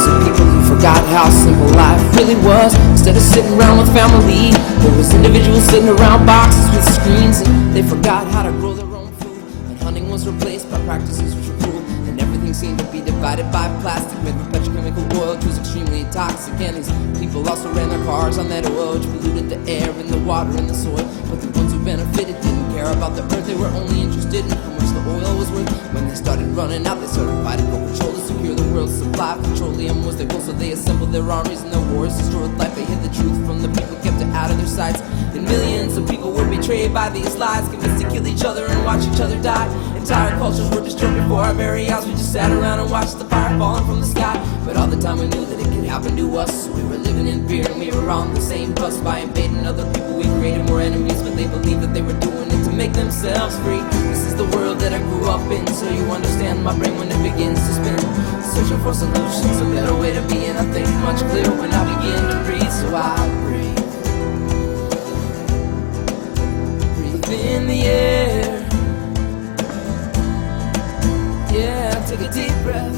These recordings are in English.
was some people who forgot how simple life really was. Instead of sitting around with family, there was individuals sitting around boxes with screens, and they forgot how to grow their own food. And hunting was replaced by practices which were cruel, and everything seemed to be divided by plastic made with petrochemical oil, which was extremely toxic. And these people also ran their cars on that oil, which polluted the air and the water and the soil. But the ones who benefited didn't care about the earth. They were only interested in how much the oil was worth. When they started running out, they started fighting for control to secure the world's supply. Petroleum was their goal, so they assembled their armies and their wars destroyed life. They hid the truth from the people, kept it out of their sights. And millions of people were betrayed by these lies, convinced to kill each other and watch each other die. Entire cultures were destroyed before our very eyes. We just sat around and watched the fire falling from the sky. But all the time we knew that it could happen to us. We were living in fear and we were on the same bus. By invading other people we created more enemies, but they believed that they were doing it to make themselves free. This is the world that I grew up in, so you understand my brain when it begins to spin. Searching for solutions, a better way to be, and I think much clearer when I begin to breathe. So I breathe in the air. Yeah, take a deep breath.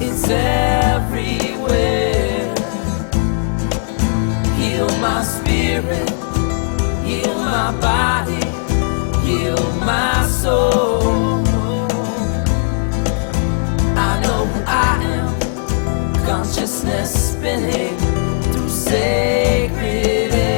It's everywhere. Heal my spirit, heal my body, heal my soul. I know who I am, consciousness spinning through sacred air.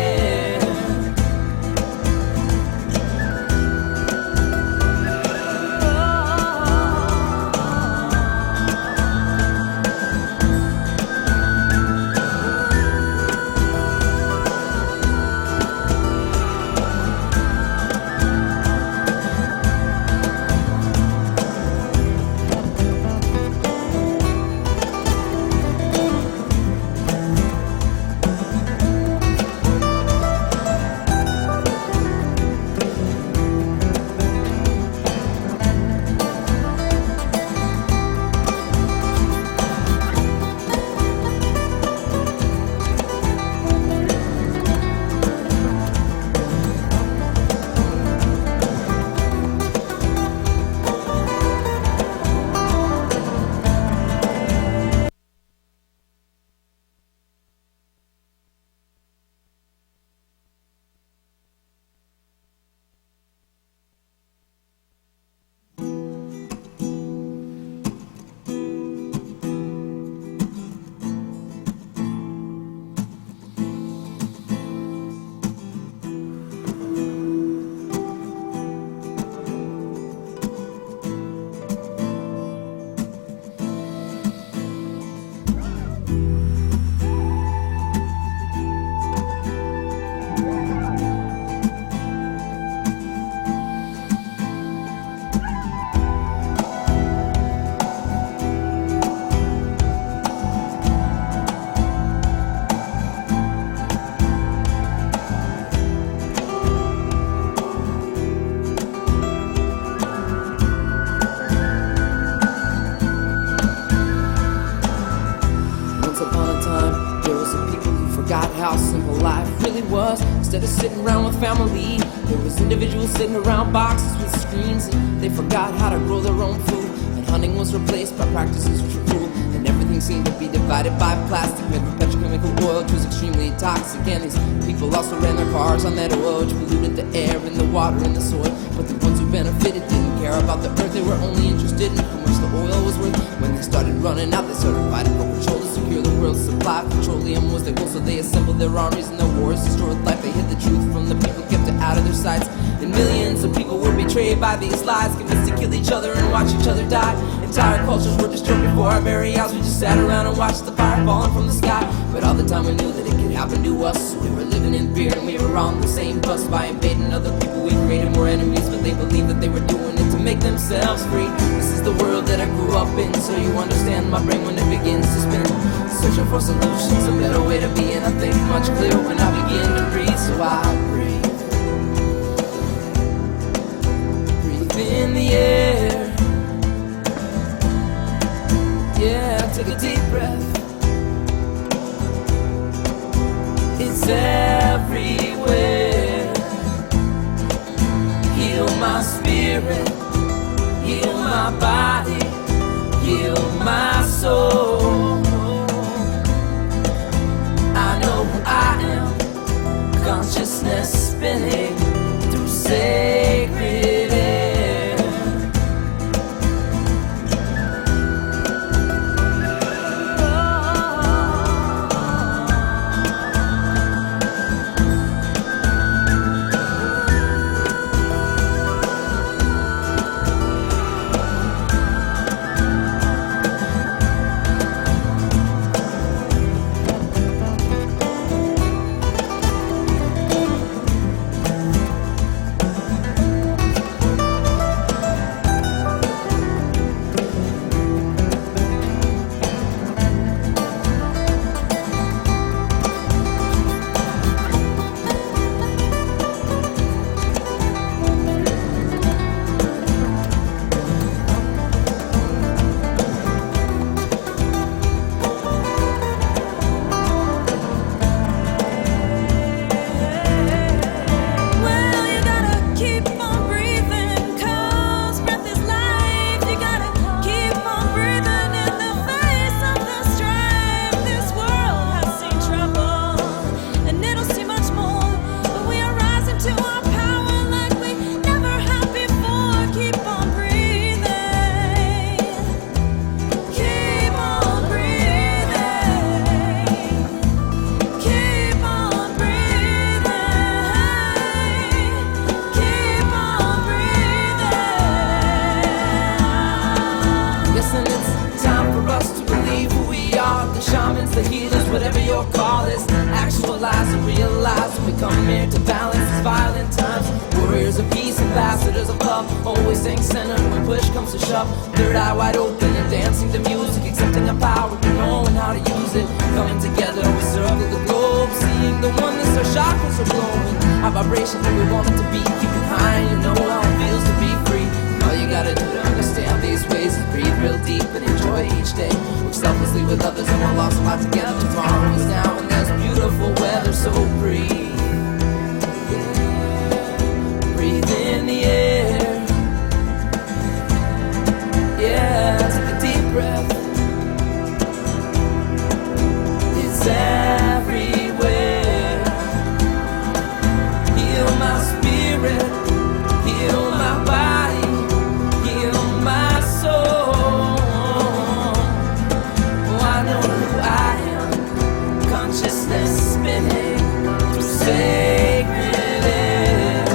How simple life really was. Instead of sitting around with family, there was individuals sitting around boxes with screens, and they forgot how to grow their own food. And hunting was replaced by practices which were cruel, and everything seemed to be divided by plastic made with petrochemical oil, which was extremely toxic. And these people also ran their cars on that oil, which polluted the air and the water and the soil. But the ones who benefited didn't care about the earth. They were only interested in how much the oil was worth. When they started running out, they started fighting for control to secure the world's supply. Petroleum was their goal, so they assembled their armies and their wars destroyed life. They hid the truth from the people, kept it out of their sights. And millions of people were betrayed by these lies, convinced to kill each other and watch each other die. Entire cultures were destroyed before our very eyes. We just sat around and watched the fire falling from the sky. But all the time we knew that it could happen to us. We were living in fear and we were on the same bus. By invading other people we created more enemies, but they believed that they were doing it to make themselves free. This is the world that I grew up in, so you understand my brain when it begins to spin. Searching for solutions, a better way to be, and I think much clearer when I begin to breathe. So I breathe in the air. Yeah, take a deep breath. It's everywhere. Heal my spirit, heal my body, heal my soul. I know who I am, consciousness spinning through sacred air. The healers, whatever your call is, actualize and realize we come here to balance these violent times. Warriors of peace, ambassadors of love, always staying centered when push comes to shove. Third eye wide open and dancing to music, accepting our power, knowing how to use it. Coming together, we circle the globe, seeing the oneness, our chakras are glowing. Our vibrations where we want it to be, keep it high, you know how it feels to be free. All you gotta do to understand these ways is breathe real deep and enjoy each day. Work selflessly with others and we're lost a lot together. Tomorrow is now and there's beautiful weather, so breathe. Breathe in the air. Yeah, take a deep breath. It's everywhere. Heal my spirit. Heal my body, heal my soul. Oh, I know who I am, consciousness spinning through sacred air.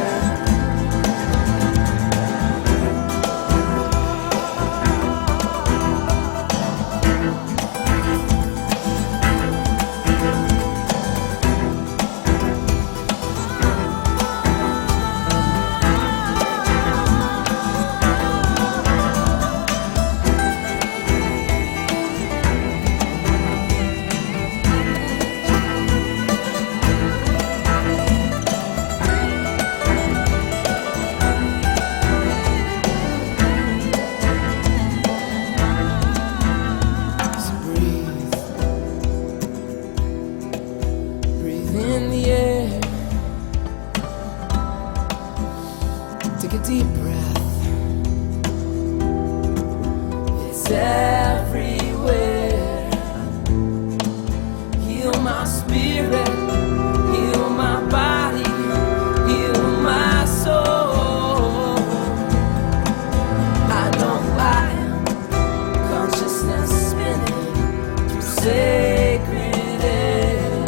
Deep breath. It's everywhere. Heal my spirit, heal my body, heal my soul. I know who I am, consciousness spinning through sacred air.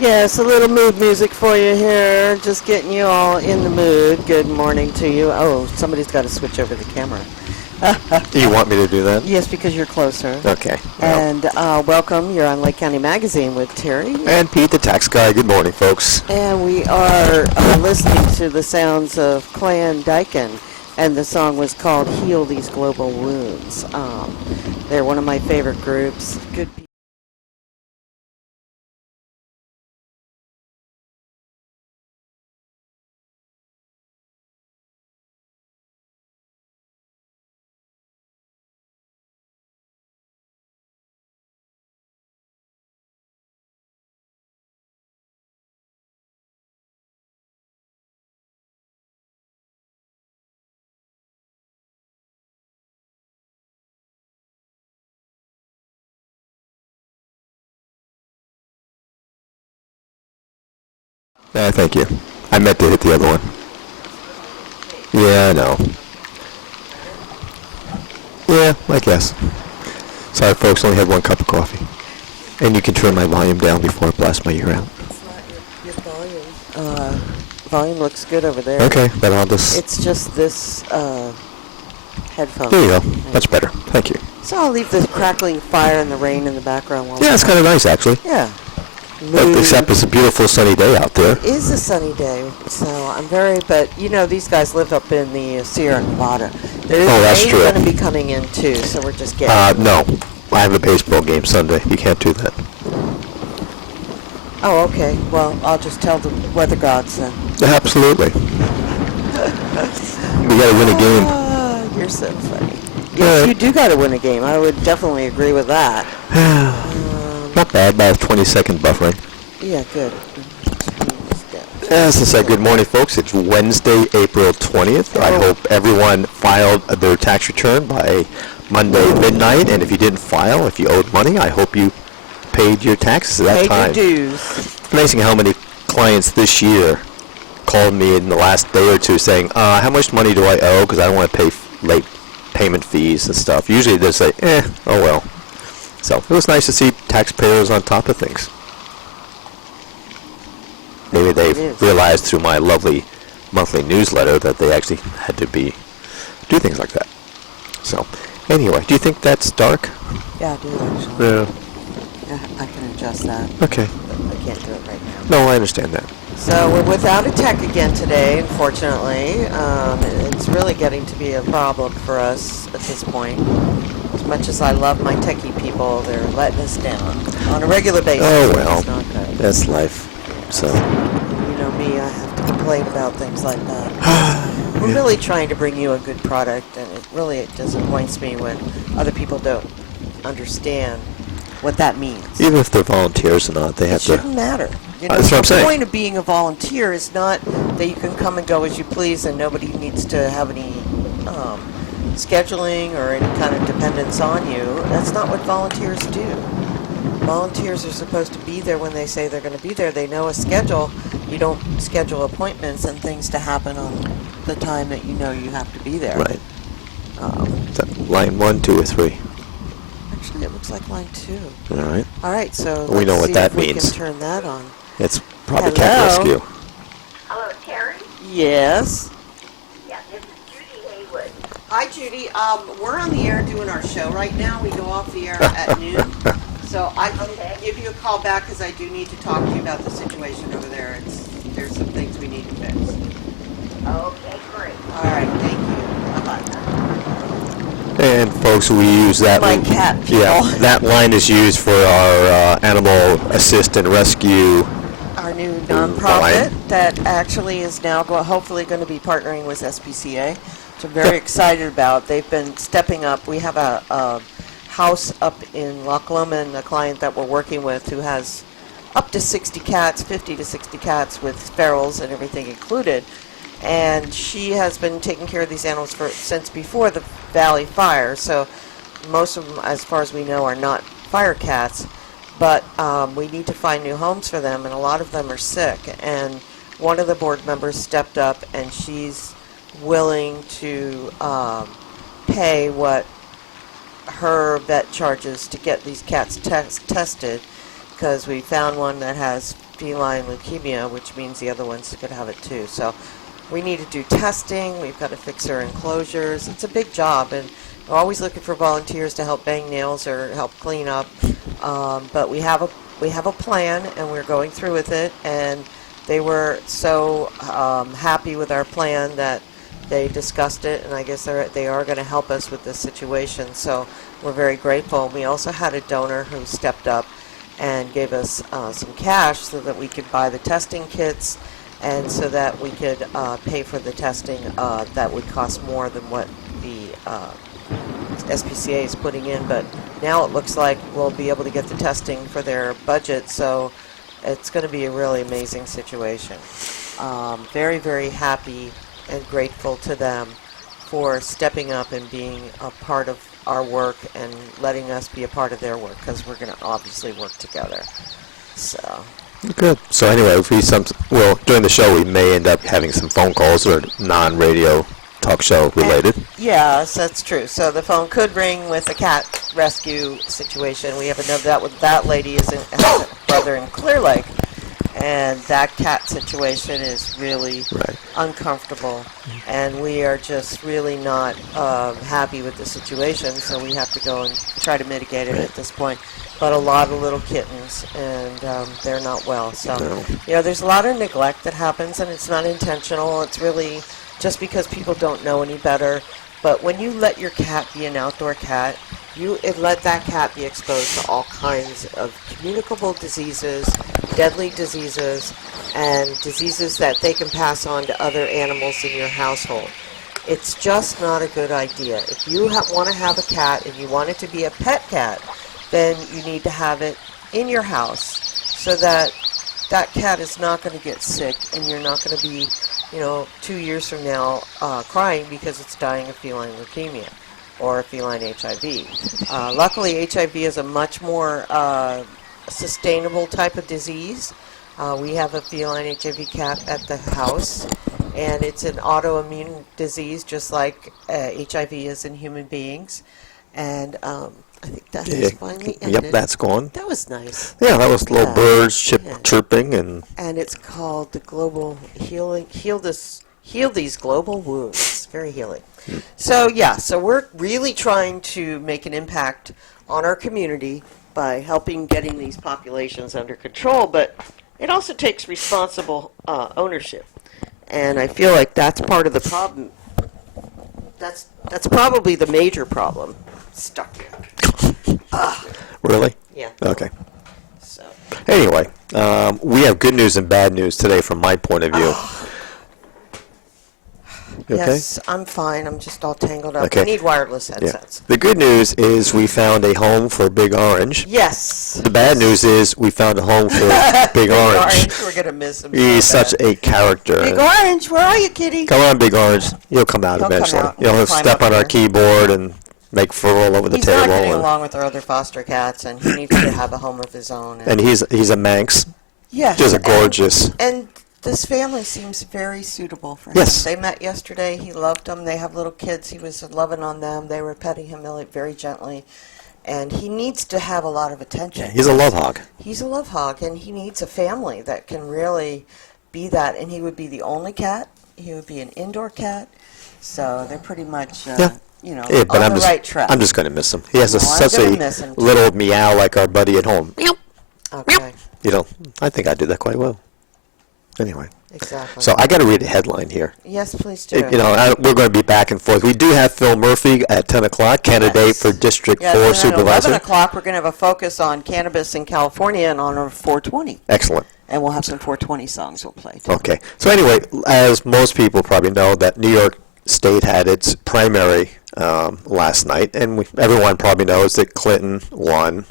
Yes, a little mood music for you here. Just getting you all in the mood. Good morning to you. Oh, somebody's got to switch over the camera. You want me to do that? Yes, because you're closer. Okay. Well. And welcome. You're on Lake County Magazine with Terri. And Pete, the tax guy. Good morning, folks. And we are listening to the sounds of Clan Dyken. And the song was called Heal These Global Wounds. They're one of my favorite groups. Good people. Thank you. I meant to hit the other one. Yeah, I know. Yeah, I guess. Sorry, folks. Only had one cup of coffee. And you can turn my volume down before I blast my ear out. It's not your volume. Volume looks good over there. Okay, then I'll just... It's just this headphone. There you go. That's better. Thank you. So I'll leave the crackling fire and the rain in the background. Yeah, it's kind of nice, actually. Yeah. Except it's a beautiful sunny day out there. It is a sunny day, so I'm but these guys live up in the Sierra Nevada. That's true. They're going to be coming in too, so we're just getting... No. I have a baseball game Sunday. You can't do that. Oh, okay. Well, I'll just tell the weather gods then. Absolutely. We got to win a game. You're so funny. Yes, you do got to win a game. I would definitely agree with that. Not bad, about 20-second buffering. Yeah, good. As I said, good morning, folks. It's Wednesday, April 20th. I hope everyone filed their tax return by Monday midnight. And if you didn't file, if you owed money, I hope you paid your taxes at that time. Paid your dues. It's amazing how many clients this year called me in the last day or two saying, how much money do I owe? Because I don't want to pay late payment fees and stuff. Usually they say, oh well. So it was nice to see taxpayers on top of things. Maybe they've realized through my lovely monthly newsletter that they actually had to do things like that. So anyway, do you think that's dark? Yeah, I do actually. Yeah. I can adjust that. Okay. But I can't do it right now. No, I understand that. So we're without a tech again today, unfortunately. It's really getting to be a problem for us at this point. As much as I love my techie people, they're letting us down on a regular basis. Oh, well, it's not good. That's life. So. You know me, I have to complain about things like that. We're really trying to bring you a good product, and it disappoints me when other people don't understand what that means. Even if they're volunteers or not, they have to. It shouldn't matter. That's what I'm saying. The point of being a volunteer is not that you can come and go as you please and nobody needs to have any scheduling or any kind of dependence on you. That's not what volunteers do. Volunteers are supposed to be there when they say they're going to be there. They know a schedule. You don't schedule appointments and things to happen on the time that you know you have to be there. Right. Is that line 1, 2, or 3? Actually, it looks like line 2. All right. All right, so we know what that we means. can turn that on. It's probably Cat Rescue. Hello, Terri? Yes. Yeah, this is Judy Haywood. Hi, Judy. We're on the air doing our show right now. We go off the air at noon. So I can give you a call back because I do need to talk to you about the situation over there. There's some things we need to fix. Okay, great. All right, thank you. Bye-bye. And folks, we use that. My cat people. Yeah, that line is used for our animal assist and rescue. Our new nonprofit that actually is now hopefully going to be partnering with SPCA, which I'm very excited about. They've been stepping up. We have a house up in Loch Lomond, a client that we're working with who has up to 60 cats, 50 to 60 cats with ferals and everything included. And she has been taking care of these animals since before the Valley Fire. So most of them, as far as we know, are not fire cats. But we need to find new homes for them, and a lot of them are sick. And one of the board members stepped up, and she's willing to pay what her vet charges to get these cats tested, because we found one that has feline leukemia, which means the other ones could have it too. So we need to do testing. We've got to fix her enclosures. It's a big job, and we're always looking for volunteers to help bang nails or help clean up. But we have a plan, and we're going through with it. And they were so happy with our plan that they discussed it, and I guess they are going to help us with this situation. So we're very grateful. We also had a donor who stepped up and gave us some cash so that we could buy the testing kits and so that we could pay for the testing that would cost more than what the SPCA is putting in. But now it looks like we'll be able to get the testing for their budget, so it's going to be a really amazing situation. Very, very happy and grateful to them for stepping up and being a part of our work and letting us be a part of their work, because we're going to obviously work together. So Good. So anyway, if during the show we may end up having some phone calls or non-radio talk show related. yes, that's true. So the phone could ring with a cat rescue situation. We have another that with that lady has a brother in Clear Lake, and that cat situation is really uncomfortable, and we are just really not happy with the situation. So we have to go and try to mitigate it at this point. But a lot of little kittens, and they're not well. So there's a lot of neglect that happens, and it's not intentional. It's really just because people don't know any better. But when you let your cat be an outdoor cat, let that cat be exposed to all kinds of communicable diseases, deadly diseases, and diseases that they can pass on to other animals in your household. It's just not a good idea. If you want to have a cat and you want it to be a pet cat, then you need to have it in your house so that that cat is not going to get sick, and you're not going to be 2 years from now crying because it's dying of feline leukemia or feline HIV. Luckily, HIV is a much more sustainable type of disease. We have a feline HIV cat at the house, and it's an autoimmune disease just like HIV is in human beings. And I think that has finally ended. Yep, that's gone. That was nice. Yeah, that was little birds chirping. And it's called the Global Heal These Global Wounds. Very healing. So we're really trying to make an impact on our community by helping getting these populations under control, but it also takes responsible ownership. And I feel like that's part of the problem. That's probably the major problem. Stuck here. Really? Yeah. Okay. So. Anyway, we have good news and bad news today from my point of view. You okay? Yes, I'm fine. I'm just all tangled up. Okay. I need wireless headsets. Yeah. The good news is we found a home for Big Orange. Yes. The bad news is we found a home for Big Orange. We're going to miss him. He's so such bad. a character. Big Orange, where are you, kitty? Come on, Big Orange. You'll come out He'll come eventually. out. He'll He'll climb step up on our here. keyboard and make fur all over the He's table. not getting along with our other foster cats, and he needs to have a home of his own. And he's a Manx. yes, Just gorgeous. And this family seems very suitable for him. Yes. They met yesterday. He loved them. They have little kids. He was loving on them. They were petting him very gently. And he needs to have a lot of attention. Yeah, he's a love hog. He's a love hog, and he needs a family that can really be that. And he would be the only cat. He would be an indoor cat. So they're pretty much, Yeah, but on the right track. I'm just going to miss him. He has I'm such gonna a miss him, too. little meow like our buddy at home. Okay, I think I do that quite well. Anyway, exactly. so I got to read a headline here. Yes, please do. We're going to be back and forth. We do have Phil Murphy at 10 o'clock, candidate for District 4 At 11 Supervisor. o'clock, we're going to have a focus on cannabis in California and on our 420. Excellent. And we'll have some 420 songs we'll play, too. Okay. So anyway, as most people probably know, that New York State had its primary last night, and everyone probably knows that Clinton won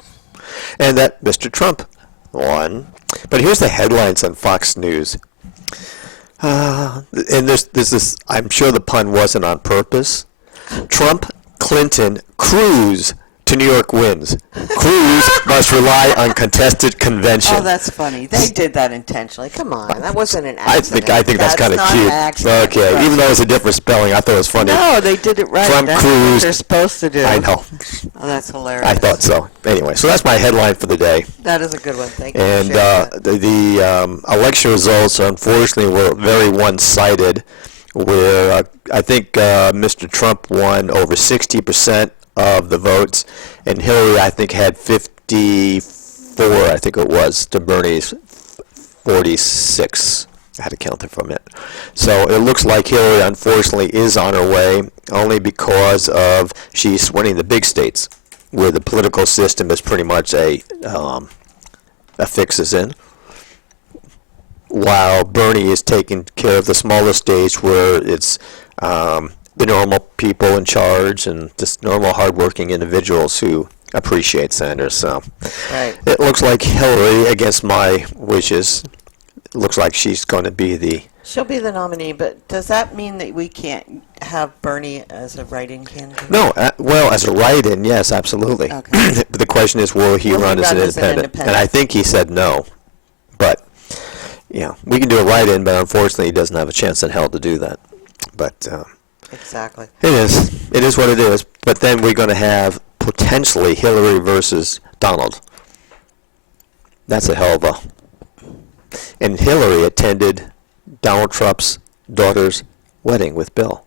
and that Mr. Trump won. But here's the headlines on Fox News. And there's this, I'm sure the pun wasn't on purpose. Trump, Clinton, cruise to New York wins. Cruz must rely on contested convention. Oh, that's funny. They did that intentionally. Come on, that wasn't an accident. I think that's kind of not cute. An accident. Okay, Right. even though it's a different spelling, I thought it was funny. No, they did it right. From That's Cruz. what they're supposed to do. I know. Oh, that's hilarious. I thought so. Anyway, so that's my headline for the day. That is a good one. Thank you. And for sharing that. the election results, unfortunately, were very one-sided, where I think Mr. Trump won over 60% of the votes, and Hillary, I think, had 54, I think it was, to Bernie's 46. I had to count it for a minute. So it looks like Hillary, unfortunately, is on her way, only because of she's winning the big states, where the political system is pretty much a fix is in, while Bernie is taking care of the smaller states where it's the normal people in charge and just normal hardworking individuals who appreciate Sanders. So Right. it looks like Hillary, against my wishes, looks like she's going to be the... She'll be the nominee, but does that mean that we can't have Bernie as a write-in candidate? No, well, as a write-in, yes, absolutely. Okay. But the question is, will he run as an independent? And I think he said no. But, yeah, we can do a write-in, but unfortunately he doesn't have a chance in hell to do that. But Exactly. it is. It is what it is. But then we're going to have potentially Hillary versus Donald. That's a hell of a... And Hillary attended Donald Trump's daughter's wedding with Bill.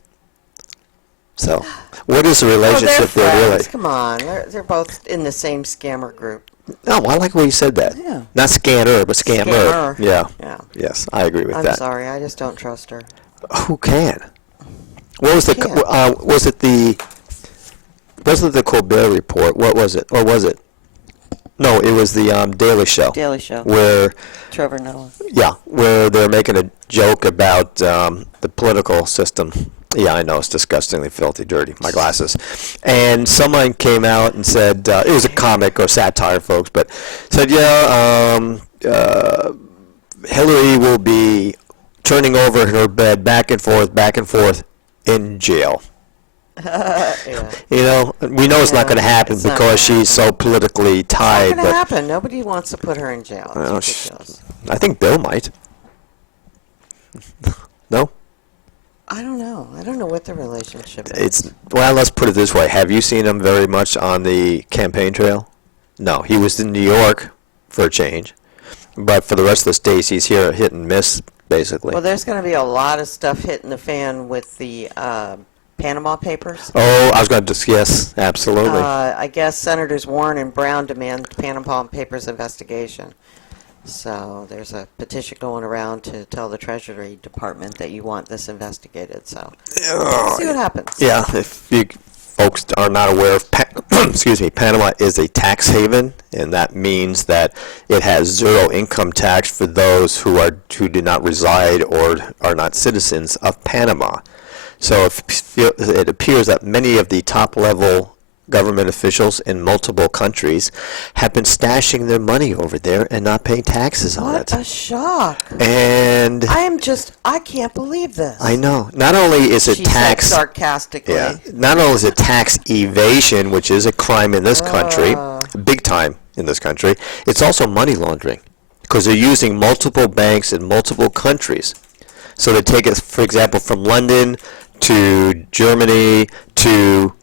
So, what is the relationship they're there really? friends. Come on. They're both in the same scammer group. No, I like the way you said that. Yeah. Not scanner, but scammer. Scammer. Yeah. Yeah. Yes, I agree with I'm that. sorry. I just don't trust her. Who can? What was the? Can't. Was it the? Wasn't the Colbert Report? What was it? Or was it? No, it was the Daily Show. Daily Show. Where, Trevor Noah. yeah, where they're making a joke about the political system. Yeah, I know, it's disgustingly filthy, dirty. My glasses. And someone came out and said, it was a comic or satire, folks, but said, Hillary will be turning over in her bed back and forth in jail. Yeah. You know, we know it's not Yeah, going to happen it's not because gonna she's so politically tied. It's not going to But happen. Nobody wants to put her in jail. Well, It's ridiculous. I think Bill might. No? I don't know. I don't know what the relationship is. It's, well, let's put it this way. Have you seen him very much on the campaign trail? No, he was in New York for a change. But for the rest of the states, he's here hit and miss, basically. Well, there's going to be a lot of stuff hitting the fan with the Panama Papers. Oh, I was going to, yes, absolutely. I guess Senators Warren and Brown demand Panama Papers investigation. So there's a petition going around to tell the Treasury Department that you want this investigated. So we'll see what happens. Yeah, if you folks are not aware of, excuse me, Panama is a tax haven, and that means that it has zero income tax for those who do not reside or are not citizens of Panama. So it appears that many of the top-level government officials in multiple countries have been stashing their money over there and not paying taxes on What it. a shock. And I can't believe this. I know. Not only is it She said tax, sarcastically. yeah, not only is it tax evasion, which is a crime in this country, big time in this country, it's also money laundering because they're using multiple banks in multiple countries. So they take it, for example, from London to Germany to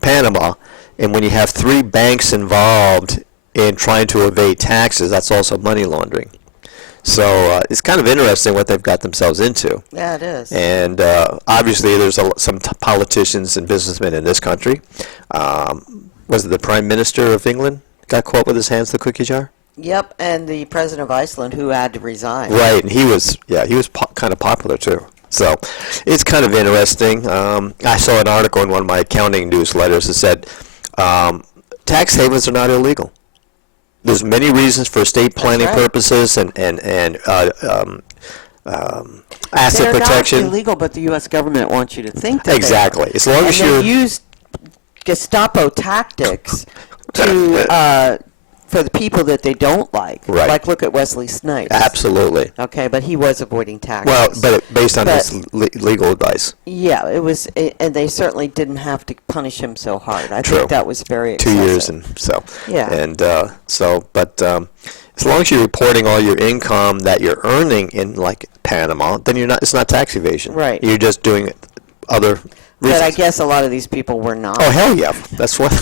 Panama, and when you have 3 banks involved in trying to evade taxes, that's also money laundering. So it's kind of interesting what they've got themselves into. Yeah, it is. And obviously there's some politicians and businessmen in this country. Was it the Prime Minister of England got caught with his hands in the cookie jar? Yep, and the president of Iceland who had to resign. Right, and he was kind of popular too. So it's kind of interesting. I saw an article in one of my accounting newsletters that said tax havens are not illegal. There's many reasons for estate planning purposes and asset They're protection. not illegal, but the U.S. government wants you to think that Exactly. As long as and you're they use Gestapo tactics to for the people that they don't like. Right. Like, look at Wesley Snipes. Absolutely. Okay, but he was avoiding taxes. Well, but based on But- his legal advice. Yeah, it was, and they certainly didn't have to punish him so hard. I True. think that was very 2 excessive. years and so. Yeah. And but as long as you're reporting all your income that you're earning in like Panama, then you're not. It's not tax evasion. Right. You're just doing other reasons. But I guess a lot of these people were not. Oh hell yeah! That's what.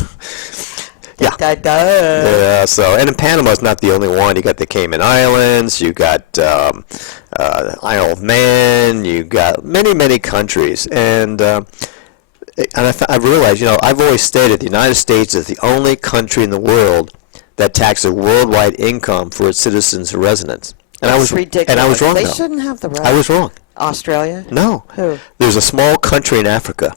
Yeah. Yeah. So, and in Panama is not the only one. You got the Cayman Islands. You got Isle of Man. You got many countries, and I realized, I've always stated the United States is the only country in the world that taxes worldwide income for its citizens and residents. And That's ridiculous. And I was wrong. They though. shouldn't have the right. I was wrong. Australia? No. Who? There's a small country in Africa.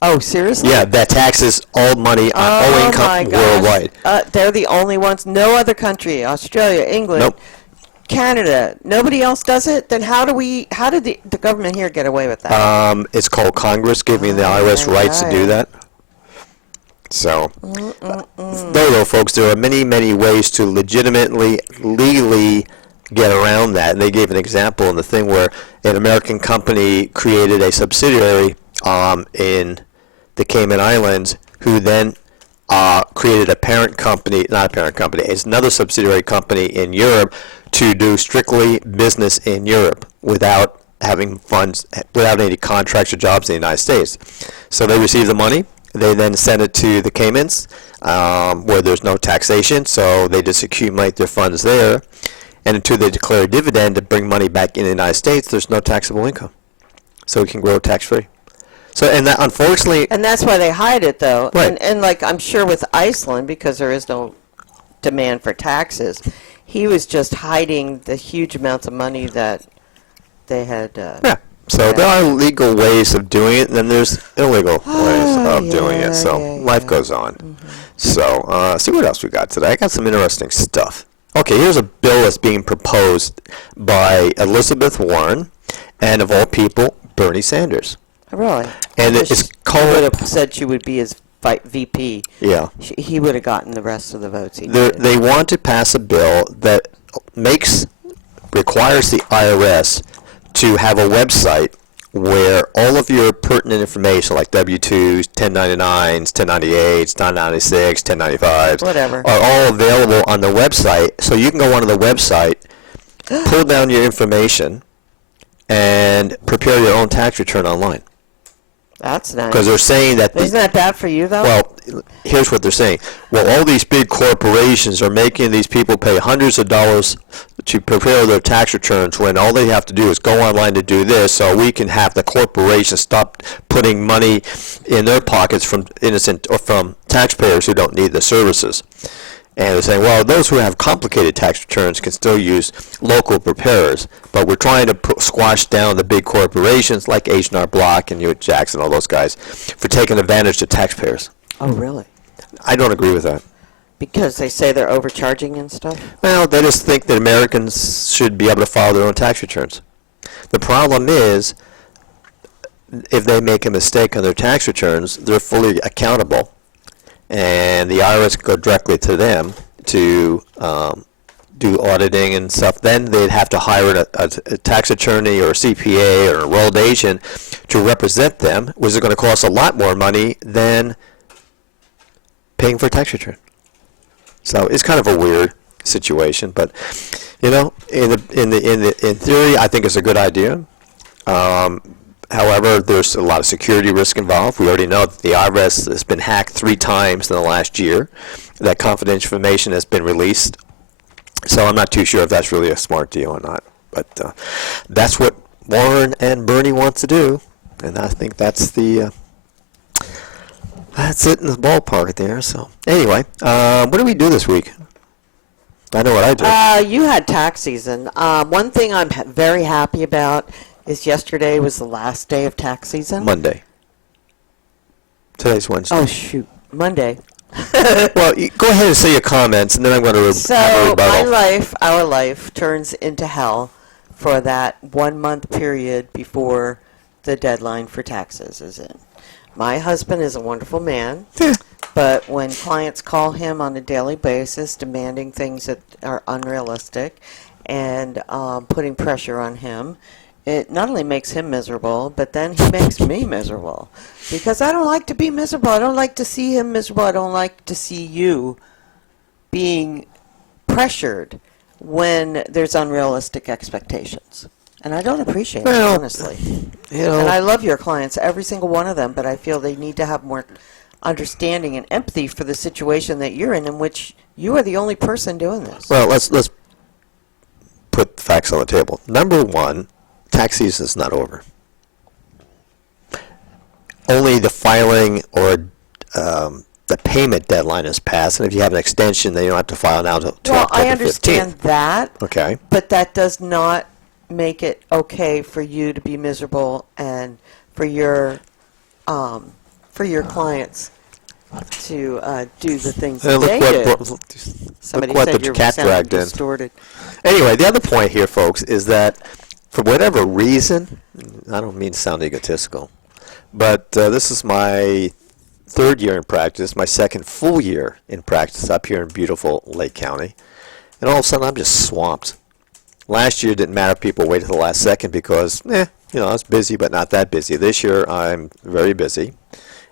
Oh, seriously? Yeah, that taxes all money, all Oh, my income gosh. worldwide. They're the only ones. No other country. Australia, England, Nope. Canada. Nobody else does it? Then how did the government here get away with that? It's called Congress giving the IRS rights to do that. So, though, folks, there are many ways to legitimately, legally get around that. And they gave an example in the thing where an American company created a subsidiary in the Cayman Islands, who then created a parent company, not a parent company, it's another subsidiary company in Europe to do strictly business in Europe without having funds, without any contracts or jobs in the United States. So they receive the money. They then send it to the Caymans, where there's no taxation, so they just accumulate their funds there. And until they declare a dividend to bring money back in the United States, there's no taxable income. So it can grow tax-free. So, and that, unfortunately... And that's why they hide it, though. Right. And like, I'm sure with Iceland, because there is no demand for taxes, he was just hiding the huge amounts of money that they had... Yeah. So there are legal ways of doing it, and then there's illegal ways of doing it. So life goes on. Mm-hmm. So see what else we got today. I got some interesting stuff. Okay, here's a bill that's being proposed by Elizabeth Warren and, of all people, Bernie Sanders. Really? And I it's wish called- She would have said she would be his VP. Yeah. He would have gotten the rest of the votes. They want to pass a bill that requires the IRS to have a website where all of your pertinent information, like W-2s, 1099s, 1098s, 996, 1095s, Whatever. are all available on the website. So you can go onto the website, pull down your information, and prepare your own tax return online. That's nice. Because they're saying that... Isn't that bad for you, though? Well, here's what they're saying. Well, all these big corporations are making these people pay hundreds of dollars to prepare their tax returns when all they have to do is go online to do this, so we can have the corporations stop putting money in their pockets from innocent or from taxpayers who don't need the services. And they're saying, well, those who have complicated tax returns can still use local preparers, but we're trying to squash down the big corporations like H&R Block and Hewitt Jackson, all those guys, for taking advantage of taxpayers. Oh, really? I don't agree with that. Because they say they're overcharging and stuff? Well, they just think that Americans should be able to file their own tax returns. The problem is, if they make a mistake on their tax returns, they're fully accountable. And the IRS can go directly to them to do auditing and stuff. Then they'd have to hire a tax attorney or a CPA or an enrolled agent to represent them, which is going to cost a lot more money than paying for a tax return. So it's kind of a weird situation, but in theory, I think it's a good idea. However, there's a lot of security risk involved. We already know that the IRS has been hacked 3 times in the last year. That confidential information has been released. So I'm not too sure if that's really a smart deal or not. But that's what Warren and Bernie want to do. And I think that's it in the ballpark there. So anyway, what did we do this week? I know what I did. You had tax season. One thing I'm very happy about is yesterday was the last day of tax season. Monday. Today's Wednesday. Oh, shoot. Monday. Well, go ahead and say your comments, and then I'm going to have a So rebuttal. our life turns into hell for that 1 month period before the deadline for taxes is in. My husband is a wonderful man, but when clients call him on a daily basis demanding things that are unrealistic and putting pressure on him, it not only makes him miserable, but then he makes me miserable. Because I don't like to be miserable. I don't like to see him miserable. I don't like to see you being pressured when there's unrealistic expectations. And I don't appreciate it, honestly. And I love your clients, every single one of them, but I feel they need to have more understanding and empathy for the situation that you're in which you are the only person doing this. Well, let's put the facts on the table. Number one, tax season is not over. Only the filing or the payment deadline is passed, and if you have an extension, then you don't have to file now until Well, October 15th. I understand that, Okay. but that does not make it okay for you to be miserable and for your clients to do the things that they do. Somebody look what said the your cat sound dragged in. distorted. Anyway, the other point here, folks, is that for whatever reason, I don't mean to sound egotistical, but this is my third year in practice, my second full year in practice up here in beautiful Lake County, and all of a sudden I'm just swamped. Last year, it didn't matter if people waited till the last second because, I was busy, but not that busy. This year, I'm very busy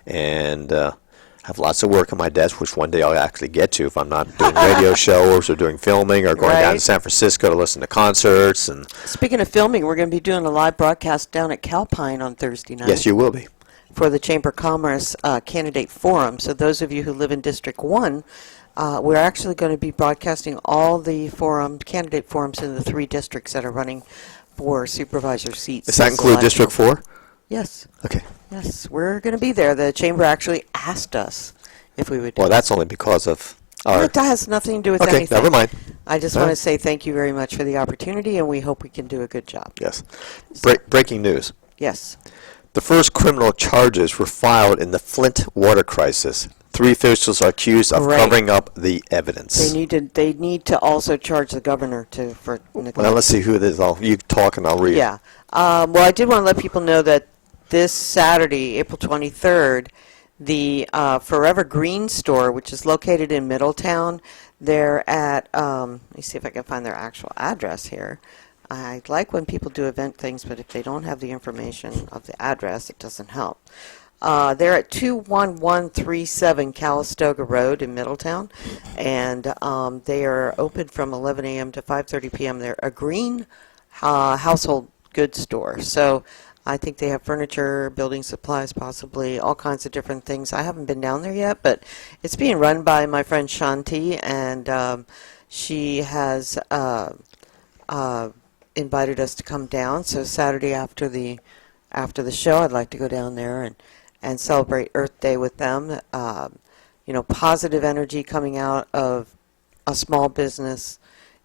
and have lots of work on my desk, which one day I'll actually get to if I'm not doing radio shows or doing filming or going down to Right. San Francisco to listen to concerts. And Speaking of filming, we're going to be doing a live broadcast down at Calpine on Thursday night. yes, you will be. For the Chamber of Commerce Candidate Forum. So those of you who live in District 1, we're actually going to be broadcasting all the candidate forums in the 3 districts that are running for supervisor seats. Does that this include election. District 4? Yes. Okay. Yes, we're going to be there. The Chamber actually asked us if we would do Well, it. that's only because of our... That has nothing to do with Okay, anything. never mind. I just All want right. to say thank you very much for the opportunity, and we hope we can do a good job. Yes. Breaking news. Yes. The first criminal charges were filed in the Flint water crisis. 3 officials are accused of Right. covering up the evidence. They need to also charge the governor for neglect. Well, let's see who it is. You talk and I'll read. Yeah. Well, I did want to let people know that this Saturday, April 23rd, the Forever Green store, which is located in Middletown, they're at, let me see if I can find their actual address here. I like when people do event things, but if they don't have the information of the address, it doesn't help. They're at 21137 Calistoga Road in Middletown, and they are open from 11 a.m. to 5:30 p.m. They're a green household goods store. So I think they have furniture, building supplies, possibly all kinds of different things. I haven't been down there yet, but it's being run by my friend Shanti, and she has invited us to come down. So Saturday after the show, I'd like to go down there and celebrate Earth Day with them. Positive energy coming out of a small business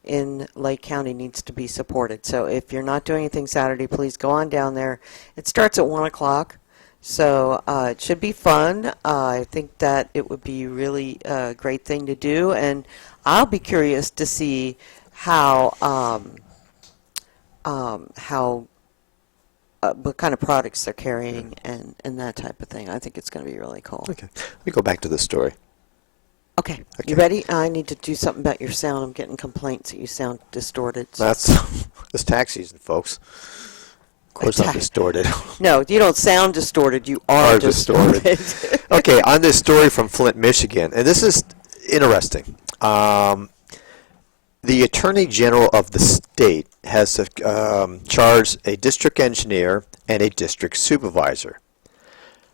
in Lake County needs to be supported. So if you're not doing anything Saturday, please go on down there. It starts at 1 o'clock, so it should be fun. I think that it would be really a great thing to do, and I'll be curious to see how what kind of products they're carrying and that type of thing. I think it's going to be really cool. Okay. Let me go back to this story. Okay. You ready? I need to do something about your sound. I'm getting complaints that you sound distorted. That's it's tax season, folks. Of course, I'm distorted. No, you don't sound distorted. You are distorted. Okay, on this story from Flint, Michigan, and this is interesting. The Attorney General of the state has charged a district engineer and a district supervisor.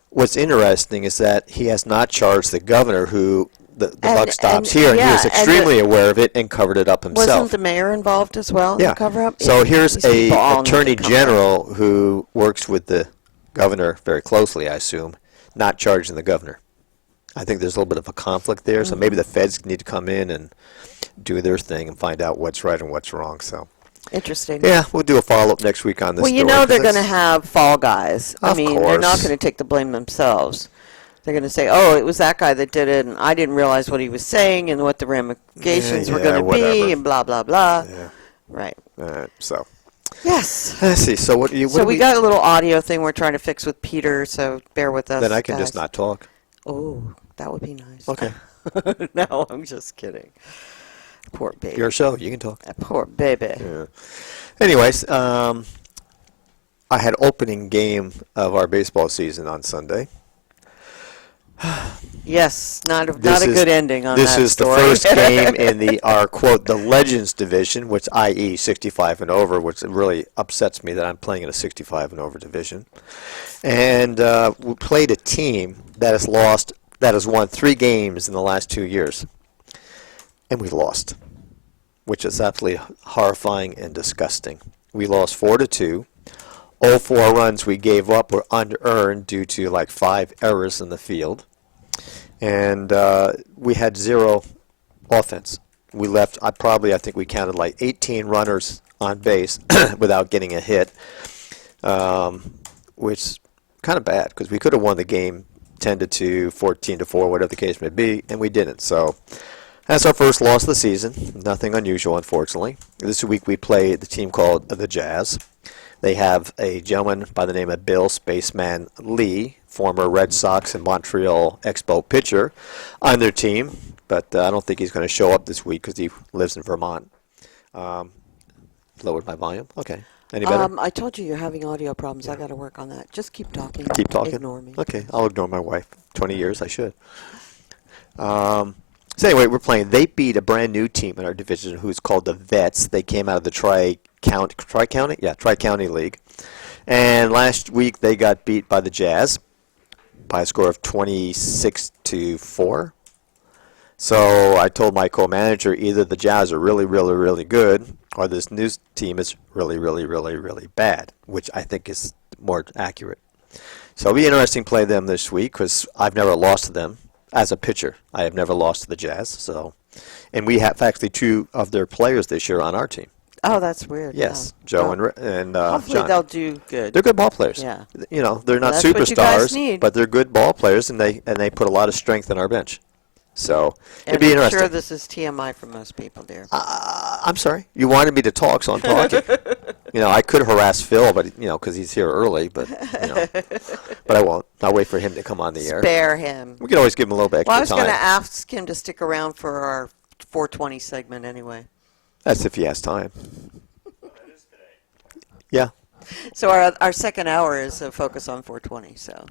What's interesting is that he has not charged the governor, who the buck stops here, and he was extremely aware of it and covered it up himself. Wasn't the mayor involved as well in the cover-up? So here's These people all a need to attorney come general who works with the governor very closely, I assume, not charging the governor. I think there's a little bit of a conflict there, so maybe the feds need to come in and do their thing and find out what's right and what's wrong. So Interesting. yeah, we'll do a follow-up next week on this Well, you story, know 'cause they're going to it's- have fall guys. I Of mean, they're not course. going to take the blame themselves. They're going to say, oh, it was that guy that did it, and I didn't realize what he was saying and what the ramifications were going to whatever. be, and blah, blah, blah. Yeah. Right. So Yes. Let's see. So what do you? What So do we got a little audio thing we're trying to fix with Peter, so bear with us. Then I can guys. just not talk. Oh, that would be nice. Okay. No, I'm just kidding. Poor baby. Your show. You can talk. That poor baby. Yeah. Anyways, I had opening game of our baseball season on Sunday. Yes, not a This is- good ending on This that is story. the first game in our quote the Legends division, which i.e. 65 and over, which really upsets me that I'm playing in a 65 and over division. And we played a team that has won 3 games in the last 2 years, and we lost, which is absolutely horrifying and disgusting. We lost 4-2. All 4 runs we gave up were unearned due to like 5 errors in the field. And we had 0 offense. We left, I think we counted like 18 runners on base without getting a hit, which is kind of bad because we could have won the game 10-2, 14-4, whatever the case may be, and we didn't. So that's our first loss of the season. Nothing unusual, unfortunately. This week we played the team called the Jazz. They have a gentleman by the name of Bill Spaceman Lee, former Red Sox and Montreal Expo pitcher, on their team, but I don't think he's going to show up this week because he lives in Vermont. Lowered my volume. Okay. Any better? I told you you're having audio problems. I got to work on that. Just keep talking. Keep talking? Ignore me. Okay. I'll ignore my wife. 20 years, I should. So anyway, we're playing. They beat a brand new team in our division who's called the Vets. They came out of the Tri-County? Yeah, Tri-County League. And last week they got beat by the Jazz by a score of 26-4. So I told my co-manager either the Jazz are really, really, really good or this new team is really, really, really, really bad, which I think is more accurate. So it'll be interesting to play them this week because I've never lost to them as a pitcher. I have never lost to the Jazz. So, and we have actually 2 of their players this year on our team. Oh, that's weird. Yes, Yeah. Joe Well, and hopefully John. they'll do good. They're good ball players. Yeah. You know, they're not That's what you guys superstars, need. but they're good ball players, and they put a lot of strength in our bench. So it'd And be I'm interesting. sure this is TMI for most people, dear. I'm sorry. You wanted me to talk, so I'm talking. I could harass Phil, but because he's here early, but but I won't. I'll wait for him to come on the air. Spare him. We can always give him a little bit extra Well, I was going to time. ask him to stick around for our 420 segment anyway. That's if he has time. Yeah. So our second hour is a focus on 420. So.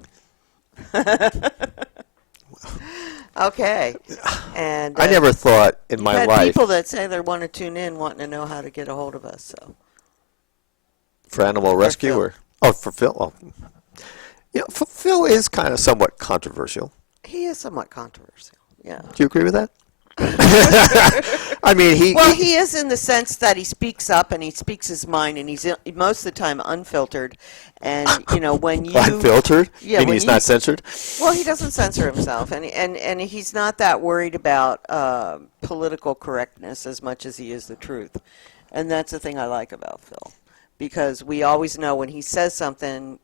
Okay. And I never thought in my had life people that say they want to tune in, wanting to know how to get a hold of us. So. for animal rescue Phil. for Phil. Well, Phil is kind of somewhat controversial. He is somewhat controversial. Yeah. Do you agree with that? I mean, he is in the sense that he speaks up and he speaks his mind, and he's most of the time unfiltered. And when you unfiltered. Yeah, mean when he's you- not censored. well, he doesn't censor himself, and he's not that worried about political correctness as much as he is the truth, and that's the thing I like about Phil, because we always know when he says something,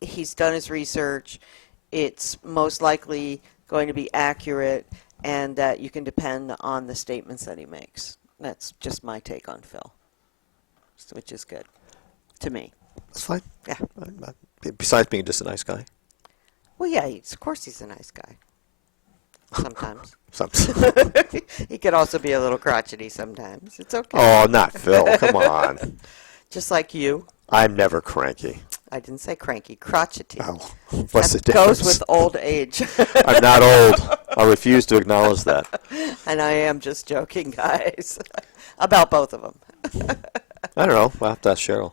he's done his research, it's most likely going to be accurate, and that you can depend on the statements that he makes. That's just my take on Phil, which is good to me. That's fine. Yeah. Besides being just a nice guy. Well, yeah, of course he's a nice guy. Sometimes. He could also be a little crotchety sometimes. It's okay. Oh, not Phil. Come on. Just like you. I'm never cranky. I didn't say cranky, crotchety. Oh, what's the That difference? goes with old age. I'm not old. I refuse to acknowledge that. And I am just joking, guys. About both of them. I don't know. We'll have to ask Cheryl.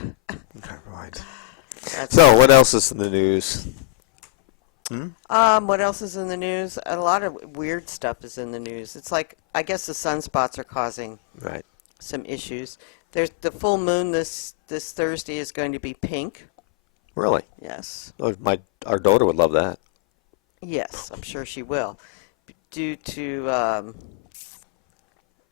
Never mind. That's So, what else is in the news? what else is in the news? A lot of weird stuff is in the news. It's like, I guess the sunspots are causing Right. some issues. There's the full moon this Thursday is going to be pink. Really? Yes. Oh, our daughter would love that. Yes, I'm sure she will. Due to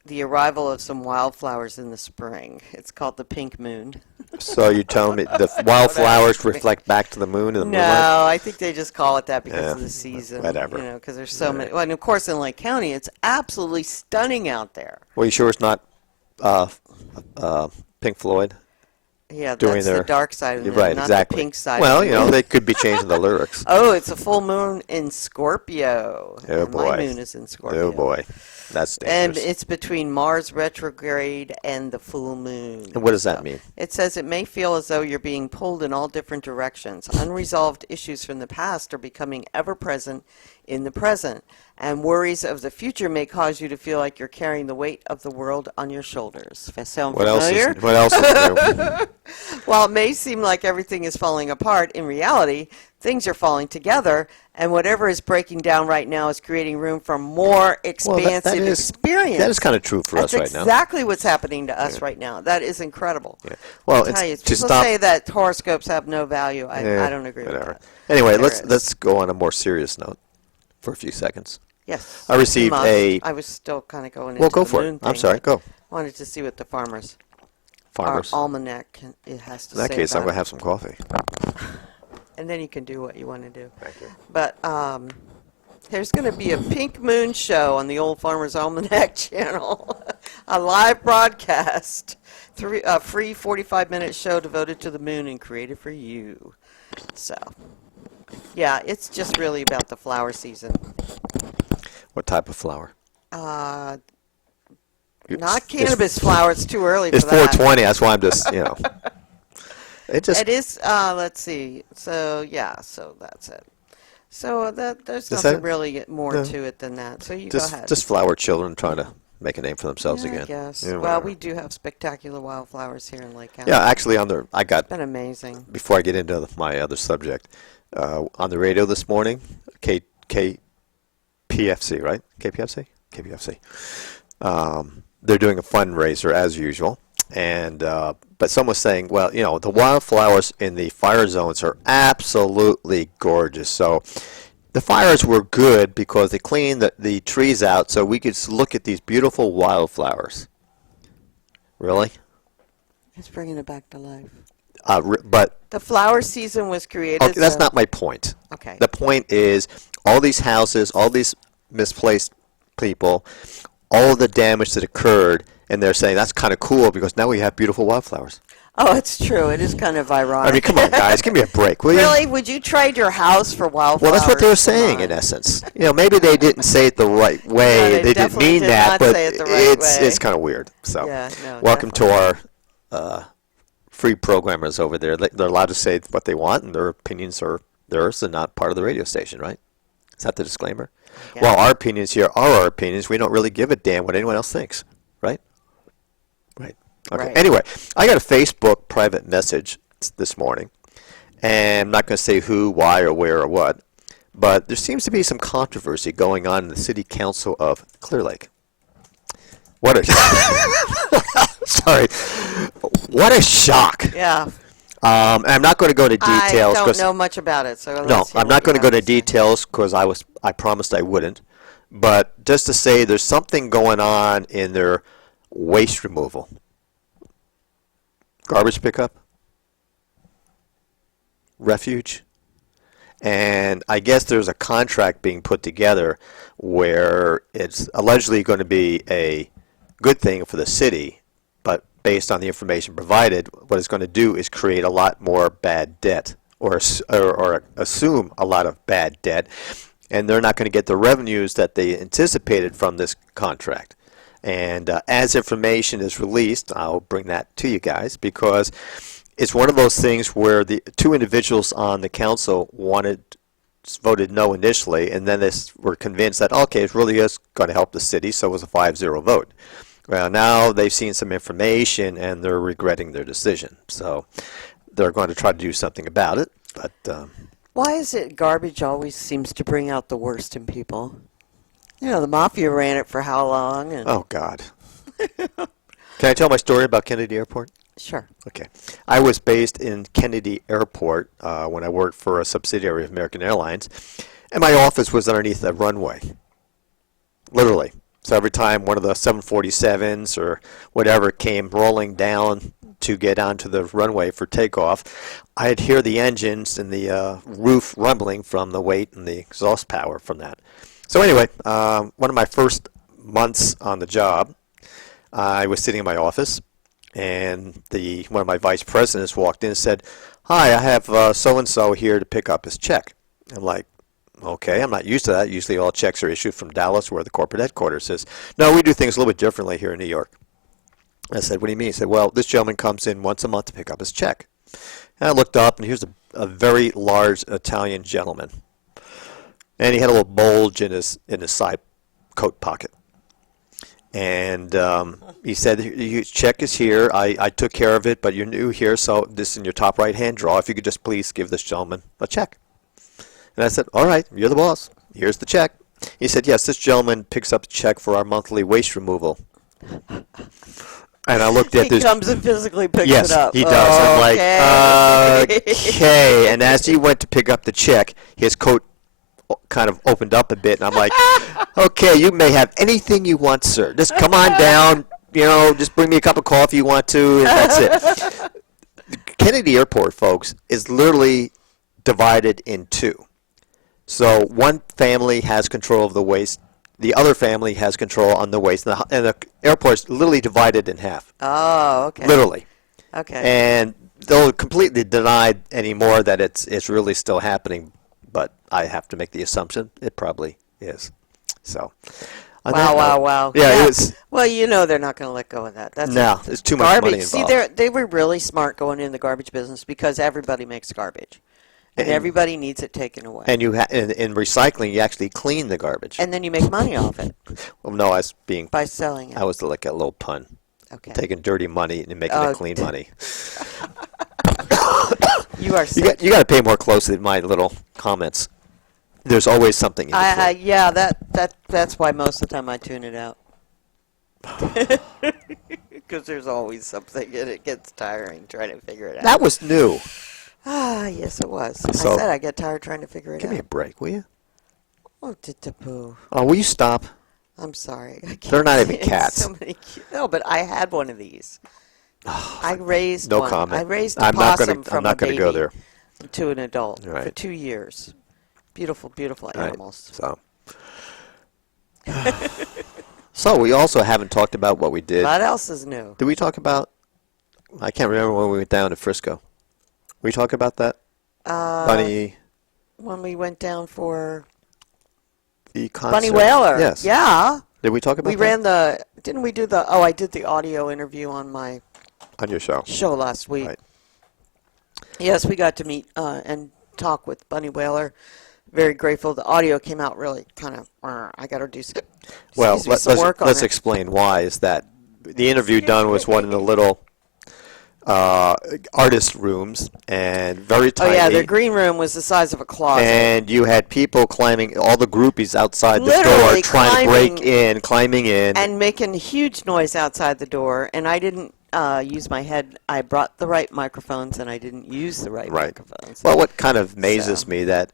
the arrival of some wildflowers in the spring. It's called the pink moon. So you're telling me the wildflowers reflect back to the moon in the moonlight? No, I think they just call it that because Yeah, of the season. whatever. Because there's so many. Well, and of course in Lake County, it's absolutely stunning out there. Well, you sure it's not Pink Floyd. Yeah, doing that's their- the dark side of You're the moon, right, not exactly. the pink side. Well, of the you know, moon. they could be changing the lyrics. Oh, it's a full moon in Scorpio. Oh, and boy. My moon is in Scorpio. Oh boy, that's And dangerous. it's between Mars retrograde and the full moon. And what does that mean? It says it may feel as though you're being pulled in all different directions. Unresolved issues from the past are becoming ever present in the present, and worries of the future may cause you to feel like you're carrying the weight of the world on your shoulders. Sound What else familiar? is? What else is new? While it may seem like everything is falling apart, in reality, things are falling together, and whatever is breaking down right now is creating room for more expansive experience. That is kind of true for That's us right now. exactly what's happening to us right now. That is incredible. Yeah. Well, I tell you, it's to people stop. say that horoscopes have no value. I don't agree whatever. with that. Anyway, There is. let's go on a more serious note for a few seconds. Yes. I received must. a- I was still kind of going into Well, go the for moon it. I'm thing, sorry. but Go. Wanted to see what the farmers, Farmers. our almanac, it has to In that say case, I'm about going to it. have some coffee. And then you can do what you want to do. Thank you. But there's going to be a Pink Moon show on the Old Farmer's Almanac channel, a live broadcast, a free 45-minute show devoted to the moon and created for you. So, yeah, it's just really about the flower season. What type of flower? Not cannabis flower. It's too early It's for that. 420. That's why I'm just, It just. It is. Let's see. So yeah. So that's it. So there's Is nothing that- really more no. to it than that. So you Just, go ahead. just flower children trying to make a name for themselves Yeah, again. I guess. Yeah, Well, whatever. we do have spectacular wildflowers here in Lake County. Yeah, actually, I got, It's been amazing. before I get into my other subject, on the radio this morning, KPFC, right? KPFC? KPFC. They're doing a fundraiser as usual, and but someone was saying, well, the wildflowers in the fire zones are absolutely gorgeous. So the fires were good because they cleaned the trees out, so we could look at these beautiful wildflowers. Really? It's bringing it back to life. But The flower season was created. okay, that's so- not my point. Okay. The point is all these houses, all these misplaced people, all of the damage that occurred, and they're saying that's kind of cool because now we have beautiful wildflowers. Oh, it's true. It is kind of ironic. I mean, come on, guys, give me a break, will you? Really? Would you trade your house for wildflowers? Well, that's what they were Come saying on. in essence. Maybe they didn't say it the right way. No, they they didn't definitely mean did that, not but say it the right way. it's kind of weird. So, Yeah, no, welcome to our free programmers over there. They're allowed to say what they want, and their opinions are theirs and not part of the radio station, right? Is that the disclaimer? Yeah. Well, our opinions here are our opinions. We don't really give a damn what anyone else thinks, right? Right. Okay. Right. Anyway, I got a Facebook private message this morning, and I'm not going to say who, why, or where, or what, but there seems to be some controversy going on in the City Council of Clear Lake. What a sorry, what a shock! Yeah. And I'm not going to go into details. I don't 'cause- know much about it, so no, let's hear I'm not what going to you go have into say. details because I promised I wouldn't. But just to say there's something going on in their waste removal. Garbage pickup. Refuge. And I guess there's a contract being put together where it's allegedly going to be a good thing for the city, but based on the information provided, what it's going to do is create a lot more bad debt or assume a lot of bad debt, and they're not going to get the revenues that they anticipated from this contract. And as information is released, I'll bring that to you guys because it's one of those things where the two individuals on the council voted no initially, and then they were convinced that, okay, it really is going to help the city, so it was a 5-0 vote. Well, now they've seen some information, and they're regretting their decision. So they're going to try to do something about it. But Why is it garbage always seems to bring out the worst in people? The mafia ran it for how long? And oh, God. Can I tell my story about Kennedy Airport? Sure. Okay. I was based in Kennedy Airport when I worked for a subsidiary of American Airlines, and my office was underneath a runway, literally. So every time one of the 747s or whatever came rolling down to get onto the runway for takeoff, I'd hear the engines and the roof rumbling from the weight and the exhaust power from that. So anyway, one of my first months on the job, I was sitting in my office. and one of my vice presidents walked in and said, "Hi, I have so-and-so here to pick up his check." I'm like, okay, I'm not used to that. Usually all checks are issued from Dallas, where the corporate headquarters is. No, we do things a little bit differently here in New York. I said, what do you mean? He said, well, this gentleman comes in once a month to pick up his check. And I looked up, and here's a very large Italian gentleman. And he had a little bulge in his side coat pocket. And he said, your check is here. I took care of it, but you're new here, so this is in your top right-hand drawer. If you could just please give this gentleman a check. And I said, all right, you're the boss. Here's the check. He said, yes, this gentleman picks up the check for our monthly waste removal. And I looked at this. He comes and physically picks yes, it up. He does. I'm like, Okay. okay. And as he went to pick up the check, his coat kind of opened up a bit. And I'm like, okay, you may have anything you want, sir. Just come on down. Just bring me a cup of coffee you want to, and that's it. Kennedy Airport, folks, is literally divided in two. So one family has control of the waste. The other family has control on the waste. And the airport's literally divided in half. Oh, okay. Literally. Okay. And they'll completely deny anymore that it's really still happening. But I have to make the assumption it probably is. So. Wow. Yeah, it was. Well, they're not going to let go of that. That's No, there's too much money garbage. involved. See, they were really smart going in the garbage business because everybody makes garbage. And everybody needs it taken away. And in recycling, you actually clean the garbage. And then you make money off it. Well, no, I was being. By selling it. I was like a little pun. Okay. Taking dirty money and making it clean money. You are sick. You got to pay more closely to my little comments. There's always something in it. Yeah, that's why most of the time I tune it out. Because there's always something and it gets tiring trying to figure it out. That was new. Yes, it was. So, I said I get tired trying to figure it out. Give me a break, will you? Oh, titapoo. Oh, will you stop? I'm sorry. They're not even cats. So many no, but I had one of these. I raised No one. comment. I raised a possum from I'm not a going baby to go there. to an adult for Right. 2 years. Beautiful, beautiful animals. Right. So we also haven't talked about what we did. What else is new? Did we talk about? I can't remember when we went down to Frisco. We talk about that? Bunny. When we went down for The concert. Bunny Whaler. Yes. Yeah. Did we talk about We that? ran didn't we do I did the audio interview on my On your show. show last week. Right. Yes, we got to meet and talk with Bunny Whaler. Very grateful. The audio came out really kind of, I got to do some, some work on let's it. explain why. Is that the interview done was one of the little artist rooms and very tiny. Oh, yeah, the green room was the size of a closet. And you had people climbing, all the groupies outside the door Literally trying to climbing in. And making huge noise outside the door. And I didn't use my head. I brought the right microphones, and I didn't use the right microphones. Well, what kind of amazes me that,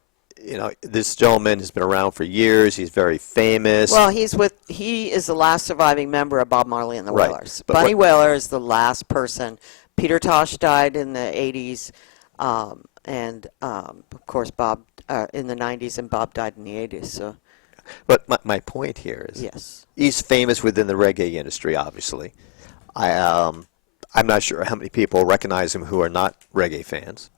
this gentleman has been around for years. He's very famous. Well, he is the last surviving member of Bob Marley and the Right. Wailers. But Bunny Whaler is the last person. Peter Tosh died in the 80s, and of course Bob in the 90s, and Bob died in the 80s. So, But my point here is, yes, he's famous within the reggae industry, obviously. I'm not sure how many people recognize him who are not reggae fans.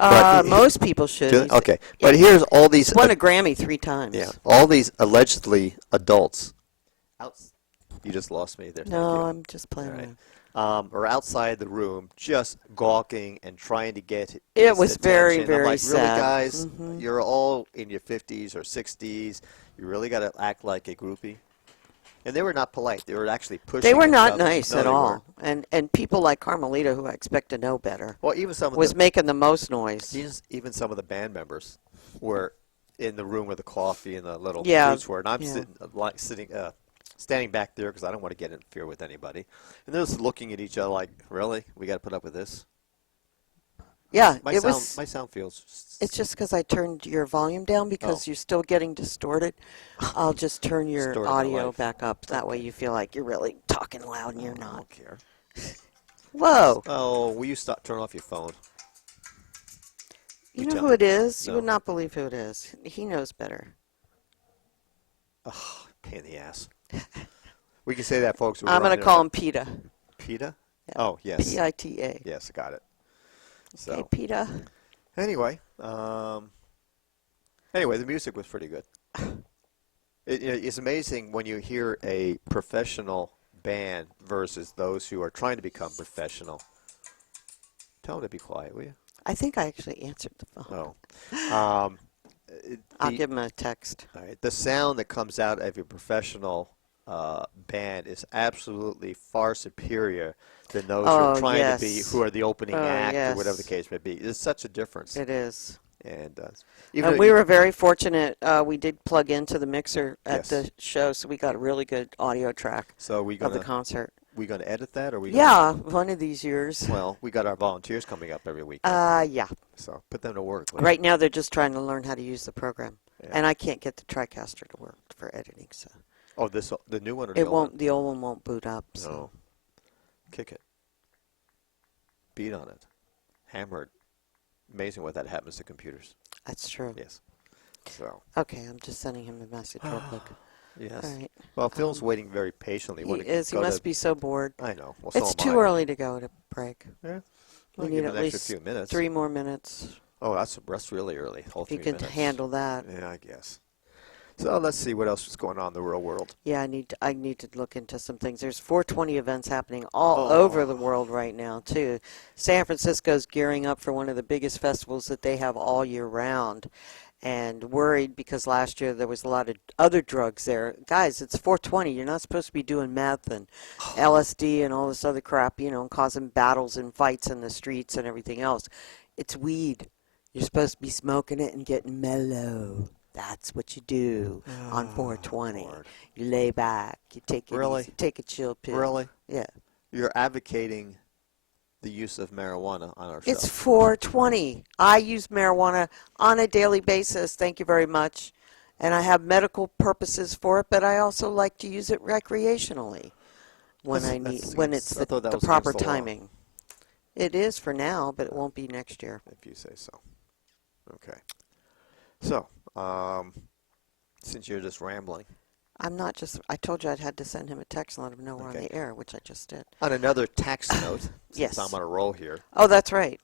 most people should. Okay, but here's all these. He's won a Grammy 3 times. Yeah, all these allegedly adults. You just lost me there. No, I'm just playing. All right. around. Are outside the room just gawking and trying to get It his was very, attention. very I'm like, sad. really, guys? Mhm. You're all in your 50s or 60s. You really got to act like a groupie? And they were not polite. They were actually pushing. They were each not other. nice No, at they all. weren't. And people like Carmelita, who I expect to know better, Well, even some of was making the most noise. even some of the band members were in the room where the coffee and the little Yeah, fruits were, and I'm yeah. standing back there because I don't want to get interfere with anybody. And they're just looking at each other like, really? We got to put up with this? Yeah, My it sound, was. my sound feels. It's just because I turned your volume down because you're still getting distorted. I'll just turn your Distorted my audio life. back up. That way you feel like you're really talking loud and you're I not. don't care. Whoa. Oh, will you turn off your phone? You You know tell who me. it is? You No. would not believe who it is. He knows better. Oh, pain in the ass. We can say that, folks. I'm going to call him PETA. PETA? Oh, yes. PITA. Yes, got it. So, Okay, PETA. anyway, the music was pretty good. It's amazing when you hear a professional band versus those who are trying to become professional. Tell them to be quiet, will you? I think I actually answered the phone. Oh. I'll give him a text. All right, the sound that comes out of a professional band is absolutely far superior than those who are trying to be, who are the opening act or whatever the case may be. There's such a difference. It is. And we were very fortunate. We did plug into the mixer at Yes. the show, so we got a really good audio track so we of the gonna concert. we gonna edit that, or we? Yeah, one of these years. Well, we got our volunteers coming up every week. Yeah. So put them to work. Right now, they're just trying to learn how to use the program, Yeah. and I can't get the TriCaster to work for editing, so Oh, the new one or the it old won't. one? The old one won't boot up. So. No. Kick it. Beat on it. Hammer it. Amazing what that happens to computers. That's true. Yes. So. Okay, I'm just sending him a message real quick. Yes. All right. Well, Phil's waiting very patiently. He is. He must be so bored. I know. Well, so It's am too I. early to go to break. Yeah. We I'll need give at him an extra least few minutes. 3 more minutes. Oh, that's really early. Whole If you 3 can minutes. handle that. Yeah, I guess. So let's see what else is going on in the real world. Yeah, I need to look into some things. There's 420 events happening all over the world right now, too. San Francisco's gearing up for one of the biggest festivals that they have all year round. And worried because last year there was a lot of other drugs there. Guys, it's 420. You're not supposed to be doing meth and LSD and all this other crap, and causing battles and fights in the streets and everything else. It's weed. You're supposed to be smoking it and getting mellow. That's what you do on 420. Lord. You lay back. You take it Really? easy. Take a chill pill. Really? Yeah. You're advocating the use of marijuana on our show. It's 420. I use marijuana on a daily basis. Thank you very much. And I have medical purposes for it, but I also like to use it recreationally when when it's I thought that the was proper against the law. timing. It is for now, but it won't be next year. If you say so. Okay. So, since you're just rambling. I'm not just, I told you I'd had to send him a text and let him know we're on the air, which I just did. On another tax note, Yes. since I'm on a roll here. Oh, that's right.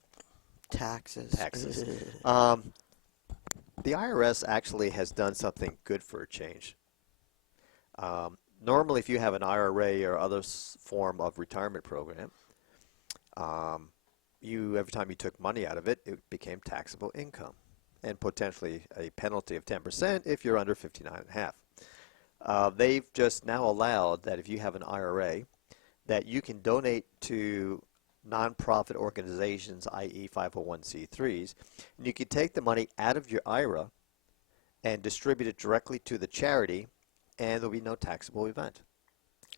Taxes. Taxes. The IRS actually has done something good for a change. Normally, if you have an IRA or other form of retirement program, every time you took money out of it, it became taxable income, and potentially a penalty of 10% if you're under 59.5. They've just now allowed that if you have an IRA, that you can donate to nonprofit organizations, i.e. 501c3s, and you can take the money out of your IRA and distribute it directly to the charity, and there'll be no taxable event.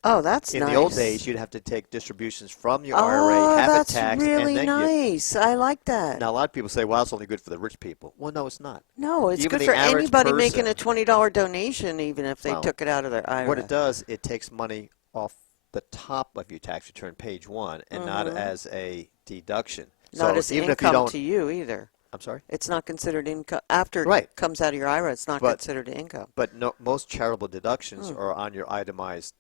Oh, that's In nice. the old days, you'd have to take distributions from your IRA, have it taxed, that's really and then nice. I like that. Now, a lot of people say, well, it's only good for the rich people. Well, no, it's not. No, it's Even good the for average anybody making person- a $20 donation, even if they Well, took it out of their IRA. What it does, it takes money off the top of your tax return, page 1, and not as a deduction. Not so as even if you income don't, to you either. I'm sorry? It's not considered income. After Right. it comes out of your IRA, it's not But- considered income. But no, most charitable deductions are on your itemized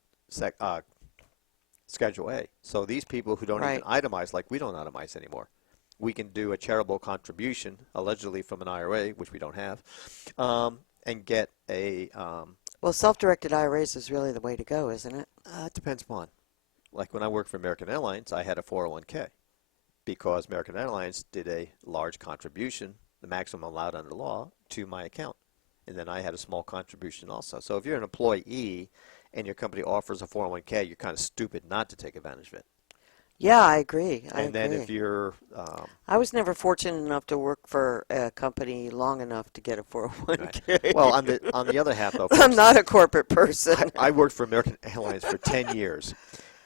Schedule A. So these people who don't even itemize, like we don't itemize anymore, we can do a charitable contribution, allegedly from an IRA, which we don't have, and get a... Well, self-directed IRAs is really the way to go, isn't it? it depends upon. Like when I worked for American Airlines, I had a 401k because American Airlines did a large contribution, the maximum allowed under law, to my account. And then I had a small contribution also. So if you're an employee and your company offers a 401k, you're kind of stupid not to take advantage of it. Yeah, I agree. And then if you're... I was never fortunate enough to work for a company long enough to get a 401k. Right. Well, on the other half, though, I'm folks, not a corporate person. I worked for American Airlines for 10 years.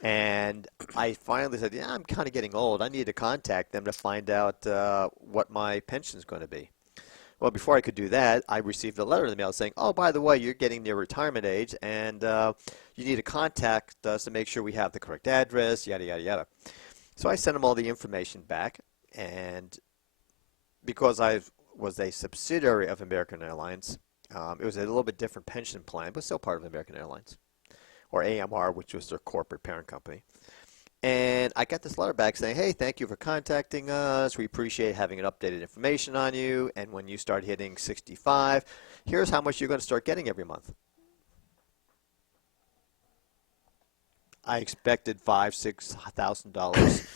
And I finally said, yeah, I'm kind of getting old. I need to contact them to find out what my pension's going to be. Well, before I could do that, I received a letter in the mail saying, oh, by the way, you're getting near retirement age, and you need to contact us to make sure we have the correct address, yada, yada, yada. So I sent them all the information back, and because I was a subsidiary of American Airlines, it was a little bit different pension plan, but still part of American Airlines, or AMR, which was their corporate parent company. And I got this letter back saying, hey, thank you for contacting us. We appreciate having an updated information on you. And when you start hitting 65, here's how much you're going to start getting every month. I expected $5,000-$6,000.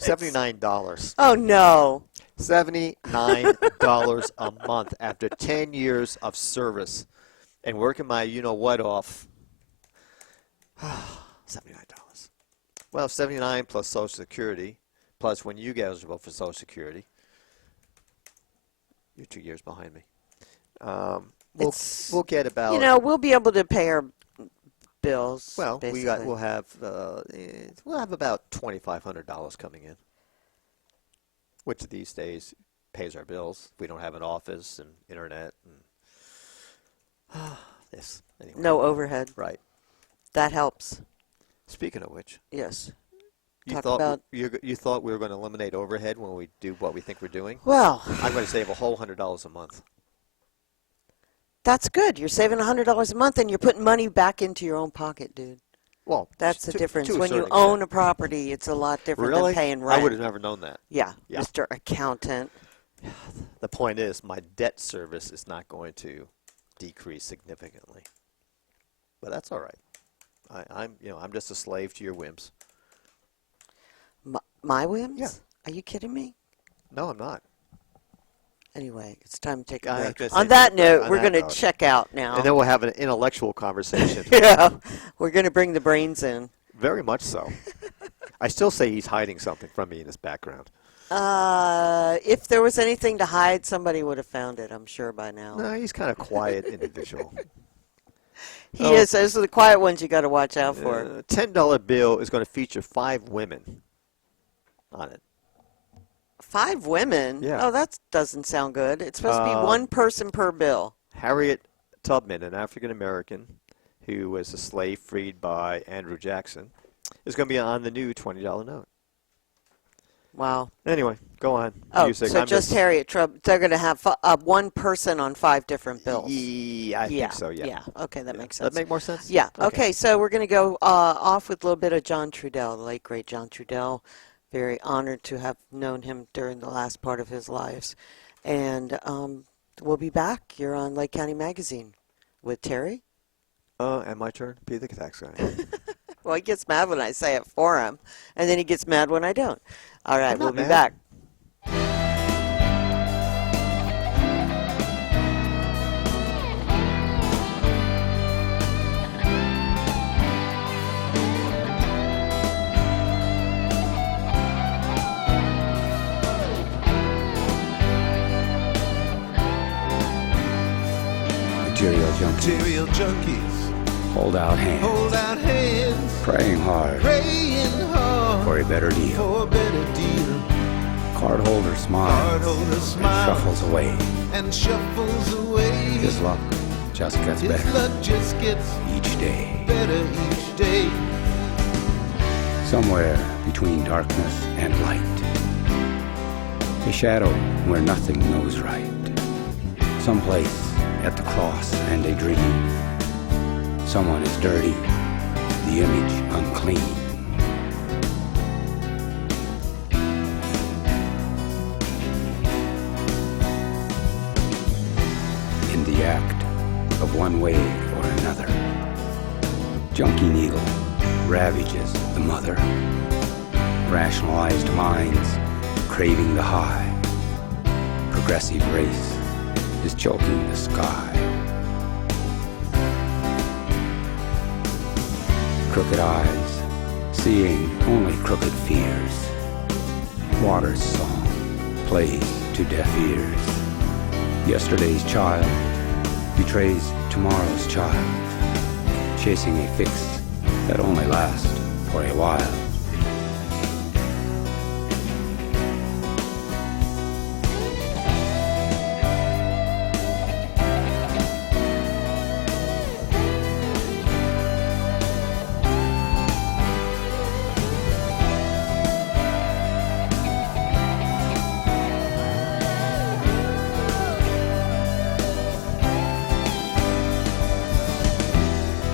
$79. Oh, no. $79 a month after 10 years of service and working my you-know-what off. $79. Well, 79 plus Social Security, plus when you get eligible for Social Security. You're 2 years behind me. We'll get about. You know, we'll be able to pay our bills. Well, basically. we'll have about $2,500 coming in, which these days pays our bills. We don't have an office and internet and this. Anyway. No overhead. Right. That helps. Speaking of which, Yes. you Talk thought about- you thought we were going to eliminate overhead when we do what we think we're doing? Well, I'm going to save a whole $100 a month. that's good. You're saving $100 a month, and you're putting money back into your own pocket, dude. Well, That's the to- difference. to a When you certain own extent. a property, it's a lot different Really? than paying rent. I would have never known that. Yeah, Yeah. Mr. Accountant. The point is, my debt service is not going to decrease significantly, but that's all right. I'm just a slave to your whims. My whims? Yeah. Are you kidding me? No, I'm not. Anyway, it's time to take I a have break. to On say that that- note, on we're that going to note. check out now. And then we'll have an intellectual conversation. Yeah, we're going to bring the brains in. Very much so. I still say he's hiding something from me in his background. If there was anything to hide, somebody would have found it, I'm sure, by now. No, he's kind of a quiet individual. He is. Those are the quiet ones you got to watch out for. $10 bill is going to feature 5 women on it. 5 women? Yeah. Oh, that doesn't sound good. It's supposed to be one person per bill. Harriet Tubman, an African-American who was a slave freed by Andrew Jackson, is going to be on the new $20 note. Wow. Anyway, go on. Oh, Music. so I'm just Harriet Tubman. They're going to have one person on 5 different bills. I think so, yeah. Yeah. Okay, that makes Does sense. that make more sense? Yeah. Okay, so we're going to go off with a little bit of John Trudell, the late, great John Trudell. Very honored to have known him during the last part of his life. And we'll be back. You're on Lake County Magazine with Terry. And my turn? Be the tax guy. Well, he gets mad when I say it for him, and then he gets mad when I don't. All right, I'm we'll not be mad. back. Material junkies, Hold out hands, hold out hands, praying hard praying hard for a better deal. for a better deal. Cardholder smiles Cardholder and smiles shuffles away. and shuffles away. His luck just gets His better luck just gets each day. better each day. Somewhere between darkness and light, a shadow where nothing knows right. Someplace at the cross and a dream. Someone is dirty, the image unclean. In the act of one way or another, junkie needle ravages the mother. Rationalized minds craving the high. Progressive race is choking the sky. Crooked eyes, seeing only crooked fears. Water's song plays to deaf ears. Yesterday's child betrays tomorrow's child, chasing a fix that only lasts for a while.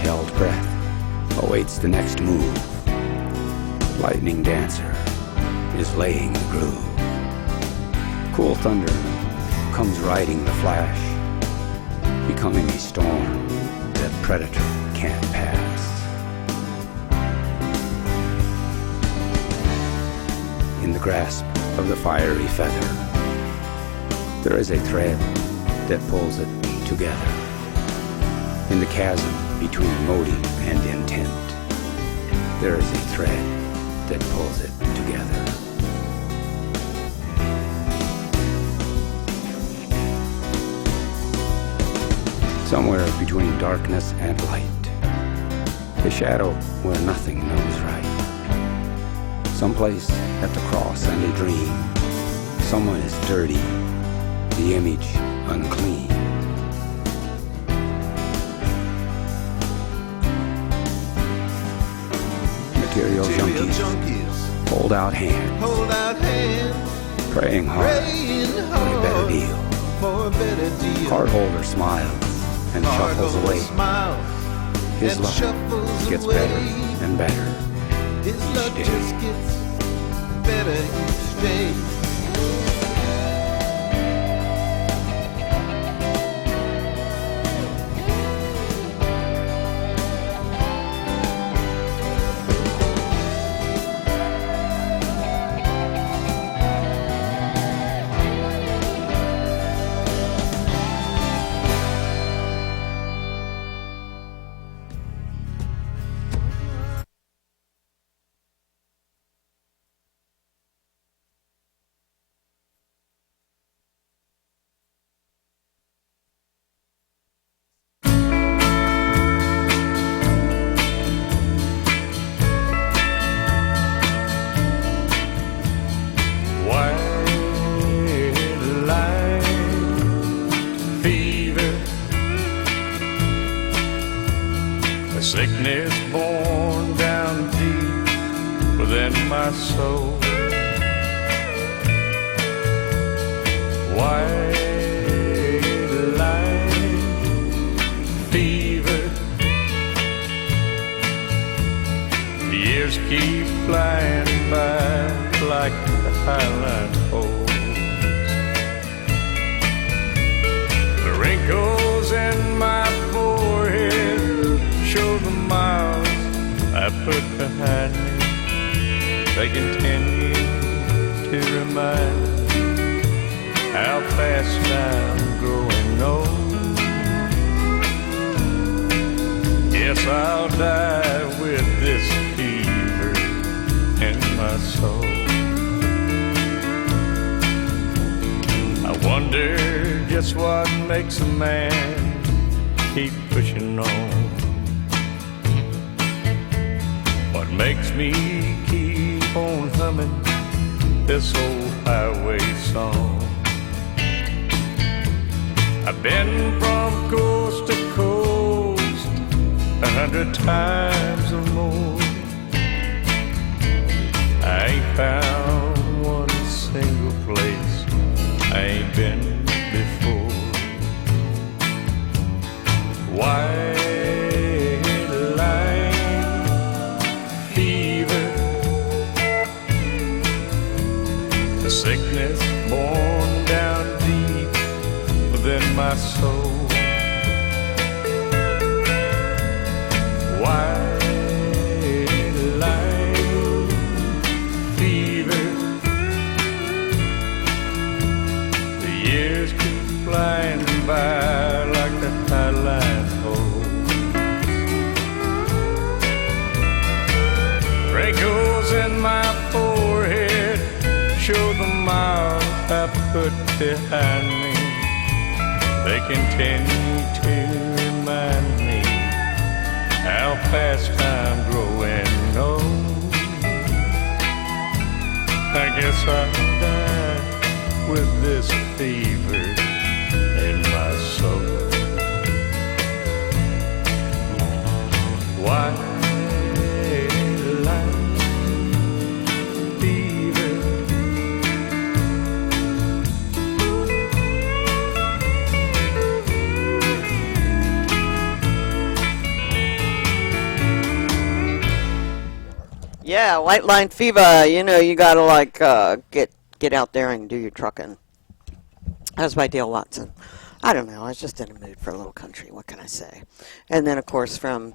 Held breath awaits the next move. lightning dancer is laying the groove. Cool thunder comes riding the flash, becoming a storm that predator can't pass. In the grasp of the fiery feather, there is a thread that pulls it together. In the chasm between motive and intent, there is a thread that pulls it together. Somewhere between darkness and light, the shadow where nothing knows right. Someplace at the cross and a dream, someone is dirty, the image unclean. Material junkies hold out hands, praying hard for a better deal. Cardholder smiles and shuffles away. His luck gets better and better each day. Sickness born down deep within my soul. White line fever. The years keep flying by like the highline poles. The wrinkles in my forehead show the miles I put behind me. They continue to remind me how fast I'm growing old. Yes, I'll die with this fever in my soul. I wonder just what makes a man keep pushing on. What makes me keep on humming this old highway song? I've been from coast to coast 100 times or more. I ain't found one single place I ain't been before. Why? Sickness born down deep within my soul. White line fever. The years keep flying by like the highline pole. Wrinkles in my forehead show the miles I put behind me. They continue to remind me how fast I'm growing old. I guess I'll die with this fever in my soul. Why? Yeah, white line fever. You know, you gotta like get out there and do your trucking. That's by Dale Watson. I don't know. I was just in a mood for a little country. What can I say? And then, of course, from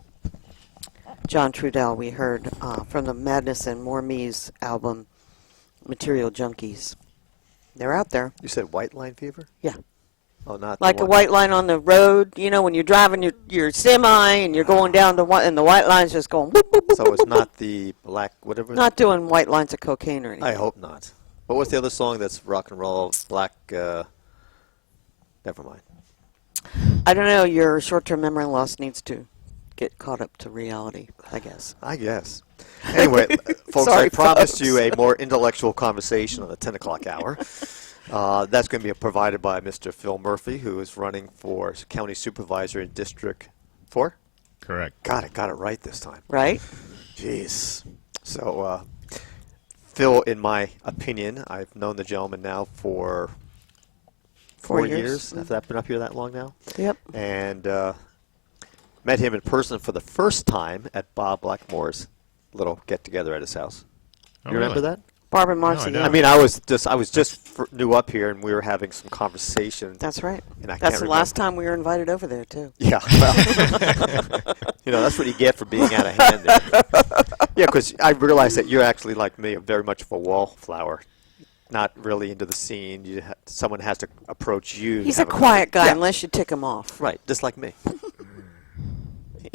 John Trudell, we heard from the Madness and More Me's album, Material Junkies. They're out there. You said white line fever? Yeah. Oh, not the Like a one- white line on the road, you know, when you're driving your semi and you're going down to one, and the white line's just going whoop, whoop, whoop, So it's not the black whatever. not doing white lines of cocaine or anything. I hope not. What was the other song that's rock and roll? Black. Never mind. I don't know. Your short-term memory loss needs to get caught up to reality, I guess. I guess. Anyway, folks, Sorry, I promised folks. you a more intellectual conversation on the 10 o'clock hour. That's going to be provided by Mr. Phil Murphy, who is running for County Supervisor in District 4. Correct. Got it right this time. Right? Jeez. So, Phil, in my opinion, I've known the gentleman now for 4 years. Have I been up here that long now? Yep. And met him in person for the first time at Bob Blackmore's little get-together at his house. Oh, You remember really? that? Barbara Marcy. No, I I don't. mean, I was just new up here, and we were having some conversation. That's right. And I That's can't the last time we were invited over there, too. Yeah, well, that's what you get for being out of hand there. Yeah, because I realized that you're actually like me, very much of a wallflower, not really into the scene. Someone has to approach you. to He's a have quiet guy Yeah, unless you tick him off. right, just like me.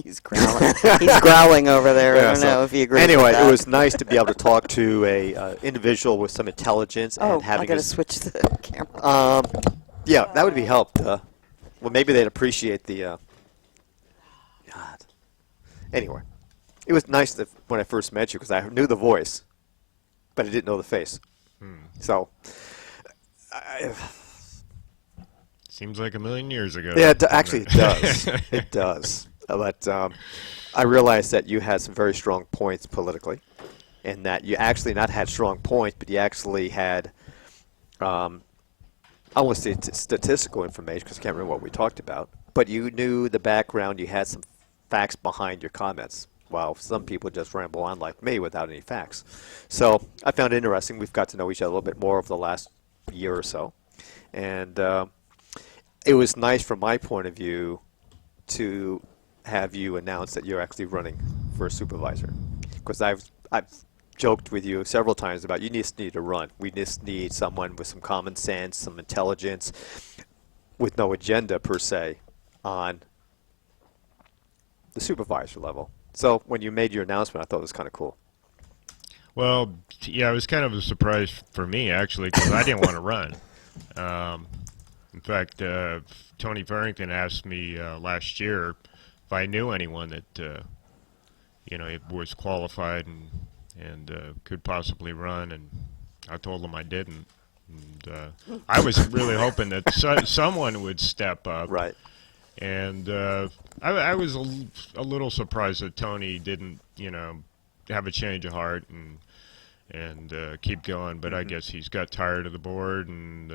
He's growling. He's growling over there. I Yeah, don't so know if he agrees Anyway, with that. it was nice to be able to talk to a individual with some intelligence Oh, and having I got to his- switch the camera. Yeah, that would be helped. Well, maybe they'd appreciate the. God. Anyway, it was nice that when I first met you because I knew the voice, but I didn't know the face. So. Seems like a million years ago. Yeah, actually it does. It does. But I realized that you had some very strong points politically, and that you actually not had strong points, but you actually had, I won't say statistical information because I can't remember what we talked about, but you knew the background. You had some facts behind your comments, while some people just ramble on like me without any facts. So I found it interesting. We've got to know each other a little bit more over the last year or so, and it was nice from my point of view to have you announce that you're actually running for a supervisor, because I've joked with you several times about you just need to run. We just need someone with some common sense, some intelligence, with no agenda per se on the supervisor level. So when you made your announcement, I thought it was kind of cool. Well, yeah, it was kind of a surprise for me, actually, because I didn't want to run. In fact, Tony Farrington asked me last year if I knew anyone that, was qualified and could possibly run, and I told him I didn't. And I was really hoping that someone would step up. Right. And I was a little surprised that Tony didn't, have a change of heart and keep going. But I guess he's got tired of the board and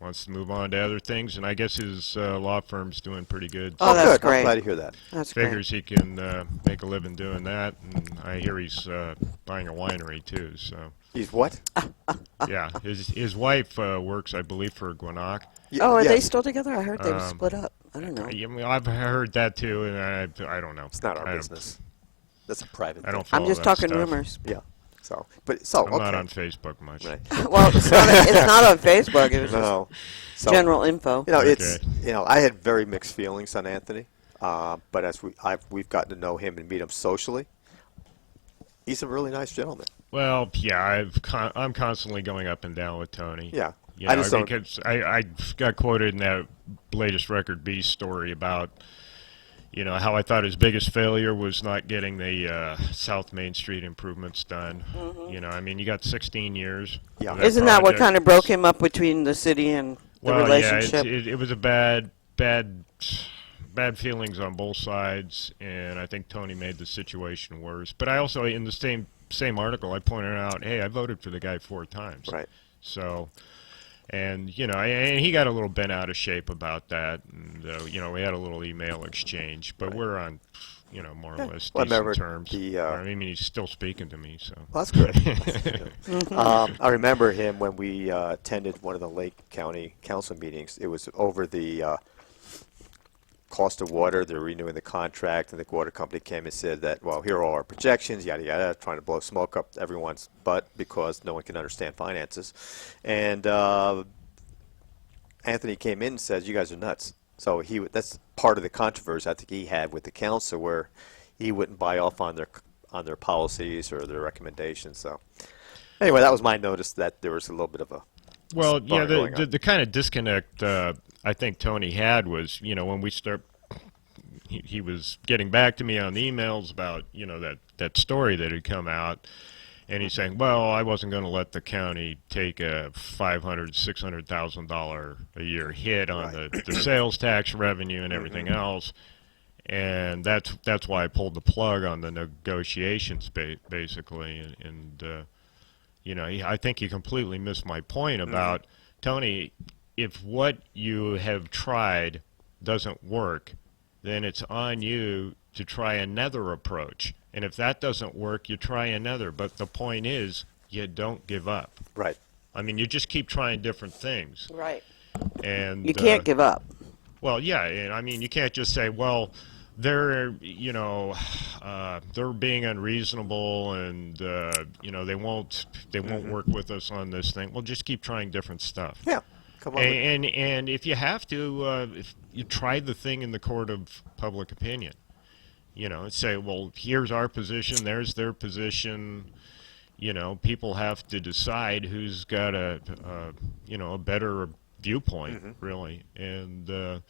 wants to move on to other things. And I guess his law firm's doing pretty good. Oh, that's good. great. I'm glad to hear that. That's great. Figures he can make a living doing that. And I hear he's buying a winery too. So He's what? yeah, his wife works, I believe, for Gwinnett. Oh, are Yeah, they still together? I heard they were split up. I don't know. I mean, I've heard that too, and I don't know. It's not I our don't- business. That's a private I don't thing. I'm follow just that talking stuff. rumors. Yeah. So, I'm okay. not on Facebook much. Right. Well, it's not on Facebook. It was No. So, just general info. it's Okay. I had very mixed feelings on Anthony, but as we've gotten to know him and meet him socially, he's a really nice gentleman. Well, yeah, I'm constantly going up and down with Tony. Yeah. You I know, just don't. because I got quoted in that latest Record B story about, how I thought his biggest failure was not getting the South Main Street improvements done. I mean, you got 16 years. Yeah. for Isn't that what project. kind of broke him up between the city and the Well, relationship? yeah, it was a bad feelings on both sides, and I think Tony made the situation worse. But I also, in the same article, I pointed out, hey, I voted for the guy 4 times. Right. So, and and he got a little bent out of shape about that, and we had a little email exchange. But we're on more or less Well, I decent remember terms. the, I mean, he's still speaking to me, so. Well, that's good. I remember him when we attended one of the Lake County Council meetings. It was over the cost of water. They're renewing the contract, and the water company came and said that, well, here are all our projections, yada, yada, trying to blow smoke up everyone's butt because no one can understand finances. And Anthony came in and said, you guys are nuts. So that's part of the controversy I think he had with the council, where he wouldn't buy off on their policies or their recommendations. So anyway, that was my notice, that there was a little bit of a Well, yeah, going on. the kind of disconnect I think Tony had was, when we he was getting back to me on the emails about, that story that had come out, and he's saying, well, I wasn't going to let the county take a $600,000 a year hit on the sales tax revenue and everything else, and that's why I pulled the plug on the negotiations, basically, and I think he completely missed my point about, Tony, if what you have tried doesn't work, then it's on you to try another approach. And if that doesn't work, you try another. But the point is, you don't give up. Right. I mean, you just keep trying different things. Right. And You can't give up. Well, yeah. And I mean, you can't just say, well, they're being unreasonable, and they won't work with us on this thing. Well, just keep trying different stuff. Yeah. Come on. And if you have to, if you try the thing in the court of public opinion, say, well, here's our position, there's their position. People have to decide who's got a better viewpoint, really. And the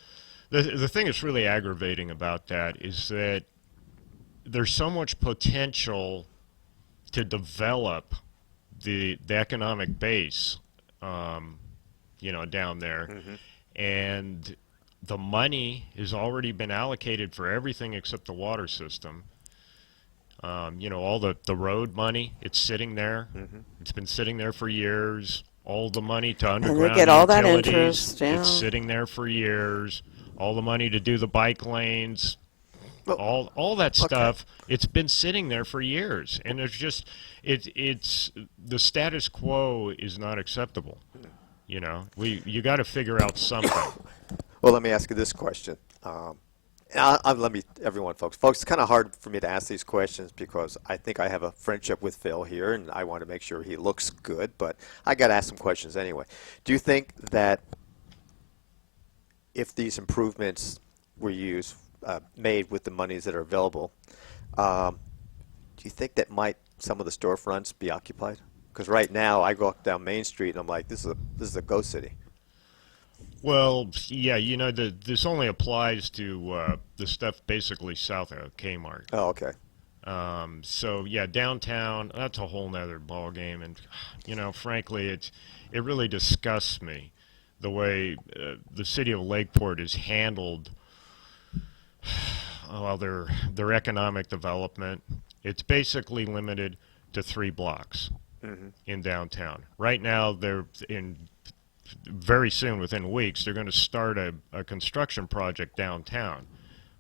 thing that's really aggravating about that is that there's so much potential to develop the economic base, down there, and the money has already been allocated for everything except the water system. All the road money, it's sitting there. It's been sitting there for years. All the money to underground And they get all that utilities, interest, yeah. it's sitting there for years. All the money to do the bike lanes, all that stuff, it's been sitting there for years. And there's just, it's the status quo is not acceptable. You got to figure out something. Well, let me ask you this question. Everyone, folks, it's kind of hard for me to ask these questions because I think I have a friendship with Phil here, and I want to make sure he looks good, but I got to ask some questions anyway. Do you think that if these improvements were made with the monies that are available, do you think that some of the storefronts be occupied? Because right now I go up down Main Street and I'm like, this is a ghost city. Well, yeah, this only applies to the stuff basically south of Kmart. Oh, okay. So yeah, downtown, that's a whole nother ball game, and frankly, it really disgusts me the way the city of Lakeport has handled their economic development. It's basically limited to 3 blocks in downtown. Right now, very soon, within weeks, they're going to start a construction project downtown.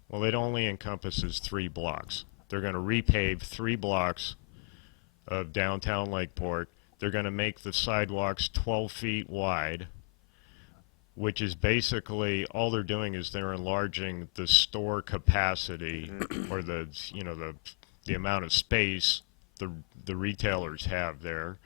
Well, it only encompasses 3 blocks. They're going to repave 3 blocks of downtown Lakeport. They're going to make the sidewalks 12 feet wide, which is basically all they're doing is they're enlarging the store capacity or the amount of space the retailers have there.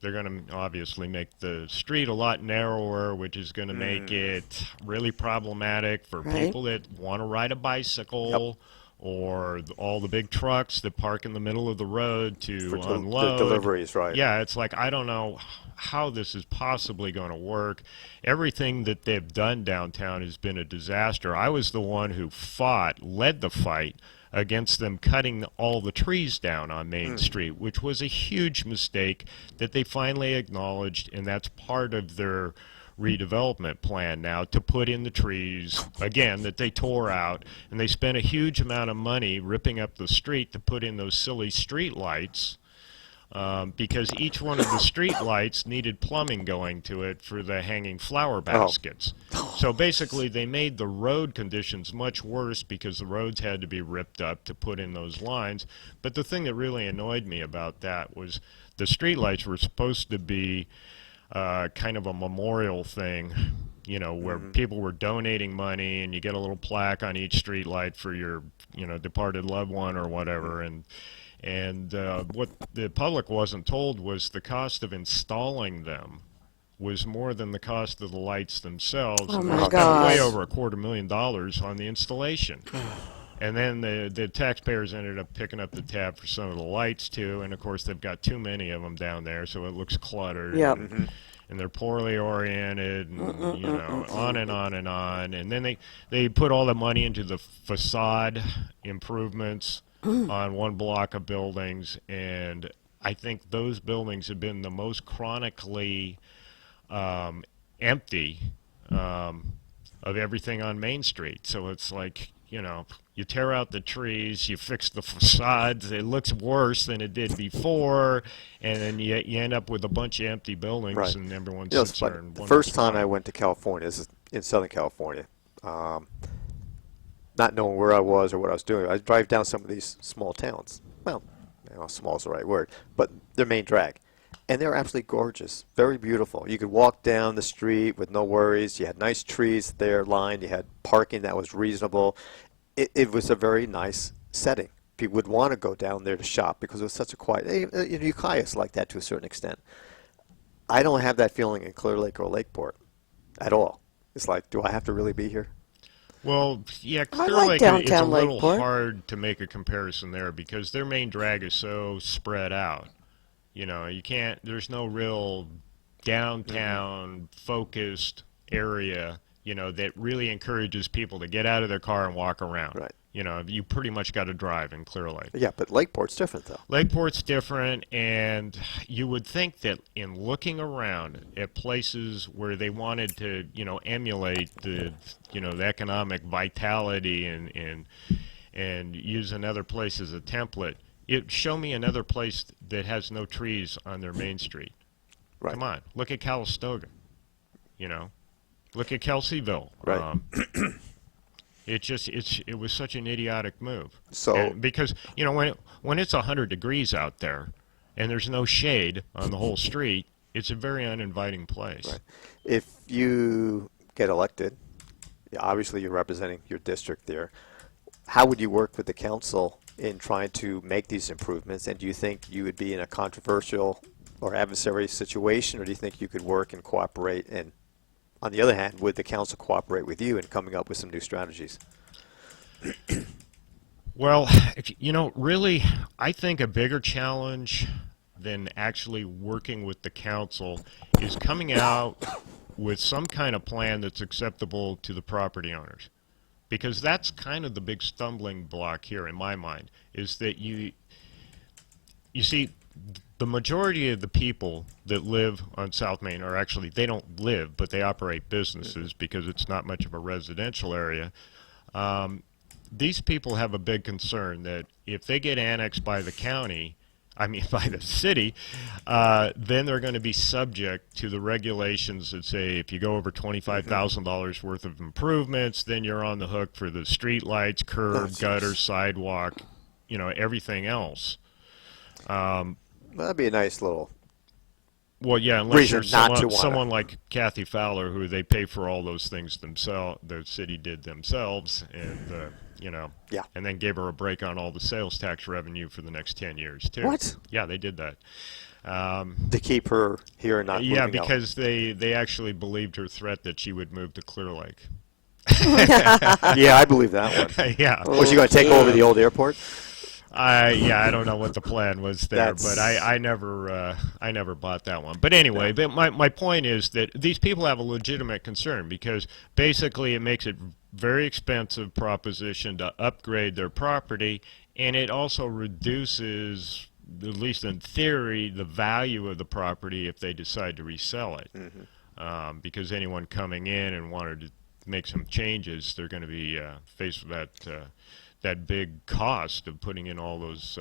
They're going to obviously make the street a lot narrower, which is going to make it really problematic for people that want to ride a bicycle, or all the big trucks that park in the middle of the road to unload. The deliveries, right. Yeah, it's like, I don't know how this is possibly going to work. Everything that they've done downtown has been a disaster. I was the one who led the fight against them cutting all the trees down on Main Street, which was a huge mistake that they finally acknowledged, and that's part of their redevelopment plan now, to put in the trees, again, that they tore out, and they spent a huge amount of money ripping up the street to put in those silly street lights because each one of the street lights needed plumbing going to it for the hanging flower baskets. So basically they made the road conditions much worse because the roads had to be ripped up to put in those lines. But the thing that really annoyed me about that was the street lights were supposed to be kind of a memorial thing, you know, where people were donating money and you get a little plaque on each street light for your, you know, departed loved one or whatever. And what the public wasn't told was the cost of installing them was more than the cost of the lights themselves. Oh and my they spent gosh. way over $250,000 on the installation. And then the taxpayers ended up picking up the tab for some of the lights too, and of course they've got too many of them down there, so it looks cluttered. Yep. And they're poorly oriented, and you know, on and on and on. And then they put all the money into the facade improvements on one block of buildings, and I think those buildings have been the most chronically empty of everything on Main Street. So it's like, you know, you tear out the trees, you fix the facades, it looks worse than it did before, and then you end up with a bunch of empty buildings, Right. and everyone's You know, it's funny. concerned. The first time I went to California, this is in Southern California, not knowing where I was or what I was doing, I drive down some of these small towns. Well, you know, small is the right word, but their main drag. And they're absolutely gorgeous, very beautiful. You could walk down the street with no worries. You had nice trees there lined. You had parking that was reasonable. It was a very nice setting. People would want to go down there to shop because it was such a quiet. Ukiah is like that to a certain extent. I don't have that feeling in Clear Lake or Lakeport at all. It's like, do I have to really be here? Well, yeah, I Clear like Lake, it's a downtown little Lakeport. hard to make a comparison there because their main drag is so spread out. You know, you can't, there's no real downtown focused area, you know, that really encourages people to get out of their car and walk around. Right. You know, you pretty much got to drive in Clear Lake. Yeah, but Lakeport's different, though. Lakeport's different, and you would think that in looking around at places where they wanted to, you know, emulate the, you know, the economic vitality and use another place as a template, show me another place that has no trees on their main street. Right. Come on, look at Calistoga. You know, look at Kelseyville. Right. It was such an idiotic move. So because, you know, when it's 100 degrees out there and there's no shade on the whole street, it's a very uninviting place. Right. If you get elected, obviously you're representing your district there. How would you work with the council in trying to make these improvements? And do you think you would be in a controversial or adversary situation, or do you think you could work and cooperate? And on the other hand, would the council cooperate with you in coming up with some new strategies? Well, you know, really, I think a bigger challenge than actually working with the council is coming out with some kind of plan that's acceptable to the property owners. Because that's kind of the big stumbling block here in my mind, is that you see, the majority of the people that live on South Main, or actually they don't live, but they operate businesses because it's not much of a residential area. These people have a big concern that if they get annexed by the county, I mean by the city, then they're going to be subject to the regulations that say if you go over $25,000 worth of improvements, then you're on the hook for the street lights, curb, gutter, sidewalk, you know, everything else. Well, that'd be a nice little Well, yeah, unless you're reason not to wanna- someone like Kathy Fowler, who they pay for all those things themselves, the city did themselves, and you know, Yeah. and then gave her a break on all the sales tax revenue for the next 10 years too. What? Yeah, they did that. to keep her here and not Yeah, moving out. because they actually believed her threat that she would move to Clear Lake. Yeah, I believe that one. Yeah. Was she going to take over the old airport? I don't know what the plan was there, but That's- I never bought that one. But anyway, but my point is that these people have a legitimate concern because basically it makes it very expensive proposition to upgrade their property, and it also reduces, at least in theory, the value of the property if they decide to resell it. Because anyone coming in and wanted to make some changes, they're going to be faced with that big cost of putting in all those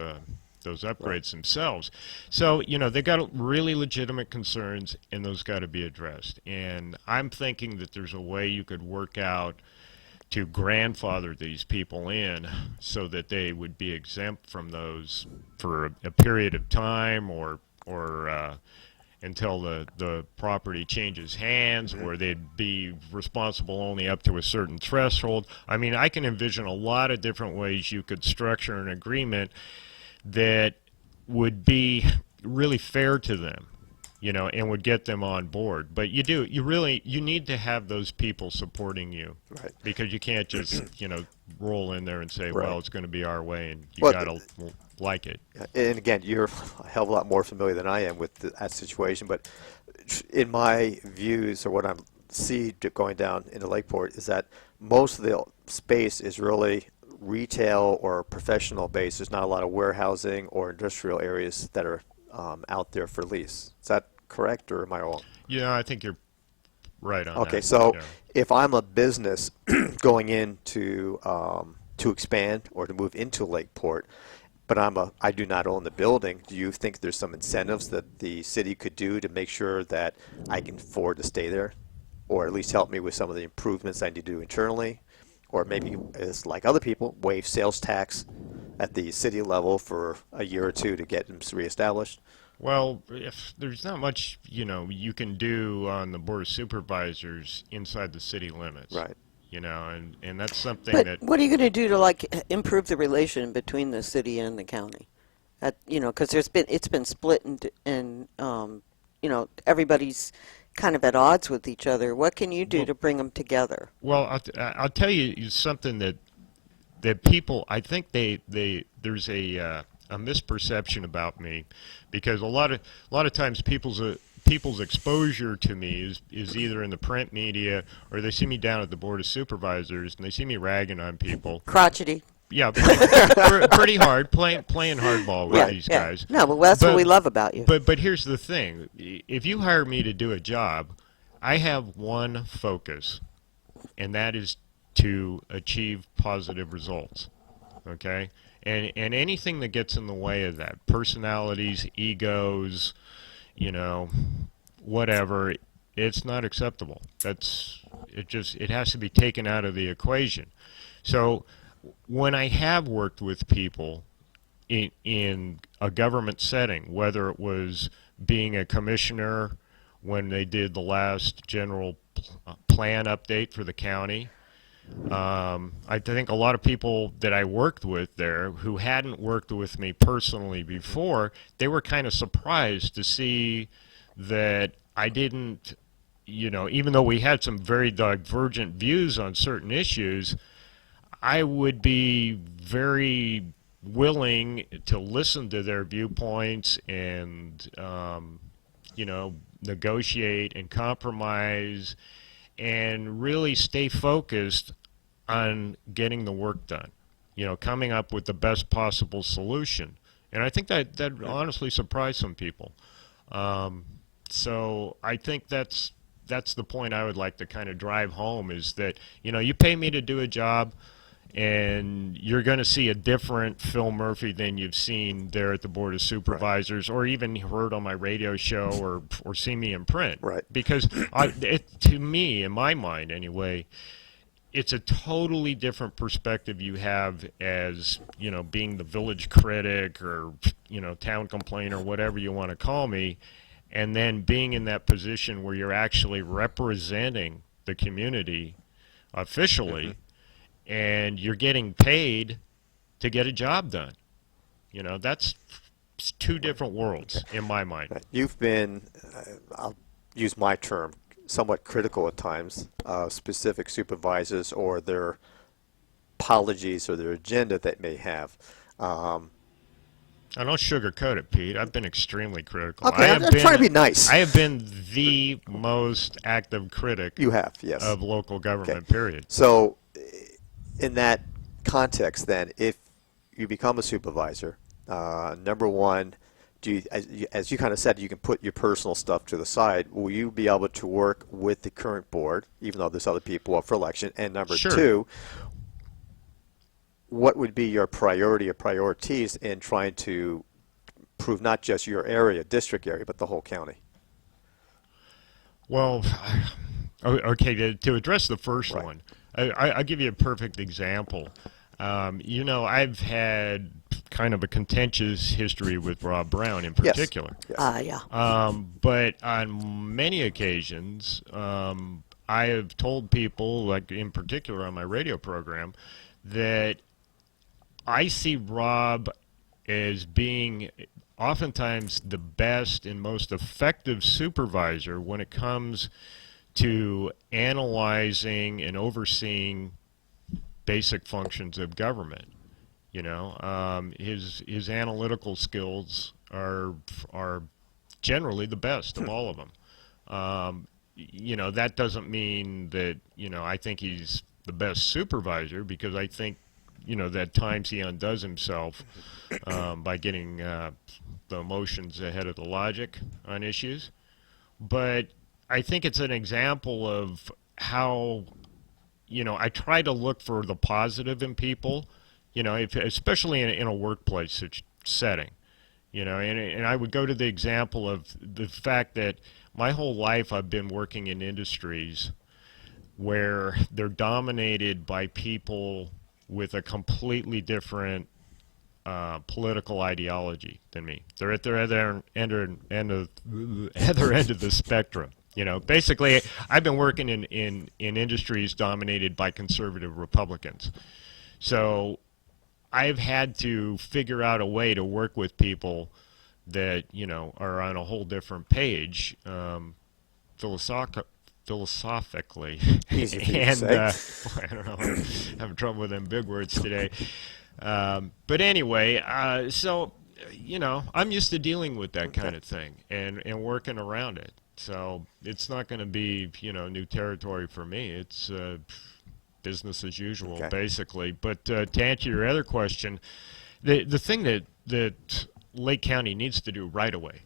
those upgrades themselves. So, they got really legitimate concerns, and those got to be addressed. And I'm thinking that there's a way you could work out to grandfather these people in so that they would be exempt from those for a period of time, or until the property changes hands, or they'd be responsible only up to a certain threshold. I mean, I can envision a lot of different ways you could structure an agreement that would be really fair to them, and would get them on board. But you need to have those people supporting you, Right. because you can't just, roll in there and say, Right. well, it's going to be our way, and you Well, got to like it. And again, you're a hell of a lot more familiar than I am with that situation, but in my views, or what I see going down into Lakeport, is that most of the space is really retail or professional based. There's not a lot of warehousing or industrial areas that are out there for lease. Is that correct, or am I wrong? Yeah, I think you're right on that. Okay, so Yeah. if I'm a business going in to expand or to move into Lakeport, but I do not own the building, do you think there's some incentives that the city could do to make sure that I can afford to stay there, or at least help me with some of the improvements I need to do internally, or maybe, as like other people, waive sales tax at the city level for a year or two to get them reestablished? Well, if there's not much, you can do on the Board of Supervisors inside the city limits. Right. And that's something But that, what are you going to do to improve the relation between the city and the county? Because it's been split and everybody's kind of at odds with each other. What can you do to bring them together? well, I'll tell you something that people, I think there's a misperception about me, because a lot of times people's exposure to me is either in the print media, or they see me down at the Board of Supervisors and they see me ragging on people. Crotchety. Yeah, pretty hard, playing hardball with these guys. No, but that's what we love about you. But here's the thing: if you hire me to do a job, I have one focus, and that is to achieve positive results. Okay, and anything that gets in the way of that, personalities, egos, whatever, it's not acceptable. It has to be taken out of the equation. So when I have worked with people in a government setting, whether it was being a commissioner when they did the last general plan update for the county, I think a lot of people that I worked with there who hadn't worked with me personally before, they were kind of surprised to see that I didn't, even though we had some very divergent views on certain issues, I would be very willing to listen to their viewpoints and, negotiate and compromise and really stay focused on getting the work done, coming up with the best possible solution. And I think that honestly surprised some people. So I think that's the point I would like to kind of drive home, is that, you pay me to do a job, and you're going to see a different Phil Murphy than you've seen there at the Board of Supervisors, or even heard on my radio show, or see me in print. Right. Because to me, in my mind anyway, it's a totally different perspective you have as, being the village critic or, town complainer, whatever you want to call me, and then being in that position where you're actually representing the community officially, and you're getting paid to get a job done. That's two different worlds in my mind. You've been, I'll use my term, somewhat critical at times of specific supervisors or their apologies or their agenda that may have. I don't sugarcoat it, Pete. I've been extremely critical. Okay, I'm trying to be nice. I have been the most active critic You have, yes. of local government, Okay. period. So in that context, then, if you become a supervisor, number one, as you kind of said, you can put your personal stuff to the side. Will you be able to work with the current board, even though there's other people up for election? And number Sure. two, what would be your priority or priorities in trying to improve not just your area, district area, but the whole county? Well, okay, to address the first Right. one, I'll give you a perfect example. I've had kind of a contentious history with Rob Brown in Yes. particular. Yes. Yeah. But on many occasions, I have told people, like in particular on my radio program, that I see Rob as being oftentimes the best and most effective supervisor when it comes to analyzing and overseeing basic functions of government. His analytical skills are generally the best of all of them. That doesn't mean that I think he's the best supervisor, because I think that at times he undoes himself by getting the emotions ahead of the logic on issues. But I think it's an example of how I try to look for the positive in people, especially in a workplace setting, and I would go to the example of the fact that my whole life I've been working in industries where they're dominated by people with a completely different political ideology than me. They're at their other end of the spectrum. Basically, I've been working in industries dominated by conservative Republicans. So I've had to figure out a way to work with people that, are on a whole different page philosophically. Easy for you to And say. I don't know, I'm having trouble with them big words today. But anyway, so, I'm used to dealing with that kind of thing and working around it. So it's not going to be, new territory for me. It's business as usual, Okay. basically. But to answer your other question, the thing that Lake County needs to do right away,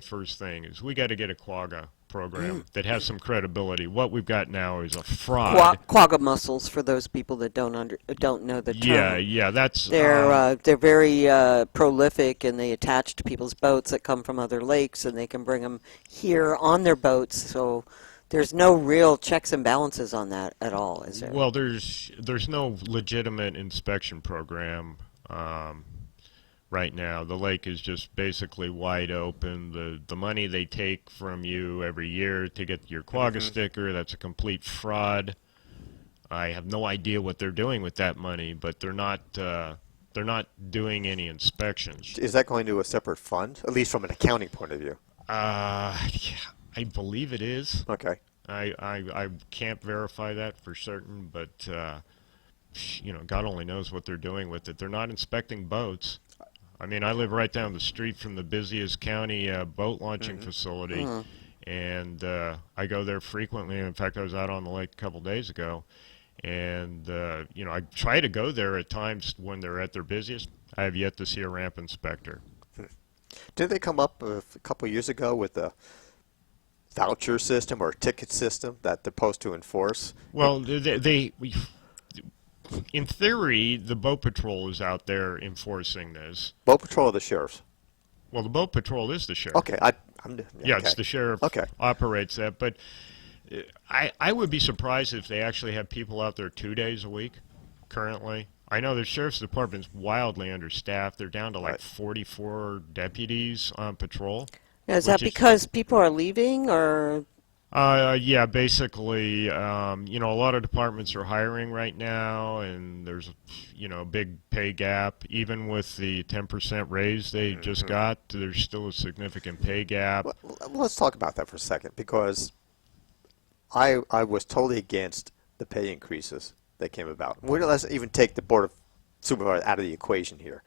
first thing, is we got to get a quagga program that has some credibility. What we've got now is a fraud. Quagga mussels, for those people that don't know the term. Yeah, that's They're very prolific, and they attach to people's boats that come from other lakes, and they can bring them here on their boats. So there's no real checks and balances on that at all, is there? well, there's no legitimate inspection program right now. The lake is just basically wide open. The money they take from you every year to get your quagga sticker, that's a complete fraud. I have no idea what they're doing with that money, but they're not doing any inspections. Is that going to a separate fund, at least from an accounting point of view? Yeah, I believe it is. Okay. I can't verify that for certain, but God only knows what they're doing with it. They're not inspecting boats. I mean, I live right down the street from the busiest county boat launching facility, and I go there frequently. In fact, I was out on the lake a couple days ago, and I try to go there at times when they're at their busiest. I have yet to see a ramp inspector. Did they come up a couple of years ago with a voucher system or a ticket system that they're supposed to enforce? Well, in theory, the boat patrol is out there enforcing this. Boat patrol or the sheriffs? Well, the boat patrol is the sheriff. Okay, Yeah, okay. it's the sheriff Okay. operates that. But I would be surprised if they actually have people out there 2 days a week currently. I know the sheriff's department's wildly understaffed. They're down to like Right. 44 deputies on patrol. Now, is that which is- because people are leaving, or Yeah, basically, a lot of departments are hiring right now, and there's, a big pay gap. Even with the 10% raise they just got, there's still a significant pay gap. Well, let's talk about that for a second, because I was totally against the pay increases that came about. Let's even take the Board of Supervisors out of the equation here.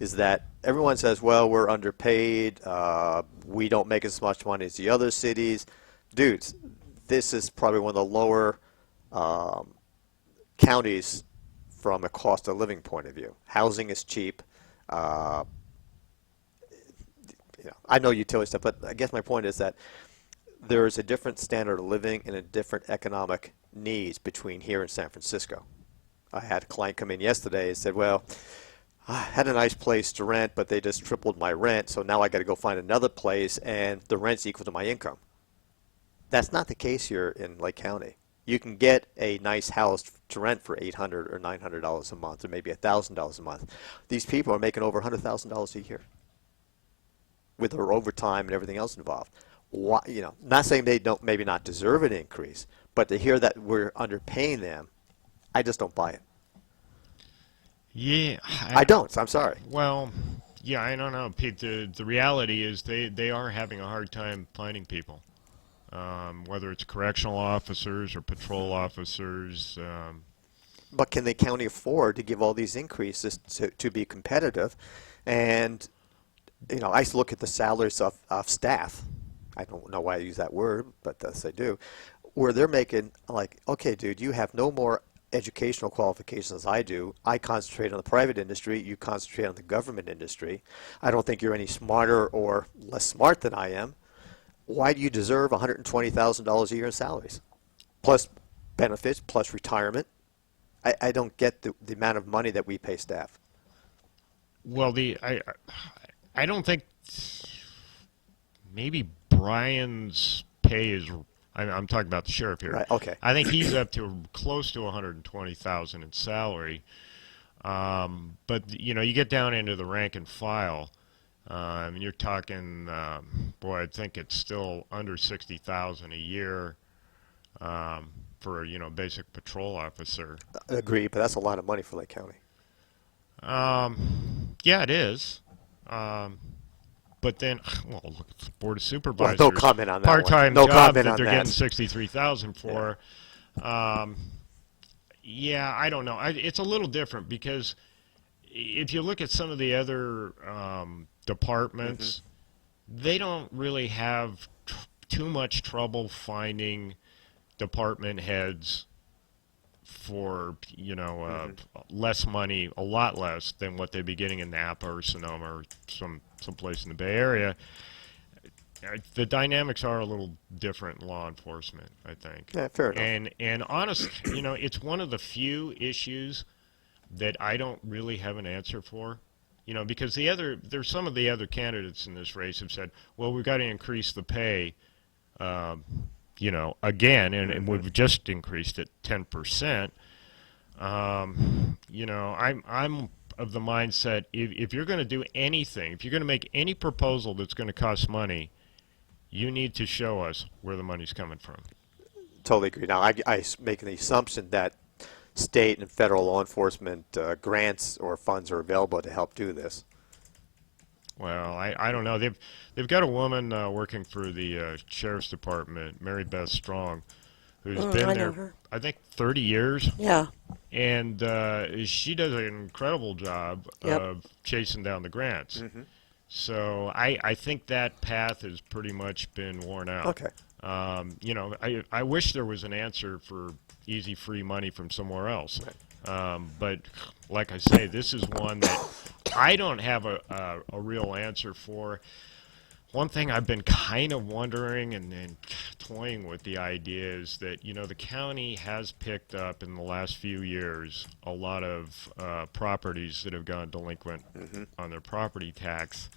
Is that everyone says, well, we're underpaid, we don't make as much money as the other cities. Dudes, this is probably one of the lower counties from a cost of living point of view. Housing is cheap. I know utility stuff, but I guess my point is that there is a different standard of living and a different economic needs between here and San Francisco. I had a client come in yesterday and said, well, I had a nice place to rent, but they just tripled my rent, so now I got to go find another place, and the rent's equal to my income. That's not the case here in Lake County. You can get a nice house to rent for $800 or $900 a month, or maybe $1,000 a month. These people are making over $100,000 a year with their overtime and everything else involved. Why, not saying they don't maybe not deserve an increase, but to hear that we're underpaying them, I just don't buy it. Yeah, I don't. I'm sorry. Well, yeah, I don't know, Pete. The reality is they are having a hard time finding people, whether it's correctional officers or patrol officers. But can the county afford to give all these increases to be competitive? And, I look at the salaries of staff. I don't know why I use that word, but yes, I do. Where they're making, like, okay, dude, you have no more educational qualifications as I do. I concentrate on the private industry. You concentrate on the government industry. I don't think you're any smarter or less smart than I am. Why do you deserve $120,000 a year in salaries? Plus benefits, plus retirement. I don't get the amount of money that we pay staff. Well, I don't think maybe Brian's pay is. I'm talking about the sheriff here. Right. Okay. I think he's up to close to $120,000 in salary. But you get down into the rank and file. You're talking, I think it's still under $60,000 a year for a basic patrol officer. Agree, but that's a lot of money for Lake County. Yeah, it is. But then, look at the Board of Supervisors. Well, no comment on that part-time one. No job comment that on they're that. getting $63,000 for. Yeah, I don't know. It's a little different because if you look at some of the other departments, they don't really have too much trouble finding department heads for less money, a lot less than what they'd be getting in Napa or Sonoma or someplace in the Bay Area. The dynamics are a little different in law enforcement, I think. Yeah, fair enough. And honestly, it's one of the few issues that I don't really have an answer for. Because there's some of the other candidates in this race have said, well, we've got to increase the pay, again, and we've just increased it 10%. I'm of the mindset, if you're going to do anything, if you're going to make any proposal that's going to cost money, you need to show us where the money's coming from. Totally agree. Now, I make the assumption that state and federal law enforcement grants or funds are available to help do this. Well, I don't know. They've got a woman working for the sheriff's department, Mary Beth Strong, who's been there, I think, 30 years. Yeah. And she does an incredible job of chasing down the grants. So I think that path has pretty much been worn out. Okay. I wish there was an answer for easy free money from somewhere else. Right. But like I say, this is one that I don't have a real answer for. One thing I've been kind of wondering and toying with the idea is that, the county has picked up in the last few years a lot of properties that have gone delinquent on their property tax.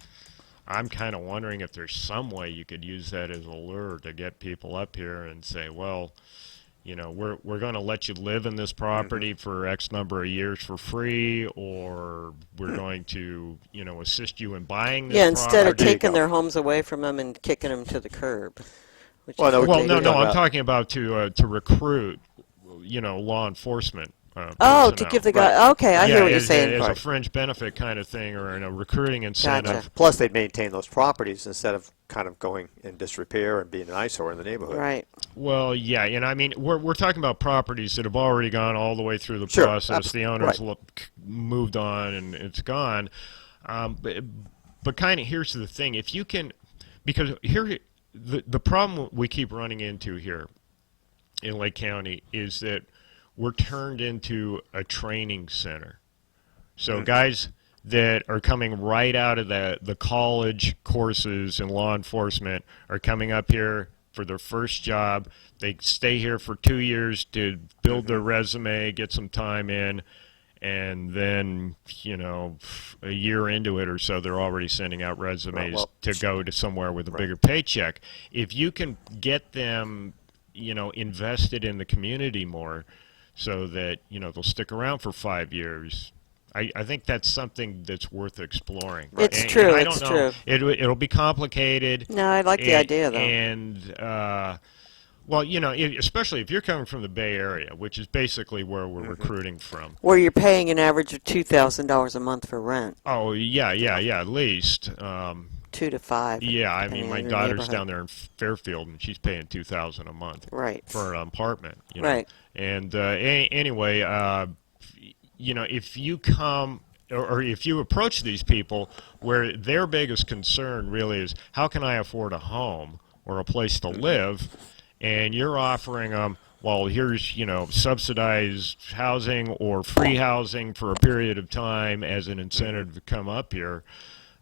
I'm kind of wondering if there's some way you could use that as a lure to get people up here and say, well, we're going to let you live in this property for X number of years for free, or we're going to, assist you in buying this property. Instead of taking their homes away from them and kicking them to the curb. No, I'm talking about to recruit, law enforcement. To give the guy. Okay, I hear what you're saying. As a fringe benefit kind of thing, or in a recruiting incentive. Gotcha. Plus, they'd maintain those properties instead of kind of going in disrepair and being an eyesore in the neighborhood. Right. Well, yeah, we're talking about properties that have already gone all the way through the process. The owners moved on and it's gone. But kind of here's the thing: if you can, because here the problem we keep running into here in Lake County is that we're turned into a training center. So guys that are coming right out of the college courses in law enforcement are coming up here for their first job. They stay here for 2 years to build their resume, get some time in, and then, a year into it or so, they're already sending out resumes to go to somewhere with a bigger paycheck. If you can get them, invested in the community more so that, they'll stick around for 5 years, I think that's something that's worth exploring. It's And true. I don't It's know. true. It'll be complicated. No, I like the idea, though. And, well, especially if you're coming from the Bay Area, which is basically where we're recruiting from. Where you're paying an average of $2,000 a month for rent. Oh, yeah, at least. 2 to 5. Yeah, I depending mean, my on your daughter's neighborhood. down there in Fairfield, and she's paying $2,000 a month Right. for an apartment. Right. And anyway, if you come or if you approach these people where their biggest concern really is how can I afford a home or a place to live, and you're offering them, well, here's, subsidized housing or free housing for a period of time as an incentive to come up here.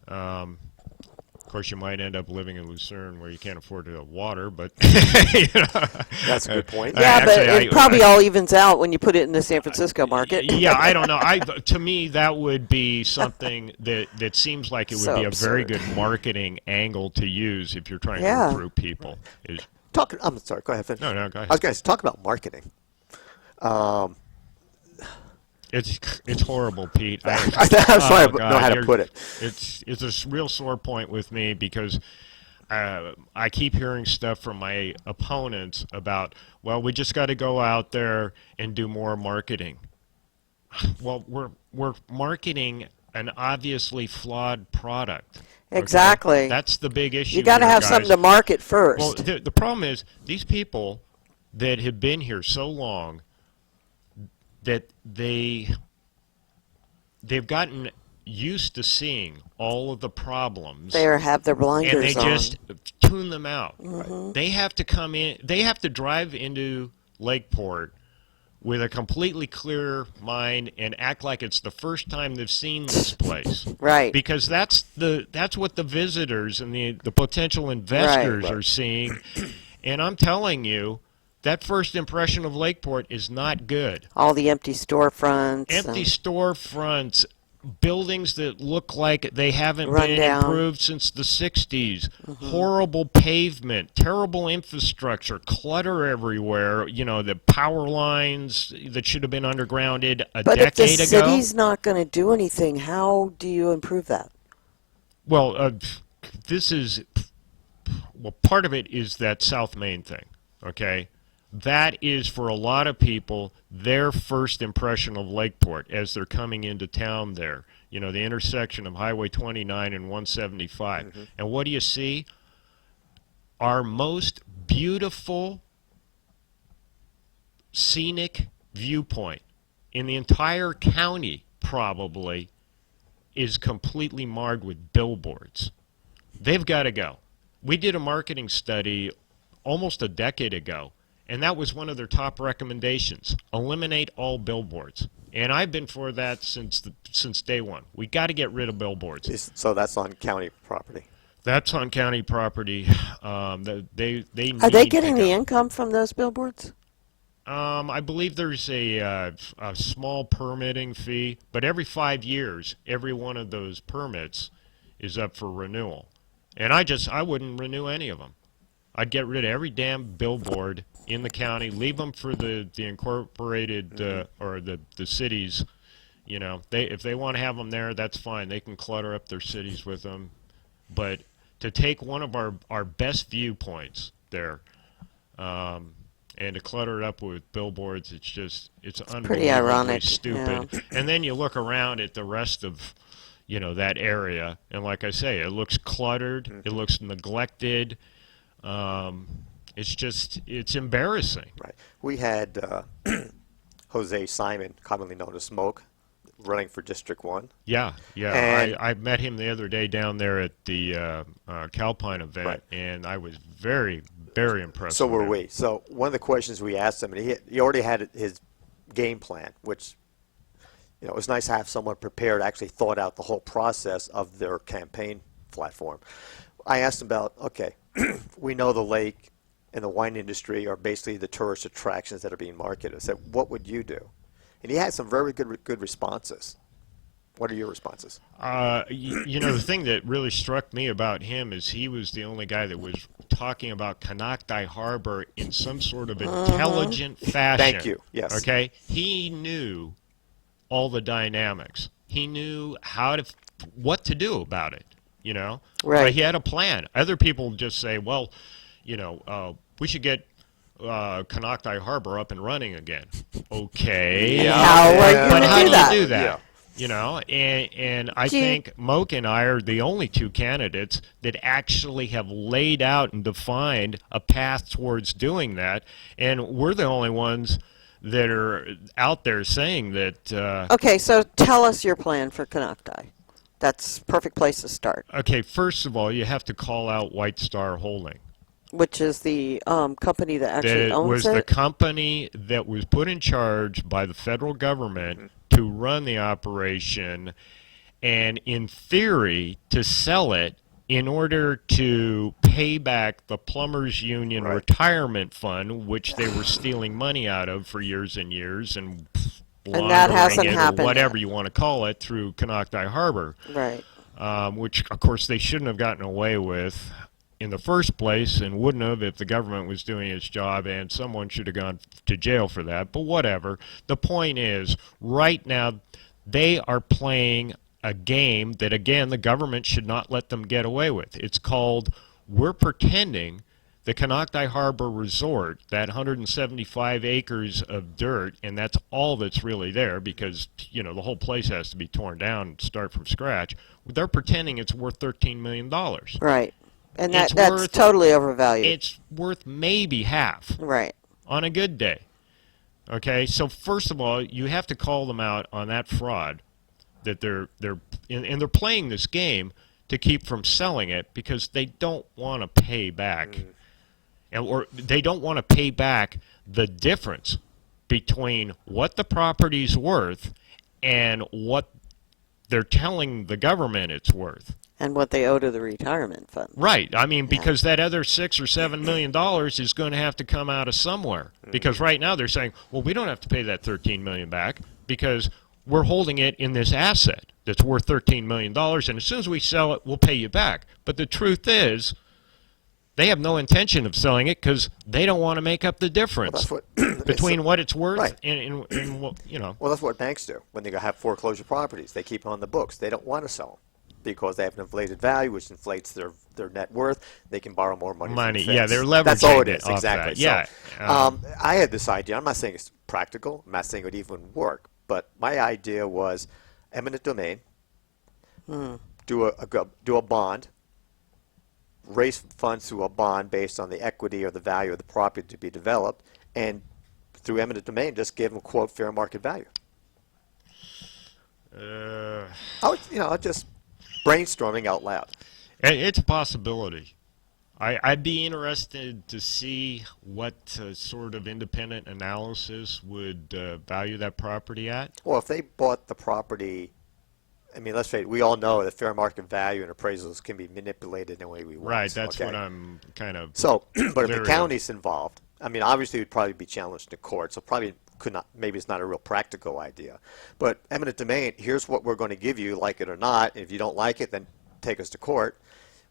Of course, you might end up living in Lucerne where you can't afford the water, but That's a good point. Yeah, Actually, but it probably all evens out when you put it in the San Francisco market. Yeah, I don't know. To me, that would be something that seems like it would So be a very absurd. good marketing angle to use if you're trying to Yeah. recruit people. I'm sorry. Go ahead. Finish. No, go ahead. I was going to talk about marketing. It's horrible, Pete. I'm trying to know how to put it. It's a real sore point with me because I keep hearing stuff from my opponents about, well, we just got to go out there and do more marketing. Well, we're marketing an obviously flawed product. Okay? Exactly. That's the big issue. You got to here, have guys. something to market first. Well, the problem is these people that have been here so long that they've gotten used to seeing all of the problems. They have their blinders and they on. just tune them out. Mm-hmm. They have to come in. They have to drive into Lakeport with a completely clear mind and act like it's the first time they've seen this place. Right. Because that's what the visitors and the potential investors Right. are seeing. And I'm telling you, that first impression of Lakeport is not good. All the empty storefronts. Empty and- storefronts, buildings that look like they haven't Run been down. improved since the 60s, horrible pavement, terrible infrastructure, clutter everywhere, the power lines that should have been undergrounded a But if the decade ago. city's not going to do anything, how do you improve that? Well, part of it is that South Main thing, okay? That is, for a lot of people, their first impression of Lakeport as they're coming into town there. The intersection of Highway 29 and 175. And what do you see? Our most beautiful scenic viewpoint in the entire county, probably, is completely marred with billboards. They've got to go. We did a marketing study almost a decade ago, and that was one of their top recommendations: eliminate all billboards. And I've been for that since day one. We got to get rid of billboards. So that's on county property. That's on county property. They need Are they to getting go. the income from those billboards? I believe there's a small permitting fee, but every 5 years, every one of those permits is up for renewal. And I wouldn't renew any of them. I'd get rid of every damn billboard in the county, leave them for the incorporated or the cities. If they want to have them there, that's fine. They can clutter up their cities with them. But to take one of our best viewpoints there and to clutter it up with billboards, it's unbelievably ironic, stupid. yeah. And then you look around at the rest of that area, and like I say, it looks cluttered, it looks neglected. It's embarrassing. Right. We had Jose Simon, commonly known as Smoke, running for District 1. Yeah. And- I met him the other day down there at the Calpine event, Right. and I was very, very impressed. So with were him. we. So one of the questions we asked him, and he already had his game plan, which it was nice to have someone prepared, actually thought out the whole process of their campaign platform. I asked him about, okay, we know the lake and the wine industry are basically the tourist attractions that are being marketed. I said, what would you do? and he had some very good responses. What are your responses? You know, the thing that really struck me about him is he was the only guy that was talking about Canocti Harbor in some sort of intelligent fashion. Thank you. Yes. Okay? He knew all the dynamics. He knew what to do about it, you know? Right. He had a plan. Other people just say, well, you know, we should get Canocti Harbor up and running again. Okay. How are you But going how to do do that? you do that? Yeah. You know, and I Do you- think Moak and I are the only two candidates that actually have laid out and defined a path towards doing that, and we're the only ones that are out there saying that. Okay, so tell us your plan for Canocti. That's perfect place to start, Okay, first of all, you have to call out White Star Holding. which is the company that That actually it owns was it. the company that was put in charge by the federal government to run the operation, and in theory to sell it in order to pay back the Plumbers Union Right. retirement fund, which they were stealing money out of for years and years, and And that laundering hasn't it, or happened whatever yet. you want to call it, through Canocti Harbor. Right. Which, of course, they shouldn't have gotten away with in the first place, and wouldn't have if the government was doing its job, and someone should have gone to jail for that. But whatever. The point is, right now, they are playing a game that, again, the government should not let them get away with. It's called, we're pretending the Canocti Harbor Resort, that 175 acres of dirt, and that's all that's really there because, you know, the whole place has to be torn down and start from scratch. They're pretending it's worth $13 million. Right. And It's that's worth- totally overvalued. It's worth maybe half Right. on a good day. Okay, so first of all, you have to call them out on that fraud, that they're playing this game to keep from selling it because they don't want to pay back, or they don't want to pay back the difference between what the property's worth and what they're telling the government it's worth. And what they owe to the retirement fund. Right. I mean, because that other $6 or $7 million is going to have to come out of somewhere. Because right now they're saying, well, we don't have to pay that $13 million back because we're holding it in this asset that's worth $13 million, and as soon as we sell it, we'll pay you back. But the truth is, they have no intention of selling it because they don't want to make up the difference Well, that's what between what it's worth Right. and what, you know. Well, that's what banks do when they have foreclosure properties. They keep them on the books. They don't want to sell them because they have an inflated value, which inflates their net worth. They can borrow more money. From the Yeah, Feds. they're leveraging That's all it it is, off exactly. that. Yeah. So, I had this idea. I'm not saying it's practical. I'm not saying it would even work. But my idea was eminent domain. Do a bond. Raise funds through a bond based on the equity or the value of the property to be developed, and through eminent domain, just give them quote fair market value. Just brainstorming out loud. It's a possibility. I'd be interested to see what sort of independent analysis would value that property at. Well, if they bought the property, I mean, let's face it, we all know that fair market value and appraisals can be manipulated in the way we want. Right, that's okay? what I'm kind of... So, but if the leery county's involved, I mean, obviously it would probably be challenged in court, so probably could not, maybe it's not a real practical idea. But eminent domain, here's what we're going to give you, like it or not. If you don't like it, then take us to court.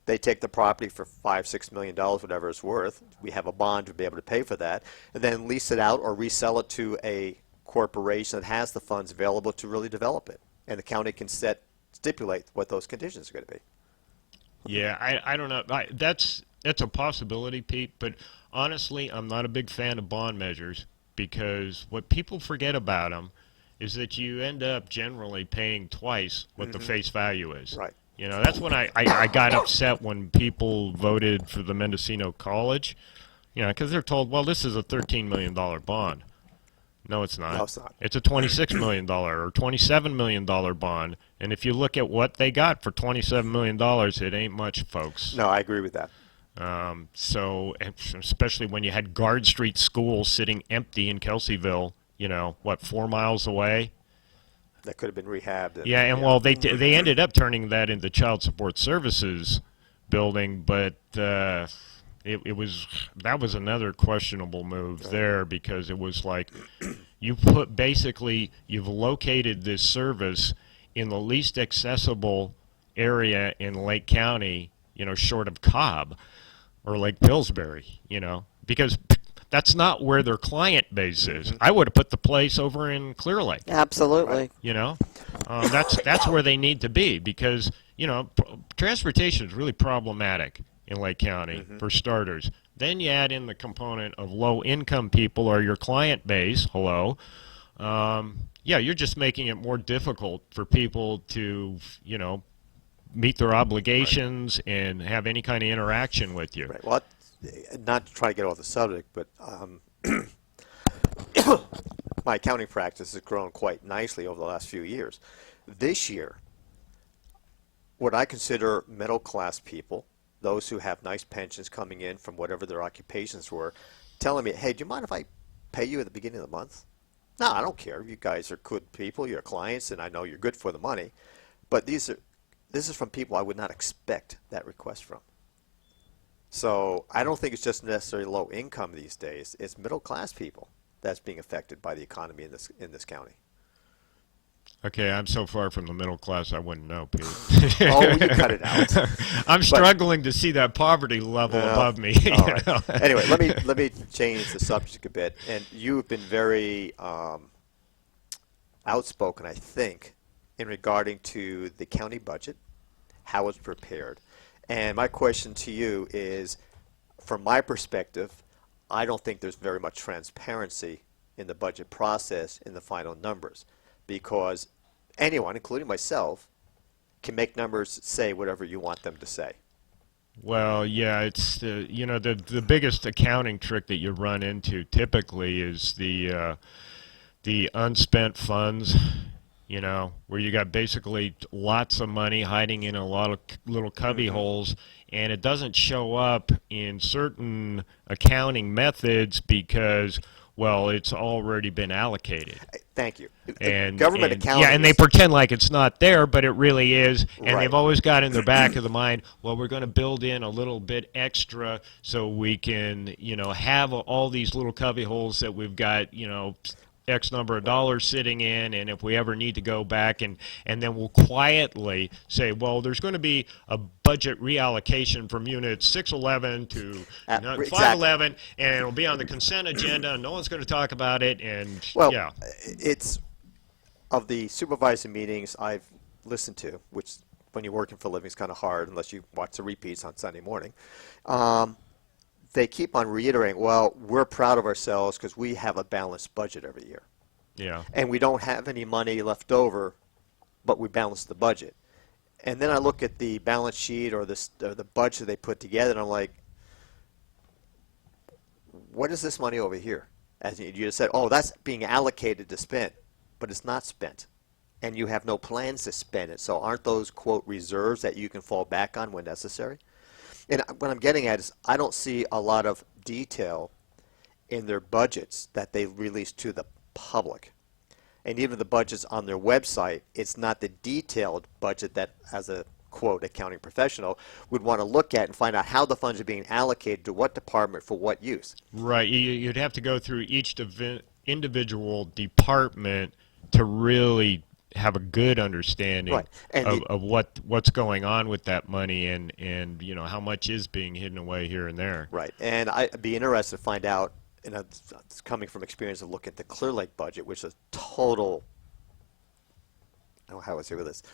They take the property for $5-6 million, whatever it's worth. We have a bond to be able to pay for that, and then lease it out or resell it to a corporation that has the funds available to really develop it. And the county can stipulate what those conditions are going to be. Yeah, I don't know. That's a possibility, Pete, but honestly, I'm not a big fan of bond measures because what people forget about them is that you end up generally paying twice what the face value is. Right. You know, that's when I got upset when people voted for the Mendocino College, you know, because they're told, well, this is a $13 million bond. No, it's not. No, it's not. It's a $26 million or $27 million bond. And if you look at what they got for $27 million, it ain't much, folks. No, I agree with that. So, especially when you had Guard Street School sitting empty in Kelseyville, you know, 4 miles away? That could have been rehabbed. Yeah, and well, they ended up turning that into Child Support Services building, but that was another questionable move there because it was like you've located this service in the least accessible area in Lake County, short of Cobb or Lake Pillsbury, because that's not where their client base is. I would have put the place over in Clear Lake. Absolutely. That's where they need to be, because transportation is really problematic in Lake County for starters. Then you add in the component of low-income people or your client base. Hello. You're just making it more difficult for people to meet their obligations and have any kind of interaction with you. Right. Well, not to try to get off the subject, but my accounting practice has grown quite nicely over the last few years. This year, what I consider middle-class people, those who have nice pensions coming in from whatever their occupations were, telling me, hey, do you mind if I pay you at the beginning of the month? No, I don't care. You guys are good people. You're clients, and I know you're good for the money. But this is from people I would not expect that request from. So I don't think it's just necessarily low income these days. It's middle class people that's being affected by the economy in this county. Okay, I'm so far from the middle class I wouldn't know, Pete. Oh, you cut it out. I'm struggling to see that poverty level above me. All right. Anyway, let me change the subject a bit. And you've been very outspoken, I think, in regarding to the county budget, how it's prepared. And my question to you is, from my perspective, I don't think there's very much transparency in the budget process in the final numbers, because anyone, including myself, can make numbers say whatever you want them to say. Well, yeah, it's the biggest accounting trick that you run into typically is the unspent funds. Where you got basically lots of money hiding in a lot of little cubby holes, and it doesn't show up in certain accounting methods because, well, it's already been allocated. Thank you. And government accounting. Yeah, and they pretend like it's not there, but it really is. And Right. they've always got in their back of the mind, well, we're going to build in a little bit extra so we can, have all these little cubby holes that we've got, X number of dollars sitting in, and if we ever need to go back, and then we'll quietly say, well, there's going to be a budget reallocation from unit 611 to 511, and it'll be on the consent agenda, and no one's going to talk about it, and yeah. It's of the supervisor meetings I've listened to, which when you're working for a living is kind of hard unless you watch the repeats on Sunday morning. They keep on reiterating, well, we're proud of ourselves because we have a balanced budget every year. Yeah. And we don't have any money left over, but we balance the budget. And then I look at the balance sheet or the budget they put together, and I'm like, what is this money over here? As you just said, oh, that's being allocated to spend, but it's not spent. And you have no plans to spend it. So aren't those, quote, reserves that you can fall back on when necessary? And what I'm getting at is I don't see a lot of detail in their budgets that they release to the public. And even the budgets on their website, it's not the detailed budget that, as a, quote, accounting professional, would want to look at and find out how the funds are being allocated to what department for what use. Right. You'd have to go through each individual department to really have a good understanding Right. And of what's going on with that money and how much is being hidden away here and there. Right. And I'd be interested to find out, and it's coming from experience of looking at the Clear Lake budget, which is total, I don't know how I say with this.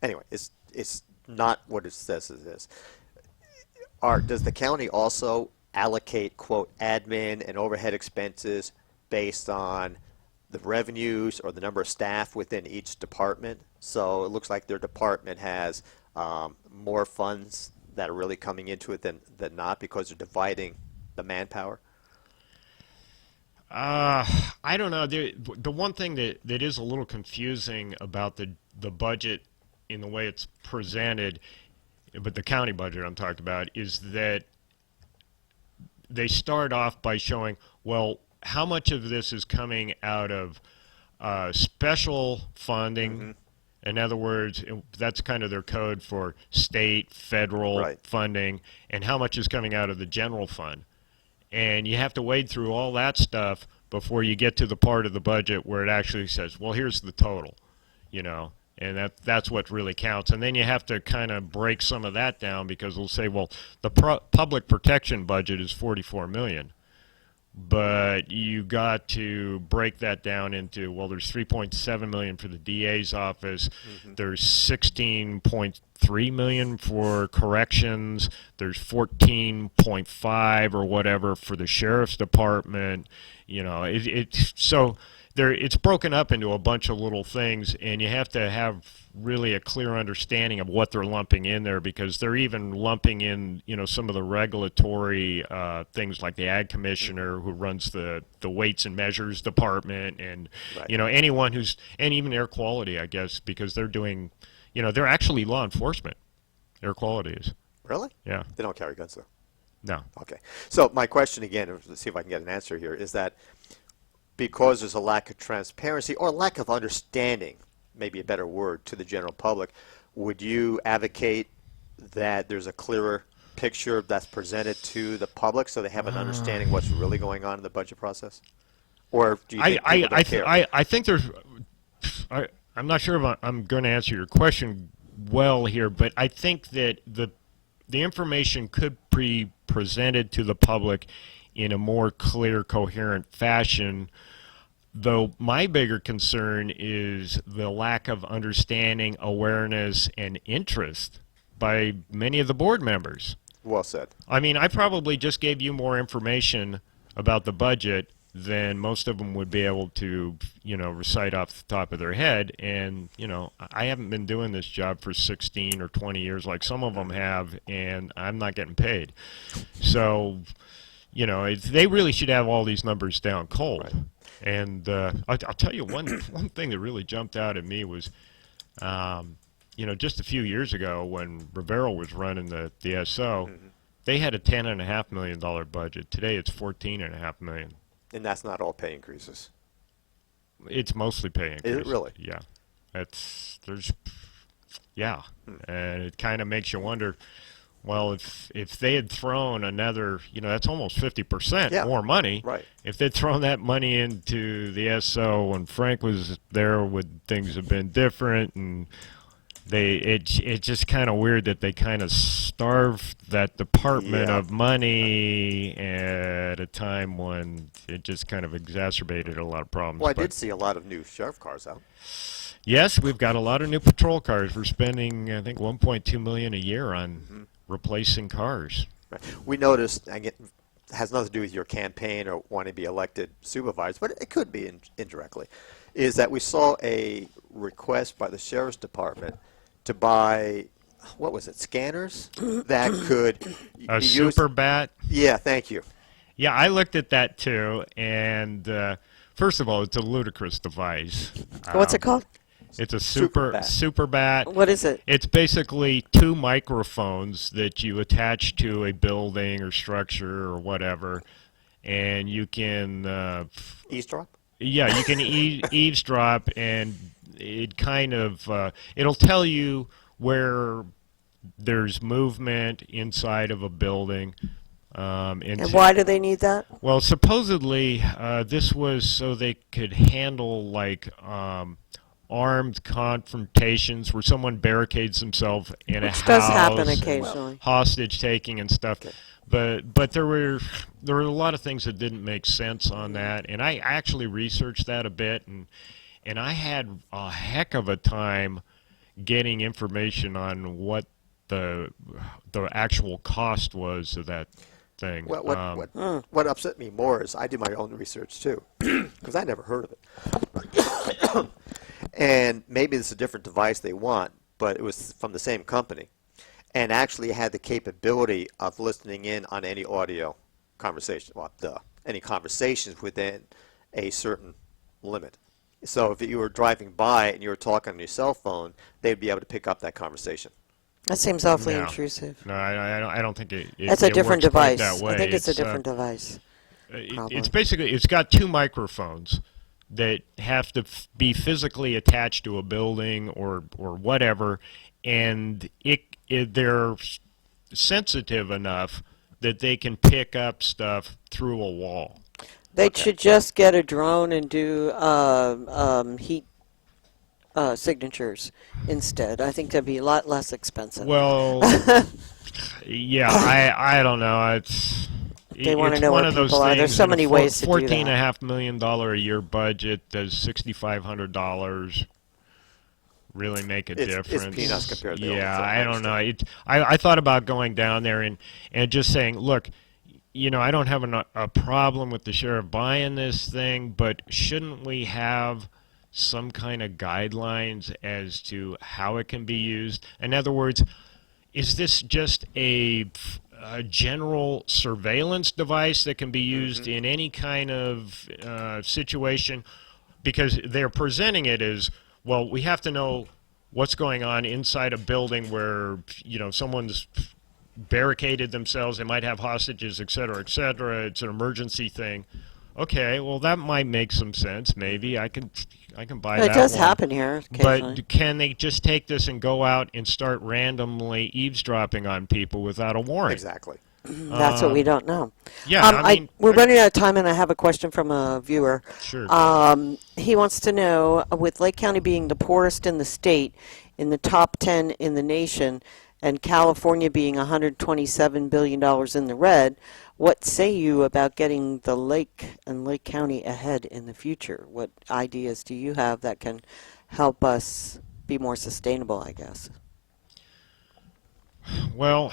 Anyway, it's not what it says it is. Does the county also allocate, quote, admin and overhead expenses based on the revenues or the number of staff within each department? So it looks like their department has more funds that are really coming into it than not, because they're dividing the manpower. I don't know. The one thing that is a little confusing about the budget in the way it's presented, but the county budget I'm talking about, is that they start off by showing, well, how much of this is coming out of special funding? In other words, that's kind of their code for state, federal funding, and how much is coming out of the general fund. And you have to wade through all that stuff before you get to the part of the budget where it actually says, well, here's the total, you know, and that's what really counts. And then you have to kind of break some of that down, because they'll say, well, the public protection budget is $44 million. But you got to break that down into, well, there's $3.7 million for the DA's office. There's $16.3 million for corrections. There's $14.5 or whatever for the sheriff's department. You know, it's broken up into a bunch of little things, and you have to have really a clear understanding of what they're lumping in there, because they're even lumping in, you know, some of the regulatory things like the ag commissioner who runs the weights and measures department, and you know, anyone who's, and even air quality, I guess, because they're doing, you know, they're actually law enforcement. Air quality is. Really? Yeah. They don't carry guns, though. No. Okay. So my question again, let's see if I can get an answer here, is that because there's a lack of transparency or lack of understanding, maybe a better word, to the general public, would you advocate that there's a clearer picture that's presented to the public so they have an understanding what's really going on in the budget process? Or do you think people don't care? I think there's, I'm not sure if I'm going to answer your question well here, but I think that the information could be presented to the public in a more clear, coherent fashion, though my bigger concern is the lack of understanding, awareness, and interest by many of the board members. Well said. I mean, I probably just gave you more information about the budget than most of them would be able to, you know, recite off the top of their head. And, you know, I haven't been doing this job for 16 or 20 years like some of them have, and I'm not getting paid. So, you know, they really should have all these numbers down cold. Right. And I'll tell you one thing that really jumped out at me was, you know, just a few years ago when Rivera was running the SO, they had a $10.5 million budget. Today it's $14.5 million. And that's not all pay increases. It's mostly pay increases. Is it really? Yeah. And it kind of makes you wonder, well, if they had thrown another, you know, that's almost 50% more money. Right. If they'd thrown that money into the SO when Frank was there, would things have been different? And it's just kind of weird that they kind of starved that department of money at a time when it just kind of exacerbated a lot of problems. Well, I did see a lot of new sheriff cars out. Yes, we've got a lot of new patrol cars. We're spending, I think, $1.2 million a year on replacing cars. Right. We noticed, again, it has nothing to do with your campaign or wanting to be elected supervisor, but it could be indirectly, is that we saw a request by the sheriff's department to buy, what was it, scanners that could a be super used. bat. Yeah, thank you. Yeah, I looked at that too, and first of all, it's a ludicrous device. What's it called? It's a super bat. What is it? It's basically two microphones that you attach to a building or structure or whatever, and you can eavesdrop. Yeah, you can eavesdrop, and it kind of it'll tell you where there's movement inside of a building. And why do they need that? Well, supposedly this was so they could handle like armed confrontations where someone barricades themselves in a house. Which does happen occasionally. Hostage taking and stuff. Okay. But there were a lot of things that didn't make sense on that, and I actually researched that a bit, and I had a heck of a time getting information on what the actual cost was of that thing. What upset me more is I did my own research too, because I never heard of it. And maybe it's a different device they want, but it was from the same company, and actually had the capability of listening in on any audio conversation, any conversations within a certain limit. So if you were driving by and you were talking on your cell phone, they'd be able to pick up that conversation. That seems awfully intrusive. No, I don't think it. That's a different device. That way. I think it's a different device. It's basically, it's got two microphones that have to be physically attached to a building or whatever, and they're sensitive enough that they can pick up stuff through a wall. They should just get a drone and do heat signatures instead. I think that'd be a lot less expensive. Well, yeah, I don't know. They want to it's know one where of those people are. There's things so in a many ways to do that. $14.5 million a year budget. Does $6,500 really make a It's difference? peanuts compared to the Yeah, old I don't know. I thought about going down there and just saying, look, I don't have a problem with the sheriff buying this thing, but shouldn't we have some kind of guidelines as to how it can be used? In other words, is this just a general surveillance device that can be used in any kind of situation? Because they're presenting it as, well, we have to know what's going on inside a building where, someone's barricaded themselves, they might have hostages, et cetera, it's an emergency thing. Okay, well, that might make some sense. Maybe I can buy that. It does one. happen here occasionally. But can they just take this and go out and start randomly eavesdropping on people without a warrant? Exactly. That's what we don't know. Yeah, we're running out of time, and I have a question from a viewer. Sure. He wants to know, with Lake County being the poorest in the state, in the top 10 in the nation, and California being $127 billion in the red, what say you about getting the lake and Lake County ahead in the future? What ideas do you have that can help us be more sustainable, I guess? Well,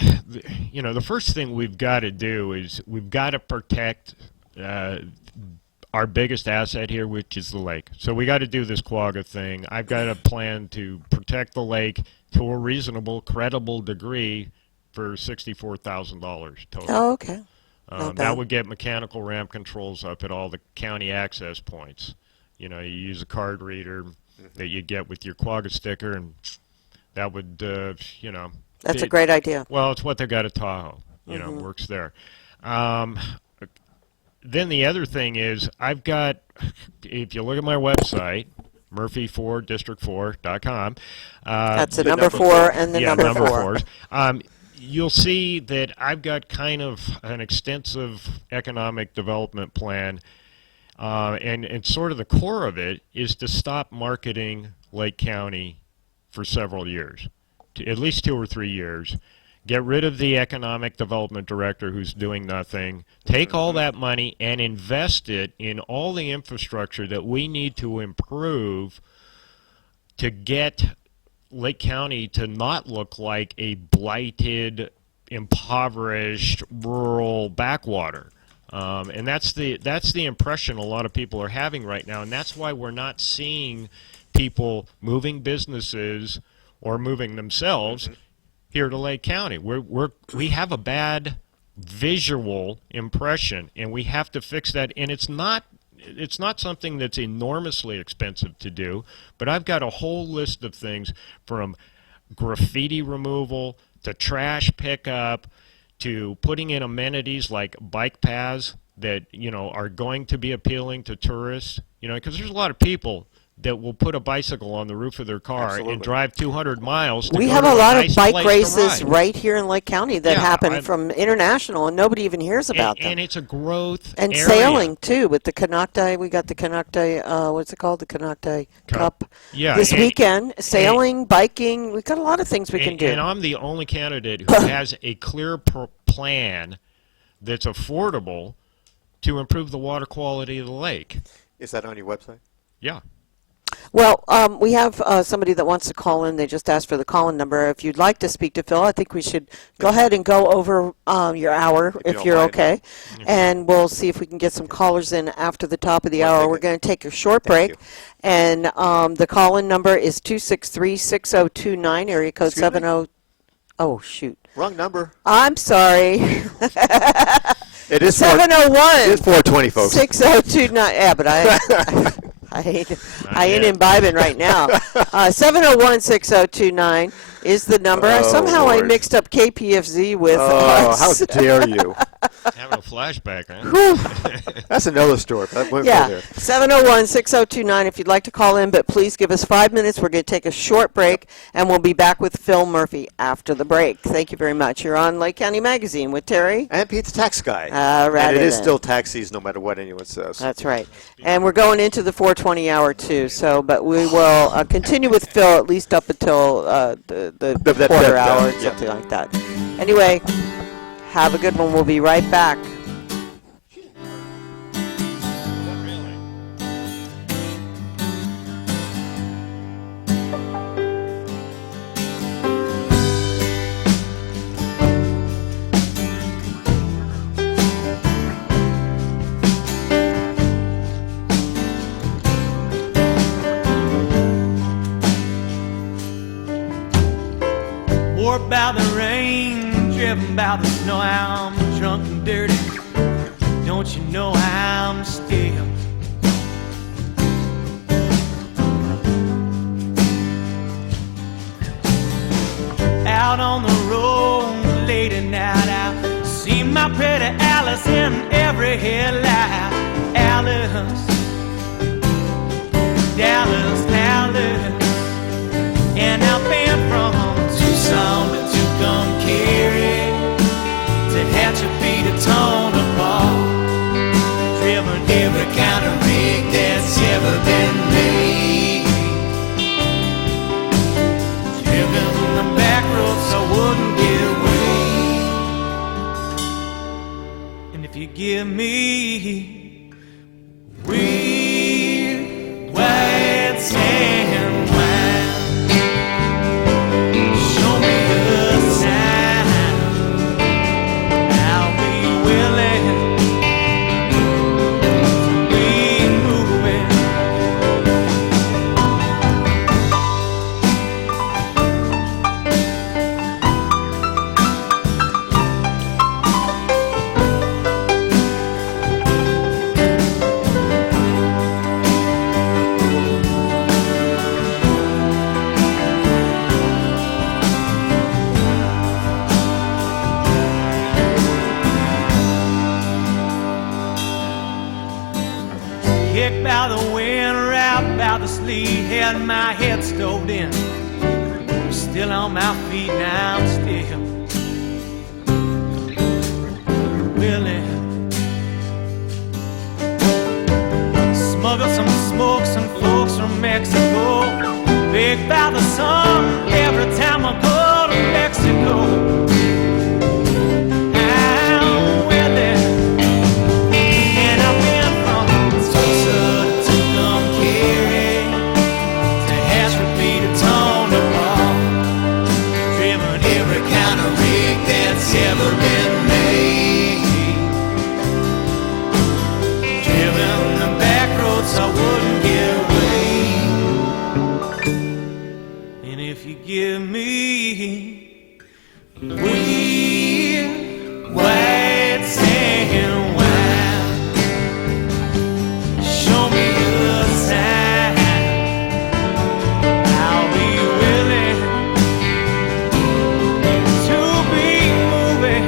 the first thing we've got to do is we've got to protect our biggest asset here, which is the lake. So we got to do this quagga thing. I've got a plan to protect the lake to a reasonable, credible degree for $64,000 total. Oh, okay. Not That bad. would get mechanical ramp controls up at all the county access points. You use a card reader that you get with your quagga sticker, and that would, That's a great idea. Well, it's what they got at Tahoe. Works there. Then the other thing is, I've got, if you look at my website, murphy4district4.com. That's the number 4 and the number 4. Fours. You'll see that I've got kind of an extensive economic development plan, and sort of the core of it is to stop marketing Lake County for several years, at least 2 or 3 years. Get rid of the economic development director who's doing nothing. Take all that money and invest it in all the infrastructure that we need to improve to get Lake County to not look like a blighted, impoverished, rural backwater. And that's the impression a lot of people are having right now, and that's why we're not seeing people moving businesses or moving themselves here to Lake County. We have a bad visual impression, and we have to fix that. And it's not something that's enormously expensive to do, but I've got a whole list of things, from graffiti removal to trash pickup to putting in amenities like bike paths that are going to be appealing to tourists. Because there's a lot of people that will put a bicycle on the roof of their car Absolutely. and drive 200 miles to We go have to a lot nice of bike place to races ride. right here in Lake County that Yeah, happen from international, and nobody even hears about them. And it's a growth And area. sailing too, with the Canocti. We got the Canocti. What's it called? The Canocti Cup. Yeah, This and- weekend, sailing, biking. We've got a lot of things we can do. And I'm the only candidate who has a clear plan that's affordable to improve the water quality of the lake. Is that on your website? Yeah. Well, we have somebody that wants to call in. They just asked for the call-in number. If you'd like to speak to Phil, I think we should go ahead and go over your hour, if don't you're mind. okay. And we'll see if we can get some callers in after the top of the hour. We're going to take a short break. you. And the call-in number is 263-6029, area code Excuse me? 70. Oh, shoot. Wrong number. I'm sorry. It is 701. It is 420, folks. 6029. Yeah, but I ain't imbibing right now. 701-6029 is the number. Oh, Somehow I Lord. mixed up KPFZ with Oh, how us. dare you. Having a flashback, huh? That's another story. That won't go Yeah, there. 701-6029 if you'd like to call in, but please give us 5 minutes. We're going to take a short break, and we'll be back with Phil Murphy after the break. Thank you very much. You're on Lake County Magazine with Terry. And Pete the Tax Guy. Right and it is then. still tax season no matter what anyone says. That's right. And we're going into the 420 hour, too, but we will continue with Phil at least up until the quarter hour or something like that. Anyway, have a good one. We'll be right back. Warped by the rain, driven by the snow, I'm drunk and dirty. Don't you know I'm still out on the road late at night? I see my pretty Alice in every headlight. Alice, Dallas, Alice, and I've been from Tucson to Tucumcari to Hatchet to Tonopah, driven every kind of rig that's ever been made, driven the back roads so I wouldn't get away. And if you give me weird white sand wine, show me a sign, I'll be willing to be moving. Kicked by the wind, wrapped by the sleet, had my head stoved in. I'm still on my feet now, I'm still willing. Smuggle some smoke, some folks from Mexico. Baked by the sun every time I go to Mexico. Ever been made, driven the back roads I wouldn't get away. And if you give me weird white sand wine, show me a sign, I'll be willing to be moving.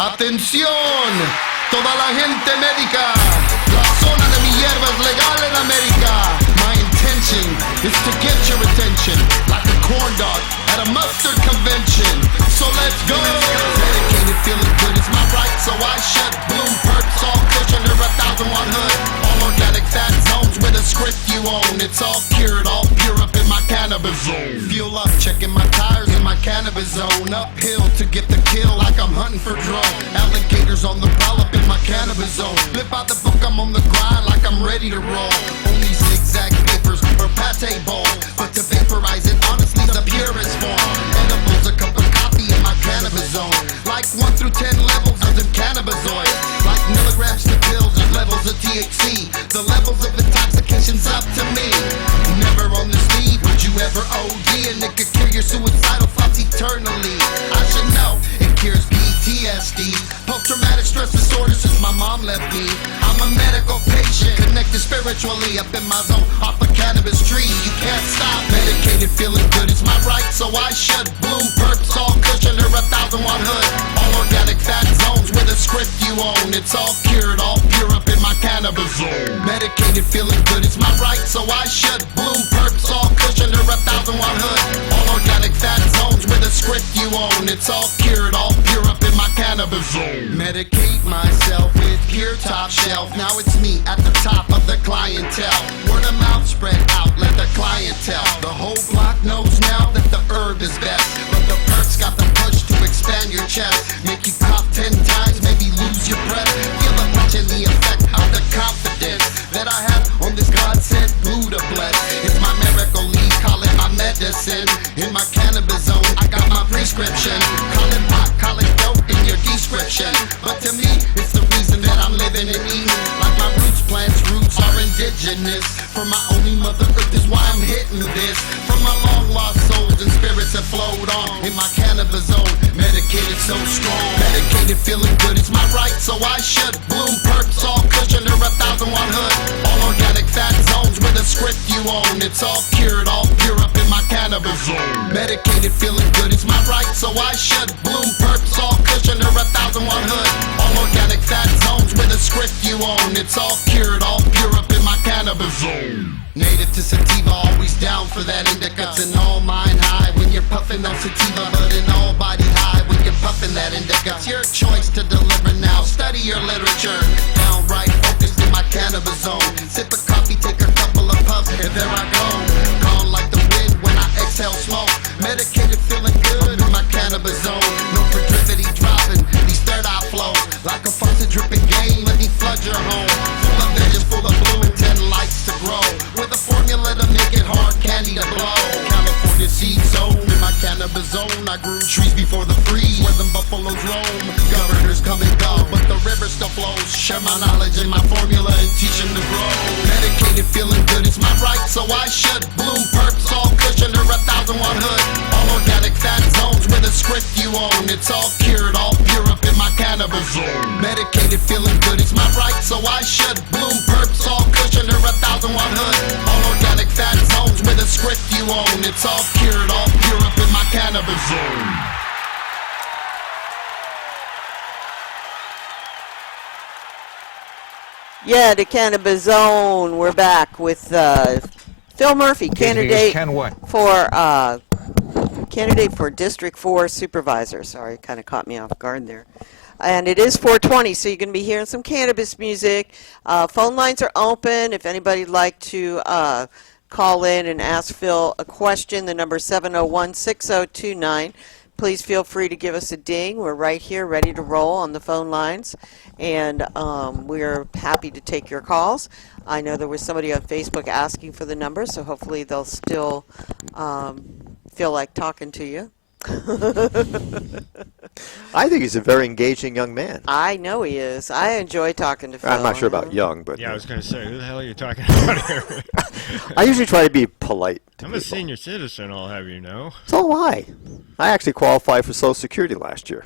¡Atención! Toda la gente médica. La zona de mi hierba es legal en América. My intention is to get your attention like a corn dog at a mustard convention. So let's go. Dedicated, feeling good, it's my right, so I shut bloom perks all It's all cured, all pure up in my cannabis zone. Fuel up, checking my tires in my cannabis zone. Uphill to get the kill like I'm hunting for drone. Alligators on the prowl up in my cannabis zone. Live by the book, I'm on the grind like I'm ready to roll. Only zigzag papers or pate balls, but to vaporize it honestly the purest form. Edibles, a cup of coffee in my cannabis zone. Like 1 through 10 levels of them cannabisoids. Like milligrams to pills or levels of THC. The levels of intoxication's up to me. Never on this lead would you ever OD, and it could cure your suicidal thoughts eternally. I should know it cures PTSD, post-traumatic stress disorder since my mom left me. I'm a medical patient, connected spiritually up in my zone off a cannabis tree. You can't stop. Medicated, feeling good, it's my right, so I should. Bloom, perps, all cushion or 1,000 watt hood. All organic fat zones with a script you own. It's all cured, all pure up in my cannabis zone. Medicated, feeling good, it's my right, so I should. Bloom, perps, all cushion or 1,000 watt hood. All organic fat zones with a script you own. It's all cured, all pure up in my cannabis zone. Medicate myself with pure top shelf. Now it's me at the top of the clientele. Word of mouth spread out, let the clientele. The whole block knows now that the herb is best, but the perks got the push to expand your chest. Make you cough 10 times, maybe lose your breath. Feel the punch and the effect of the confidence that I have on this God-sent Buddha bless. It's my miracle leaf, call it my medicine. In my cannabis zone, I got my prescription. Call it pot, call it dope in your description. But to me, it's the reason that I'm living and eating. Like my roots, plants' roots are indigenous. For my only mother earth is why I'm hitting this. From my long lost souls and spirits that flowed on in my cannabis zone. Medicated so strong, medicated feeling good, it's my right, so I should. Bloom, perps, all cushion or 1,000 watt hood. All organic fat zones with a script you own. It's all cured, all pure up in my cannabis zone. Medicated feeling good, it's my right, so I should. Bloom, perps, all cushion or 1,000 watt hood. All organic fat zones with a script you own. It's all cured, all pure up in my cannabis zone. Native to sativa, always down for that indica. It's an all mind high when you're puffing on sativa, but an all body high when you're puffing that indica. It's your choice to deliver now. Study your literature. Downright focused in my cannabis zone. Sip a coffee, take a couple of puffs, and there I go. Gone like the wind when I exhale smoke. Medicated, feeling good in my cannabis zone. No frigidity dropping these third eye flows. Like a faucet dripping game, let me flood your home. Full of vision, full of blue and 10 lights to grow. With a formula to make it hard candy to blow. California seed zone, in my cannabis zone. I grew trees before the freeze, where them buffaloes roam. Governors come and go, but the river still flows. Share my knowledge and my formula and teach them to grow. Medicated, feeling good, it's my right, so I should. Bloom, perps, all cushion or 1,000 watt hood. All organic fat zones with a script you own. It's all cured, all pure up in my cannabis zone. Medicated, feeling good, it's my right, so I should. Bloom, perps, all cushion or 1,000 watt hood. All organic fat zones with a script you own. It's all cured, all pure up in my cannabis zone. Yeah, the Cannabis Zone. We're back with Phil Murphy, candidate for District 4 Supervisor. Sorry, kind of caught me off guard there. And it is 4:20, so you're going to be hearing some cannabis music. Phone lines are open. If anybody'd like to call in and ask Phil a question, the number is 701-6029. Please feel free to give us a ding. We're right here ready to roll on the phone lines, and we're happy to take your calls. I know there was somebody on Facebook asking for the number, so hopefully they'll still feel like talking to you. I think he's a very engaging young man. I know he is. I enjoy talking to Phil. I'm not sure about young, but... Yeah, I was going to say, who the hell are you talking about here? I usually try to be polite to I'm people. a senior citizen, I'll have you know. So am I. I actually qualified for Social Security last year.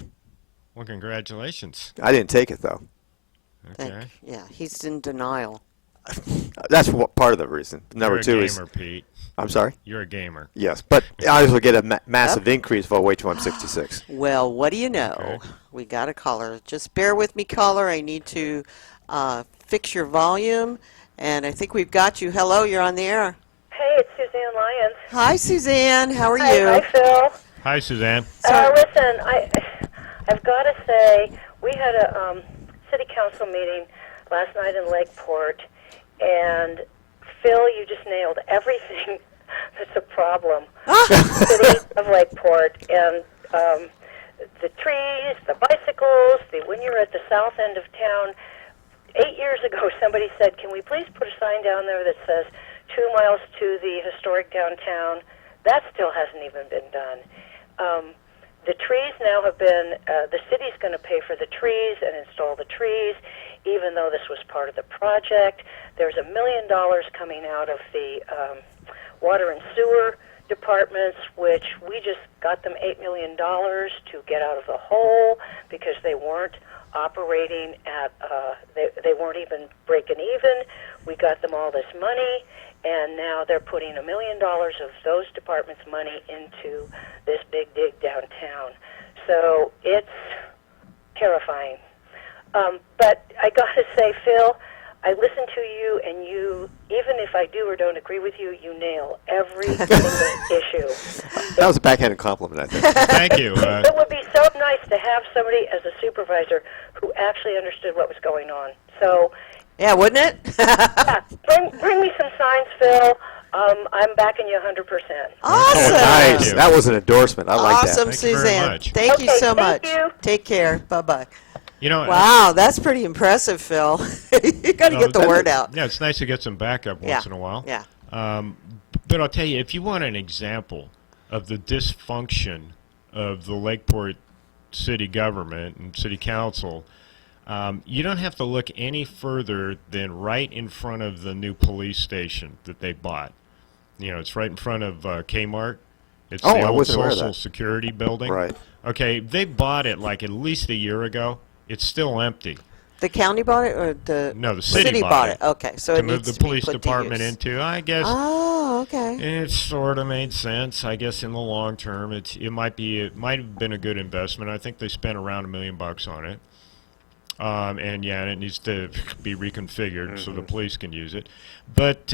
Well, congratulations. I didn't take it, though. Okay. Yeah, he's in denial. That's part of the reason. Number You're two a is... gamer, Pete. I'm sorry? You're a gamer. Yes, but I also get a massive increase if I wait till I'm 66. Well, what do you know? Okay. We got a caller. Just bear with me, caller. I need to fix your volume, and I think we've got you. Hello, you're on the air. Hey, it's Suzanne Lyons. Hi, Suzanne. How are Hi, you? hi, Phil. Hi, Suzanne. Listen, I've got to say, we had a city council meeting last night in Lakeport, and Phil, you just nailed everything that's a problem. The city of Lakeport and the trees, the bicycles, when you're at the south end of town. 8 years ago, somebody said, can we please put a sign down there that says 2 miles to the historic downtown? That still hasn't even been done. The trees now have been, the city's going to pay for the trees and install the trees, even though this was part of the project. There's $1 million coming out of the water and sewer departments, which we just got them $8 million to get out of the hole because they weren't operating at, they weren't even breaking even. We got them all this money, and now they're putting $1 million of those departments' money into this big dig downtown. So it's terrifying. But I got to say, Phil, I listen to you, and you, even if I do or don't agree with you, you nail every single issue. That was a backhanded compliment, I think. Thank you. It would be so nice to have somebody as a supervisor who actually understood what was going on. So, Yeah, wouldn't it? yeah, bring me some signs, Phil. I'm backing you 100%. Awesome. Nice. That was an endorsement. I like Awesome, Thank you very Suzanne. much. Thank you Okay, so thank much. you. Take care. Bye-bye. You know, Wow, that's pretty impressive, Phil. You got to No, get the word out. yeah, it's nice to get some backup Yeah. once in a while. Yeah. But I'll tell you, if you want an example of the dysfunction of the Lakeport city government and city council, you don't have to look any further than right in front of the new police station that they bought. You know, it's right in front of Kmart. It's Oh, the I old wasn't aware of Social that. Security building. Right. Okay, they bought it like at least a year ago. It's still empty. The county bought it, or the No, the city bought it. Okay, so To it move needs the to be police put to department use. into, I guess. Oh, okay. It sort of made sense, I guess, in the long term. It might have been a good investment. I think they spent around $1 million on it, and yeah, it needs to be reconfigured so the police can use it. But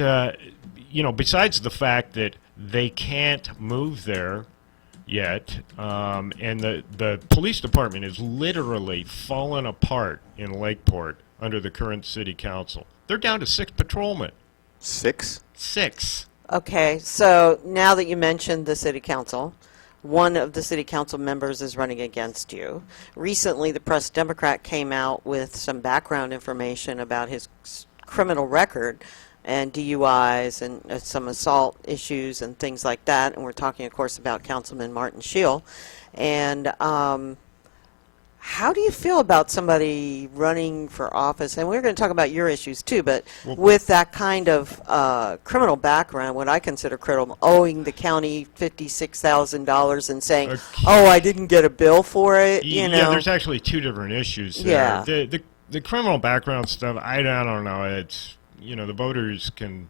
you know, besides the fact that they can't move there yet, and the police department is literally fallen apart in Lakeport under the current city council. They're down to 6 patrolmen. 6? 6. Okay, so now that you mentioned the city council, one of the city council members is running against you. Recently, the Press Democrat came out with some background information about his criminal record and DUIs and some assault issues and things like that. And we're talking, of course, about Councilman Martin Scheel. And how do you feel about somebody running for office? And we're going to talk about your issues too, but with that kind of criminal background, what I consider criminal, owing the county $56,000 and saying, "Oh, I didn't get a bill for it." You know, Yeah, there's actually 2 different issues there. Yeah. The criminal background stuff, I don't know. It's, you know, the voters can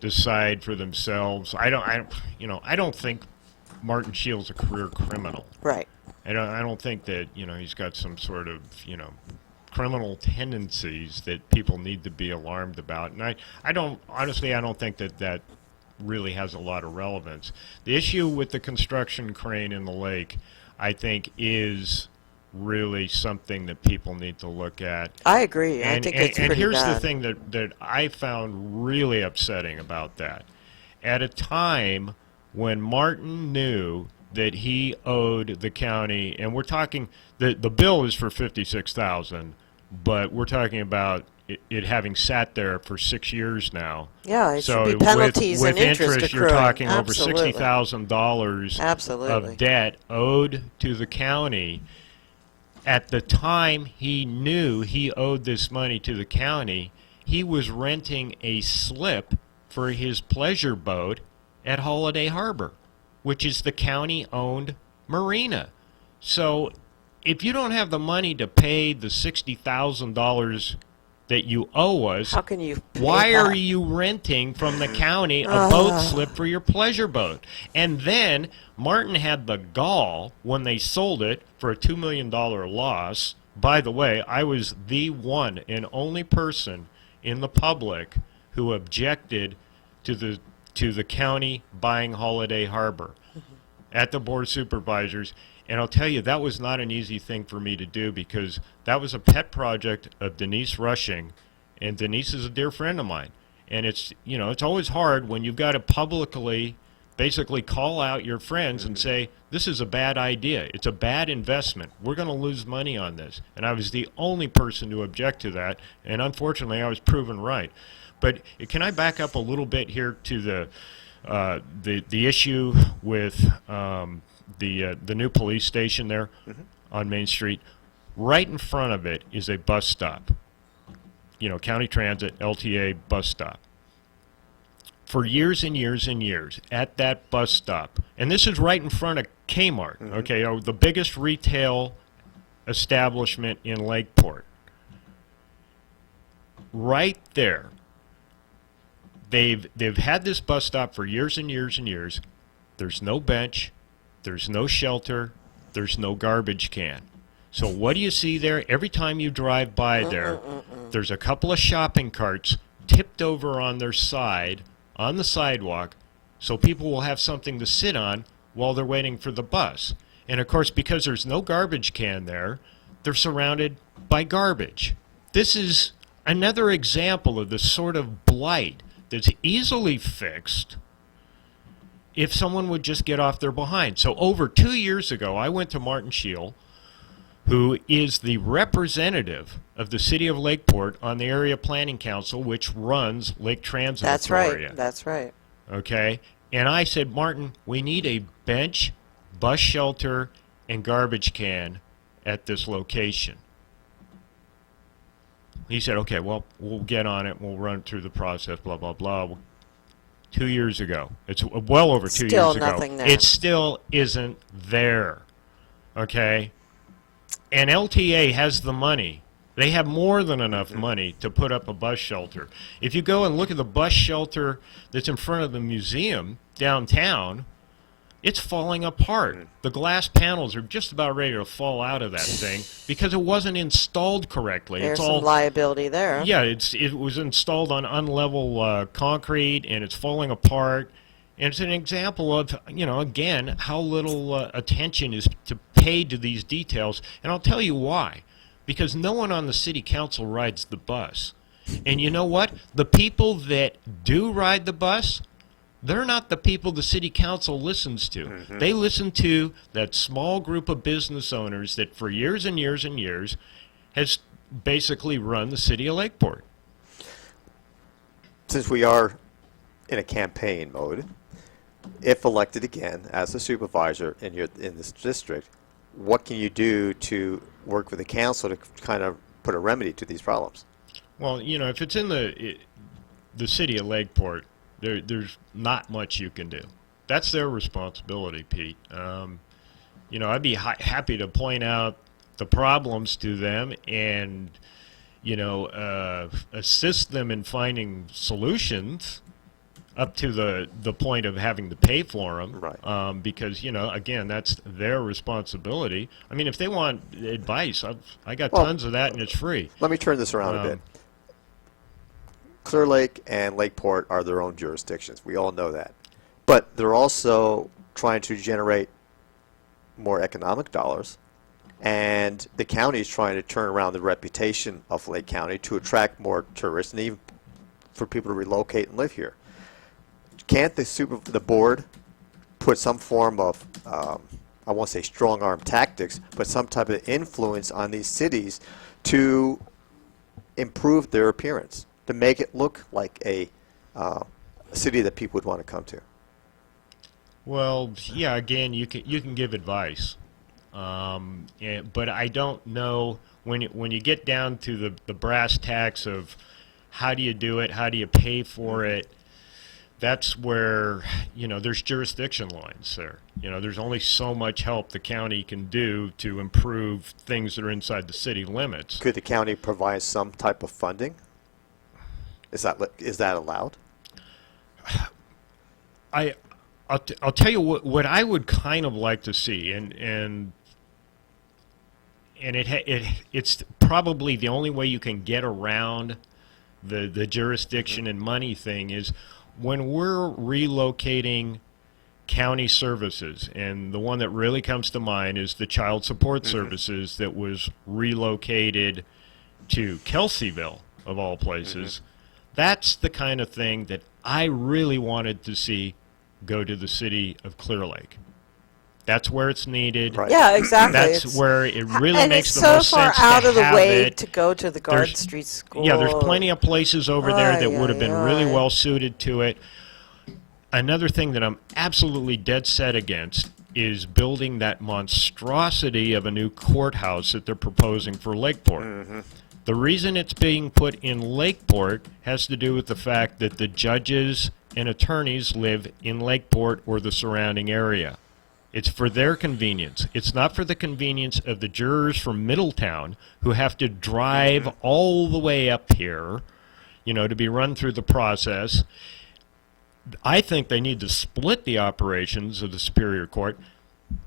decide for themselves. I don't think Martin Scheel's a career criminal. right? I don't think that, you know, he's got some sort of, you know, criminal tendencies that people need to be alarmed about. And I don't think that really has a lot of relevance. The issue with the construction crane in the lake, I think, is really something that people need to look at. I agree. I think it's and pretty here's bad. the thing that I found really upsetting about that. At a time when Martin knew that he owed the county, and we're talking, the bill is for $56,000, but we're talking about it having sat there for 6 years now. Yeah, it So should be penalties with and interest you're accruing. talking Absolutely. over $60,000 Absolutely. of debt owed to the county. At the time he knew he owed this money to the county, he was renting a slip for his pleasure boat at Holiday Harbor, which is the county-owned marina. So if you don't have the money to pay the $60,000 that you owe us, How can you pay why that? are you renting from the county a boat slip for your pleasure boat? And then Martin had the gall when they sold it for a $2 million loss. By the way, I was the one and only person in the public who objected to the county buying Holiday Harbor at the Board of Supervisors. And I'll tell you, that was not an easy thing for me to do because that was a pet project of Denise Rushing, and Denise is a dear friend of mine. And it's, you know, it's always hard when you've got to publicly basically call out your friends and say, this is a bad idea. It's a bad investment. We're going to lose money on this. And I was the only person to object to that, and unfortunately I was proven right. But can I back up a little bit here to the issue with the new police station there on Main Street? Right in front of it is a bus stop. You know, County Transit, LTA bus stop. For years and years and years, at that bus stop, and this is right in front of Kmart, okay, the biggest retail establishment in Lakeport. Right there, they've had this bus stop for years and years and years. There's no bench, there's no shelter, there's no garbage can. So what do you see there? Every time you drive by there, there's a couple of shopping carts tipped over on their side on the sidewalk, so people will have something to sit on while they're waiting for the bus. And of course, because there's no garbage can there, they're surrounded by garbage. This is another example of the sort of blight that's easily fixed if someone would just get off their behind. So over 2 years ago, I went to Martin Scheel, who is the representative of the city of Lakeport on the Area Planning Council, which runs Lake Transit Authority. That's right. Okay? And I said, Martin, we need a bench, bus shelter, and garbage can at this location. He said, okay, well, we'll get on it, we'll run through the process, blah, blah, blah. 2 years ago. It's well over 2 years ago. Still nothing there. It still isn't there. Okay? And LTA has the money. They have more than enough money to put up a bus shelter. If you go and look at the bus shelter that's in front of the museum downtown, it's falling apart. The glass panels are just about ready to fall out of that thing because it wasn't installed correctly. There's it's some all liability there. Yeah, it was installed on unlevel concrete, and it's falling apart. And it's an example of, you know, again, how little attention is paid to these details. And I'll tell you why. Because no one on the city council rides the bus. And you know what? The people that do ride the bus, they're not the people the city council listens to. They listen to that small group of business owners that for years and years and years has basically run the city of Lakeport. Since we are in a campaign mode, if elected again as a supervisor in this district, what can you do to work with the council to kind of put a remedy to these problems? Well, you know, if it's in the city of Lakeport, there's not much you can do. That's their responsibility, Pete. You know, I'd be happy to point out the problems to them and, you know, assist them in finding solutions up to the point of having to pay for them. Right. Because, you know, again, that's their responsibility. I mean, if they want advice, I got tons of that, and it's free. Let me turn this around a bit. Clear Lake and Lakeport are their own jurisdictions. We all know that. But they're also trying to generate more economic dollars, and the county is trying to turn around the reputation of Lake County to attract more tourists and even for people to relocate and live here. Can't the board put some form of, I won't say strong-arm tactics, but some type of influence on these cities to improve their appearance, to make it look like a city that people would want to come to? Well, yeah, again, you can give advice. But I don't know, when you get down to the brass tacks of how do you do it, how do you pay for it, that's where, you know, there's jurisdiction lines there. You know, there's only so much help the county can do to improve things that are inside the city limits. Could the county provide some type of funding? Is that allowed? I'll tell you what I would kind of like to see, and it's probably the only way you can get around the jurisdiction and money thing is when we're relocating county services, and the one that really comes to mind is the child support services that was relocated to Kelseyville, of all places. That's the kind of thing that I really wanted to see go to the city of Clear Lake. That's where it's needed. Right. Yeah, exactly. That's where it really and makes it's the most so far sense out to of the have way it. to go to the Guard There's- Street School. Yeah, there's plenty of places over there that would have been really Ay, ay. well suited to it. Another thing that I'm absolutely dead set against is building that monstrosity of a new courthouse that they're proposing for Lakeport. The reason it's being put in Lakeport has to do with the fact that the judges and attorneys live in Lakeport or the surrounding area. It's for their convenience. It's not for the convenience of the jurors from Middletown who have to drive all the way up here, you know, to be run through the process. I think they need to split the operations of the Superior Court,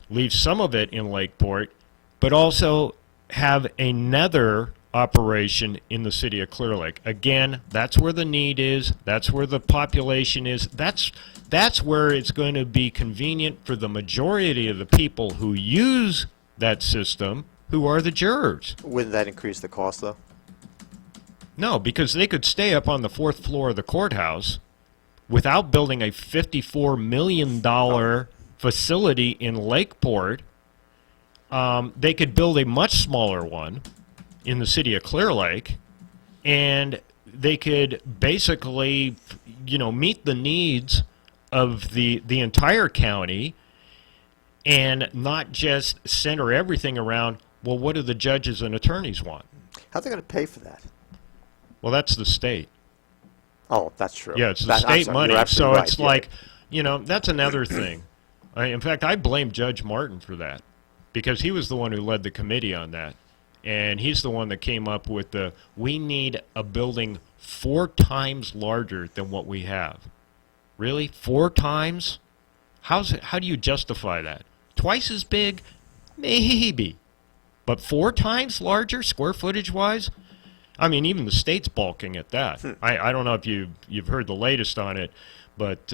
leave some of it in Lakeport, but also have another operation in the city of Clear Lake. Again, that's where the need is. That's where the population is. That's where it's going to be convenient for the majority of the people who use that system, who are the jurors. Wouldn't that increase the cost, though? No, because they could stay up on the 4th floor of the courthouse without building a $54 million facility in Lakeport. They could build a much smaller one in the city of Clear Lake, and they could basically, you know, meet the needs of the entire county and not just center everything around, well, what do the judges and attorneys want? How are they going to pay for that? Well, that's the state. Oh, that's true. Yeah, it's the That- I'm state sorry, money. you're So absolutely right, it's yeah. like, you know, that's another thing. In fact, I blame Judge Martin for that because he was the one who led the committee on that. And he's the one that came up with we need a building 4 times larger than what we have. Really? 4 times? How do you justify that? Twice as big? Maybe. But 4 times larger, square footage-wise? I mean, even the state's balking at that. I don't know if you've heard the latest on it, but,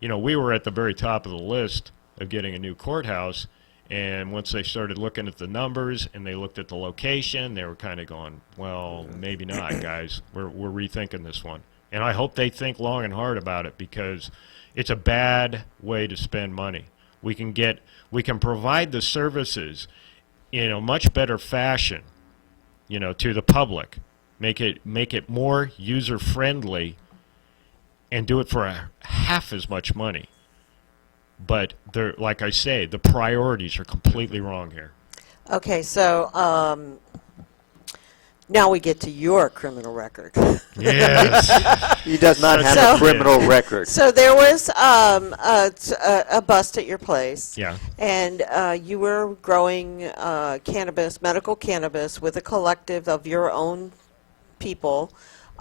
you know, we were at the very top of the list of getting a new courthouse. And once they started looking at the numbers and they looked at the location, they were kind of going, well, maybe not, guys. We're rethinking this one. And I hope they think long and hard about it because it's a bad way to spend money. We can provide the services in a much better fashion, you know, to the public. Make it more user-friendly and do it for half as much money. But they're, like I say, the priorities are completely wrong here. Okay, so now we get to your criminal record. Yes. He does not have So- a criminal record. So there was a bust at your place. Yeah. And you were growing cannabis, medical cannabis, with a collective of your own people,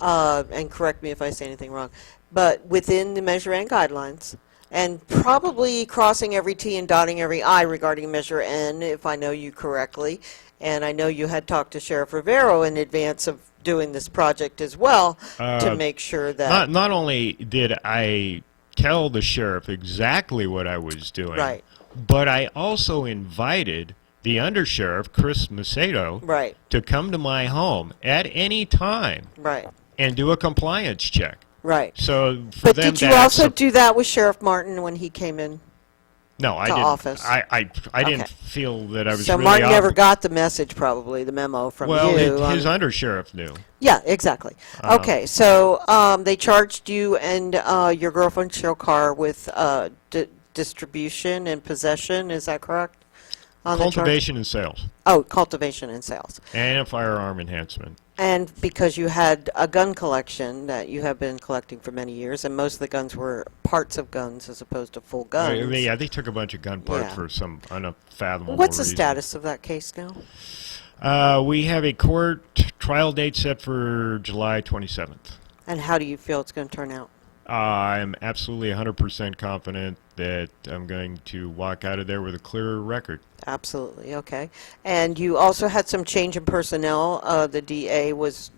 and correct me if I say anything wrong, but within the Measure N guidelines, and probably crossing every T and dotting every I regarding Measure N, if I know you correctly. And I know you had talked to Sheriff Rivero in advance of doing this project as well to make sure that... Not only did I tell the sheriff exactly what I was doing, Right. but I also invited the undersheriff, Chris Macedo, Right. to come to my home at any time Right. and do a compliance check. Right. So for But them did you to also accept- do that with Sheriff Martin when he came in? No, I to didn't. office? I didn't Okay. feel that I was So really Martin never obli- got the message, probably, the memo from Well, you. his on- undersheriff knew. Yeah, exactly. Okay, so they charged you and your girlfriend, Cheryl Carr, with distribution and possession, is that correct? On the charge? Cultivation and sales. Oh, cultivation and sales. And firearm enhancement. And because you had a gun collection that you have been collecting for many years, and most of the guns were parts of guns as opposed to full guns. Yeah, they took a bunch of gun parts Yeah. for some unfathomable What's the reason. status of that case now? We have a court trial date set for July 27th. And how do you feel it's going to turn out? I'm absolutely 100% confident that I'm going to walk out of there with a clear record. Absolutely, okay. And you also had some change in personnel. The DA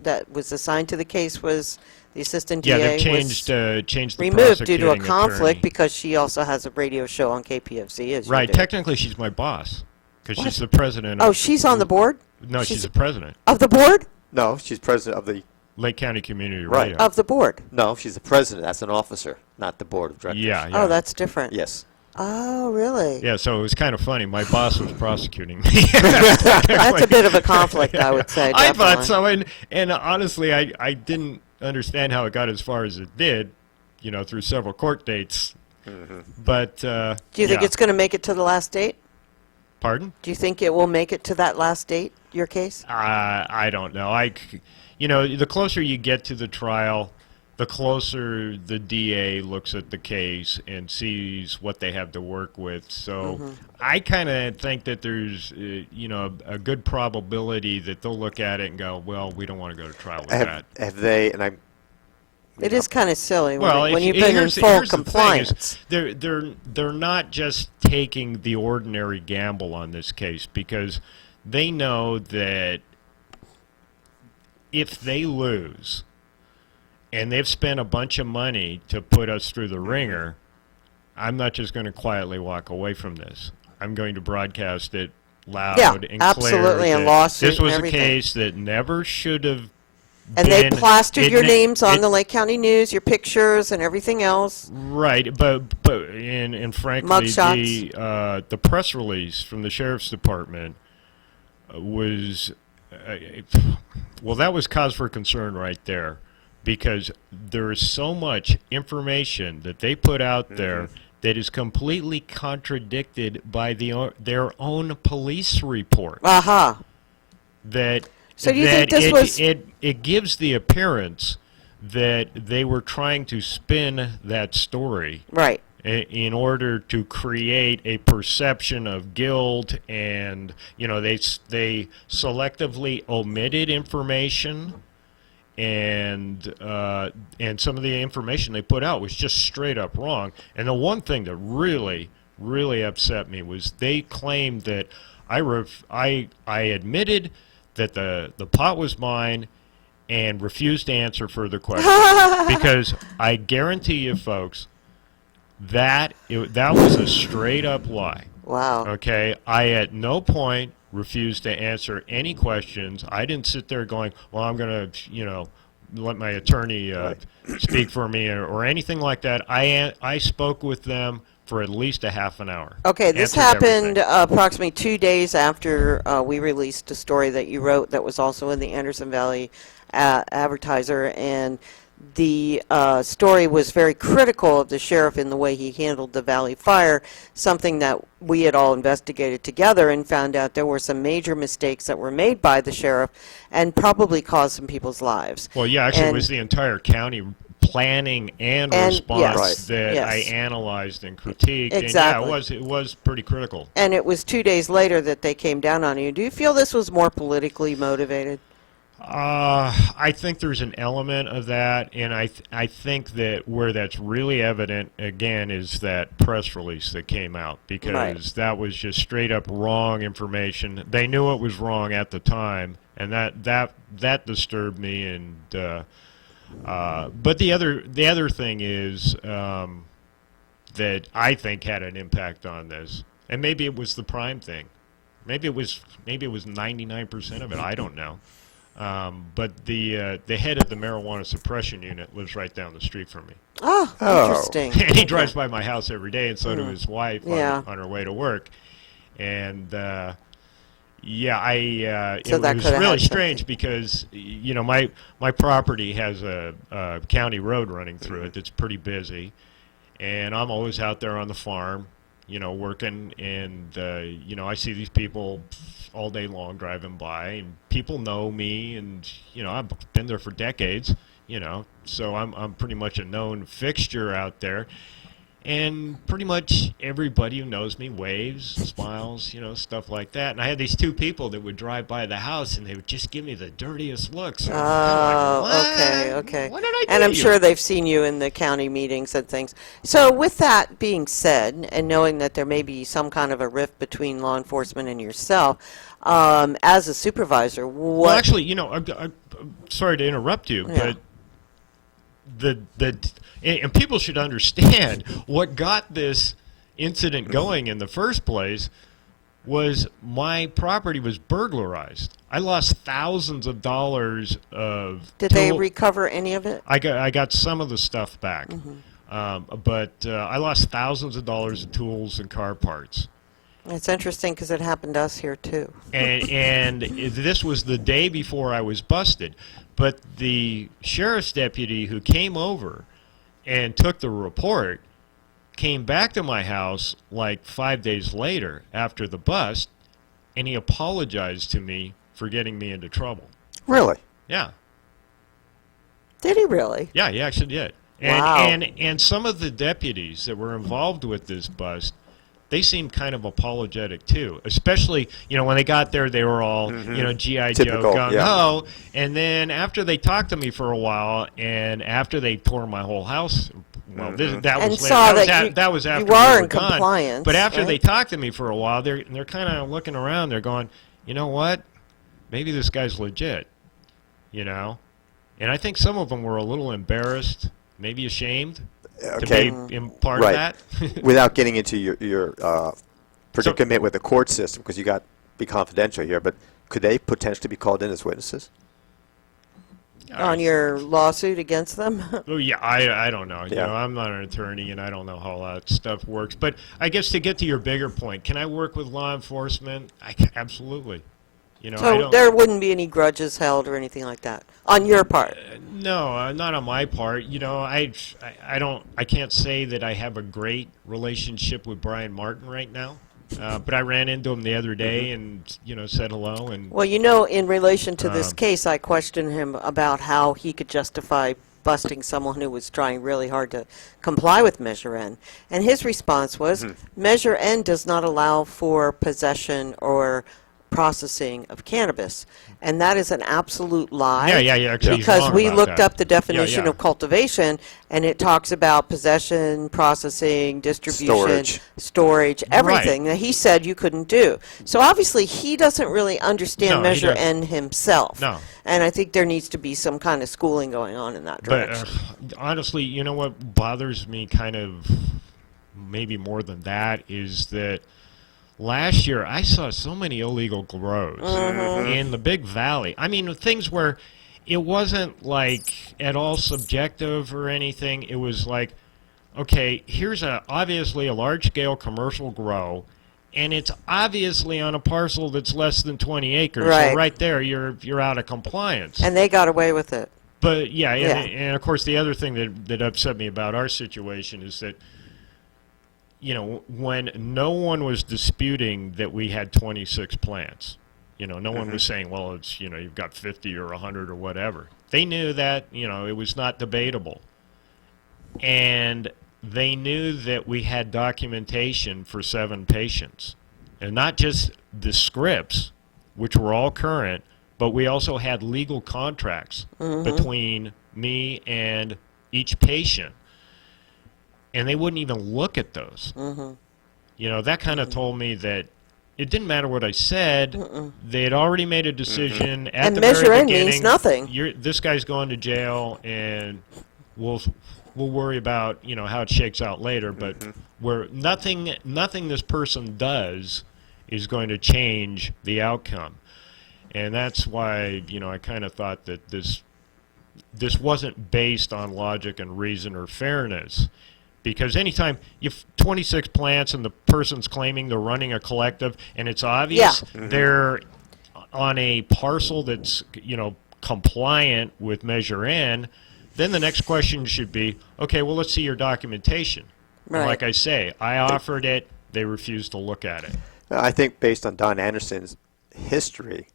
that was assigned to the case was the assistant Yeah, DA they've changed the removed due to a prosecuting conflict attorney. because she also has a radio show on KPFZ, as you Right, do. technically she's my boss because she's the president. Oh, of, she's on the board? No, she's the president. Of the board? No, she's president of the Lake County Community Right. Radio. Of the board. No, she's the president. That's an officer, not the board of directors. Yeah. Oh, that's different. Yes. Oh, really? Yeah, so it was kind of funny. My boss was prosecuting me. That's a bit of a conflict, I would say. I Definitely. thought so, and honestly, I didn't understand how it got as far as it did, through several court dates. But Do you think it's going to make it to the last date? Pardon? Do you think it will make it to that last date, your case? I don't know. The closer you get to the trial, the closer the DA looks at the case and sees what they have to work with. So I kind of think that there's, a good probability that they'll look at it and go, well, we don't want to go to trial with that. Have they, and It is kind of silly Well, when you've been in full here's compliance. the thing is, they're not just taking the ordinary gamble on this case, because they know that if they lose, and they've spent a bunch of money to put us through the ringer, I'm not just going to quietly walk away from this. I'm going to broadcast it loud and clear. Absolutely, and lawsuit This was and everything. a case that never should have And they been plastered your names on it- the Lake County News, your pictures, and everything else. Right, but and frankly, the press release from the sheriff's department was that was cause for concern right there, because there is so much information that they put out there that is completely contradicted by their own police report. That So do you think that this was- it gives the appearance that they were trying to spin that story Right. in order to create a perception of guilt, and they selectively omitted information, and some of the information they put out was just straight up wrong. And the one thing that really upset me was they claimed that I admitted that the pot was mine and refused to answer further questions, because I guarantee you, folks, that was a straight up lie. Wow. Okay, I at no point refused to answer any questions. I didn't sit there going, well, I'm going to, let my attorney speak for me or anything like that. I spoke with them for at least a half an hour. Okay, this Answered happened everything. approximately 2 days after we released a story that you wrote that was also in the Anderson Valley Advertiser, and the story was very critical of the sheriff in the way he handled the Valley Fire, something that we had all investigated together and found out there were some major mistakes that were made by the sheriff and probably caused some people's lives. Well, yeah, actually, it And- was the entire county planning and response yes, that yes. I analyzed and critiqued. Exactly. And yeah, it was pretty critical. And it was 2 days later that they came down on you. Do you feel this was more politically motivated? I think there's an element of that, and I think that where that's really evident, again, is that press release that came out, because Right. that was just straight up wrong information. They knew it was wrong at the time, and that disturbed me. And but the other thing is that I think had an impact on this, and maybe it was the Prime thing, maybe it was 99% of it. I don't know. But the head of the marijuana suppression unit lives right down the street from me. Oh, interesting. And he drives by my house every day, and so do his wife Yeah. on her way to work. And yeah, So it that was coulda really had strange, because my property has a county road running through it that's pretty busy, and I'm always out there on the farm, working, and I see these people all day long driving by, and people know me, and I've been there for decades, so I'm pretty much a known fixture out there. And pretty much everybody who knows me waves, smiles, stuff like that. And I had these two people that would drive by the house, and they would just give me the dirtiest looks. And I'm like, okay, "What? okay. What did I do And I'm to you?" sure they've seen you in the county meetings and things. So with that being said, and knowing that there may be some kind of a rift between law enforcement and yourself, as a supervisor, what... Well, actually, I'm sorry to interrupt you, Yeah. but and people should understand what got this incident going in the first place was my property was burglarized. I lost thousands of dollars of. Did they recover any of it? I got some of the stuff back, but I lost thousands of dollars of tools and car parts. It's interesting because it happened to us here too. And this was the day before I was busted, but the sheriff's deputy who came over and took the report came back to my house like 5 days later after the bust, and he apologized to me for getting me into trouble. Really? Yeah. Did he really? Yeah, he actually did. And, Wow. and some of the deputies that were involved with this bust, they seemed kind of apologetic too. Especially, when they got there, they were all, G.I. Joe, Typical, gung-ho. And then after they talked to me for a while, and after they tore my whole house, well, that And was saw later. that That was after you are we were in gone. compliance, But after right? they talked to me for a while, they're kind of looking around. They're going, you know what? Maybe this guy's legit, And I think some of them were a little embarrassed, maybe ashamed to be in part of that. Without getting into your predicament with the court system, because you got to be confidential here, but could they potentially be called in as witnesses? On your lawsuit against them? Oh, yeah, I don't know. Yeah. I'm not an attorney, and I don't know how all that stuff works. But I guess to get to your bigger point, can I work with law enforcement? Absolutely. I So don't, there wouldn't be any grudges held or anything like that on your part? No, not on my part. I can't say that I have a great relationship with Brian Martin right now. But I ran into him the other day and, said hello. And Well, in relation to this case, I questioned him about how he could justify busting someone who was trying really hard to comply with Measure N. And his response was, Measure N does not allow for possession or processing of cannabis. And that is an absolute lie. Yeah, actually, he's because wrong we about looked that. up the definition Yeah. of cultivation, and it talks about possession, processing, distribution, storage, everything that he said you couldn't do. So obviously he doesn't really understand No, he Measure doesn't. N himself. No. And I think there needs to be some kind of schooling going on in that direction. But honestly, what bothers me kind of maybe more than that is that last year I saw so many illegal grows in the Big Valley. I mean, things where it wasn't like at all subjective or anything. It was like, okay, here's obviously a large-scale commercial grow, and it's obviously on a parcel that's less than 20 acres. Right. So right there, you're out of compliance. And they got away with it. But and of course the other thing that upset me about our situation is that when no one was disputing that we had 26 plants, no one was saying, well, it's you've got 50 or 100 or whatever. They knew that it was not debatable, and they knew that we had documentation for 7 patients, and not just the scripts, which were all current, but we also had legal contracts between me and each patient, and they wouldn't even look at those. That kind of told me that it didn't matter what I said. They had already made a decision at And the Measure very N beginning. means nothing. This guy's going to jail, and we'll worry about how it shakes out later. But where nothing this person does is going to change the outcome, and that's why I kind of thought that this wasn't based on logic and reason or fairness. Because anytime you have 26 plants and the person's claiming they're running a collective and it's obvious they're on a parcel that's, compliant with Measure N, then the next question should be, okay, well, let's see your documentation. Right. And like I say, I offered it. They refused to look at it. I think based on Don Anderson's history,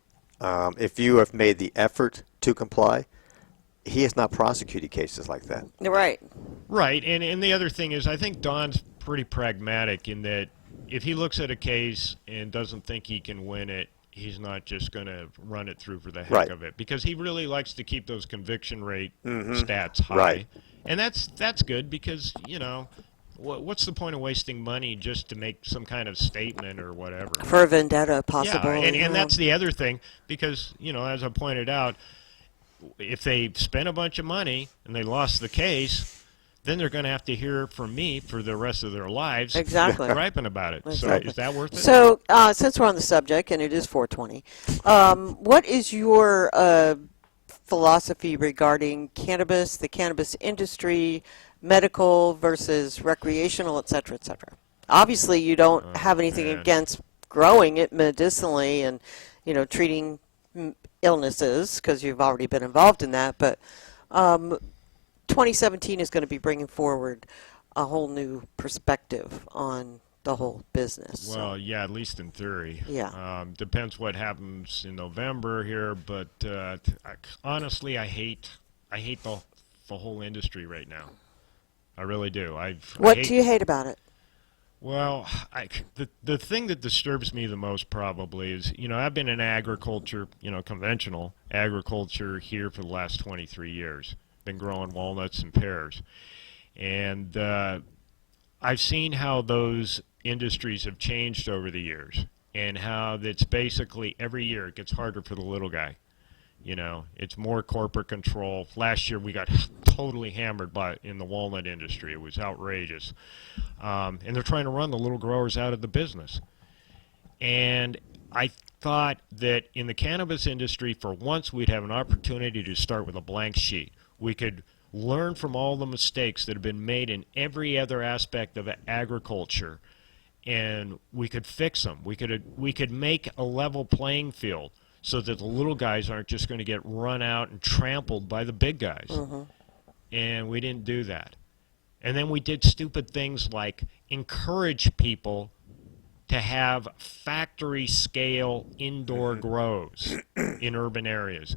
if you have made the effort to comply, he has not prosecuted cases like that. Right. Right, and the other thing is I think Don's pretty pragmatic in that if he looks at a case and doesn't think he can win it, he's not just going to run it through for the heck of it, because he really likes to keep those conviction rate stats high. Right. And that's good because, what's the point of wasting money just to make some kind of statement or whatever? For a vendetta, possible. Yeah, and that's the other thing because, as I pointed out, if they spent a bunch of money and they lost the case, then they're going to have to hear from me for the rest of their lives. Exactly. Griping about it. So Exactly. is that worth it? So, since we're on the subject, and it is 420, what is your philosophy regarding cannabis, the cannabis industry, medical versus recreational, et cetera, et cetera? Obviously, you don't have anything against growing it medicinally and, treating illnesses because you've already been involved in that, but 2017 is going to be bringing forward a whole new perspective on the whole business. Well, yeah, at least in theory. Yeah. Depends what happens in November here, but honestly, I hate the whole industry right now. I really do. What do you hate about it? Well, the thing that disturbs me the most probably is, I've been in agriculture, conventional agriculture here for the last 23 years. Been growing walnuts and pears. And I've seen how those industries have changed over the years and how it's basically every year it gets harder for the little guy. It's more corporate control. Last year we got totally hammered in the walnut industry. It was outrageous. And they're trying to run the little growers out of the business. And I thought that in the cannabis industry, for once, we'd have an opportunity to start with a blank sheet. We could learn from all the mistakes that have been made in every other aspect of agriculture, and we could fix them. We could make a level playing field so that the little guys aren't just going to get run out and trampled by the big guys. Mm-hmm. And we didn't do that. And then we did stupid things like encourage people to have factory scale indoor grows in urban areas.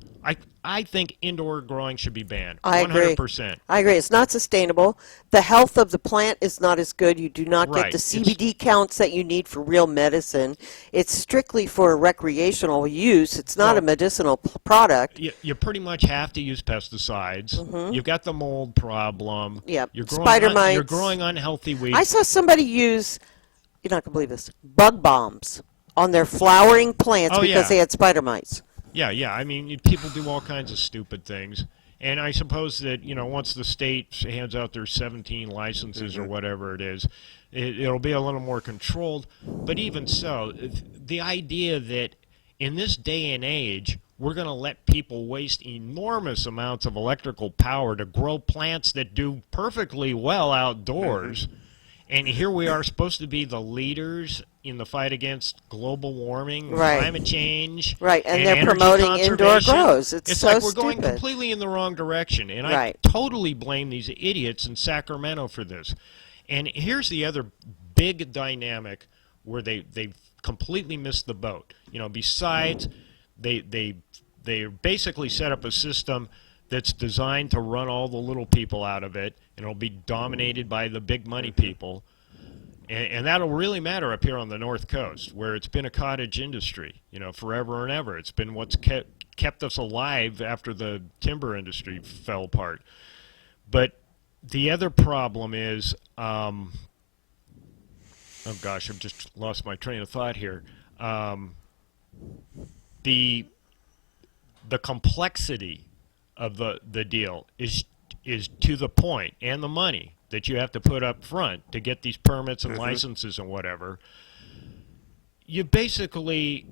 I think indoor growing should be banned. I agree. 100%. I agree. It's not sustainable. The health of the plant is not as good. You do not get Right. the CBD counts that you need for real medicine. It's strictly for recreational use. It's not a medicinal product. You pretty much have to use pesticides. You've got the mold problem. Yep. You're growing Spider mites. You're growing unhealthy weeds. I saw somebody use, you're not going to believe this, bug bombs on their flowering plants because they had spider mites. Yeah. I mean, people do all kinds of stupid things. And I suppose that, once the state hands out their 17 licenses or whatever it is, it'll be a little more controlled. But even so, the idea that in this day and age, we're going to let people waste enormous amounts of electrical power to grow plants that do perfectly well outdoors. And here we are supposed to be the leaders in the fight against global warming, climate change, and they're energy promoting indoor conservation. grows. It's so like we're going stupid. completely in the wrong direction, and I totally blame these idiots in Sacramento for this. And here's the other big dynamic where they completely missed the boat. Besides, they basically set up a system that's designed to run all the little people out of it, and it'll be dominated by the big money people. And that'll really matter up here on the North Coast, where it's been a cottage industry, forever and ever. It's been what's kept us alive after the timber industry fell apart. But the other problem is, oh gosh, I've just lost my train of thought here. The complexity of the deal is to the point, and the money that you have to put up front to get these permits and licenses and whatever. You basically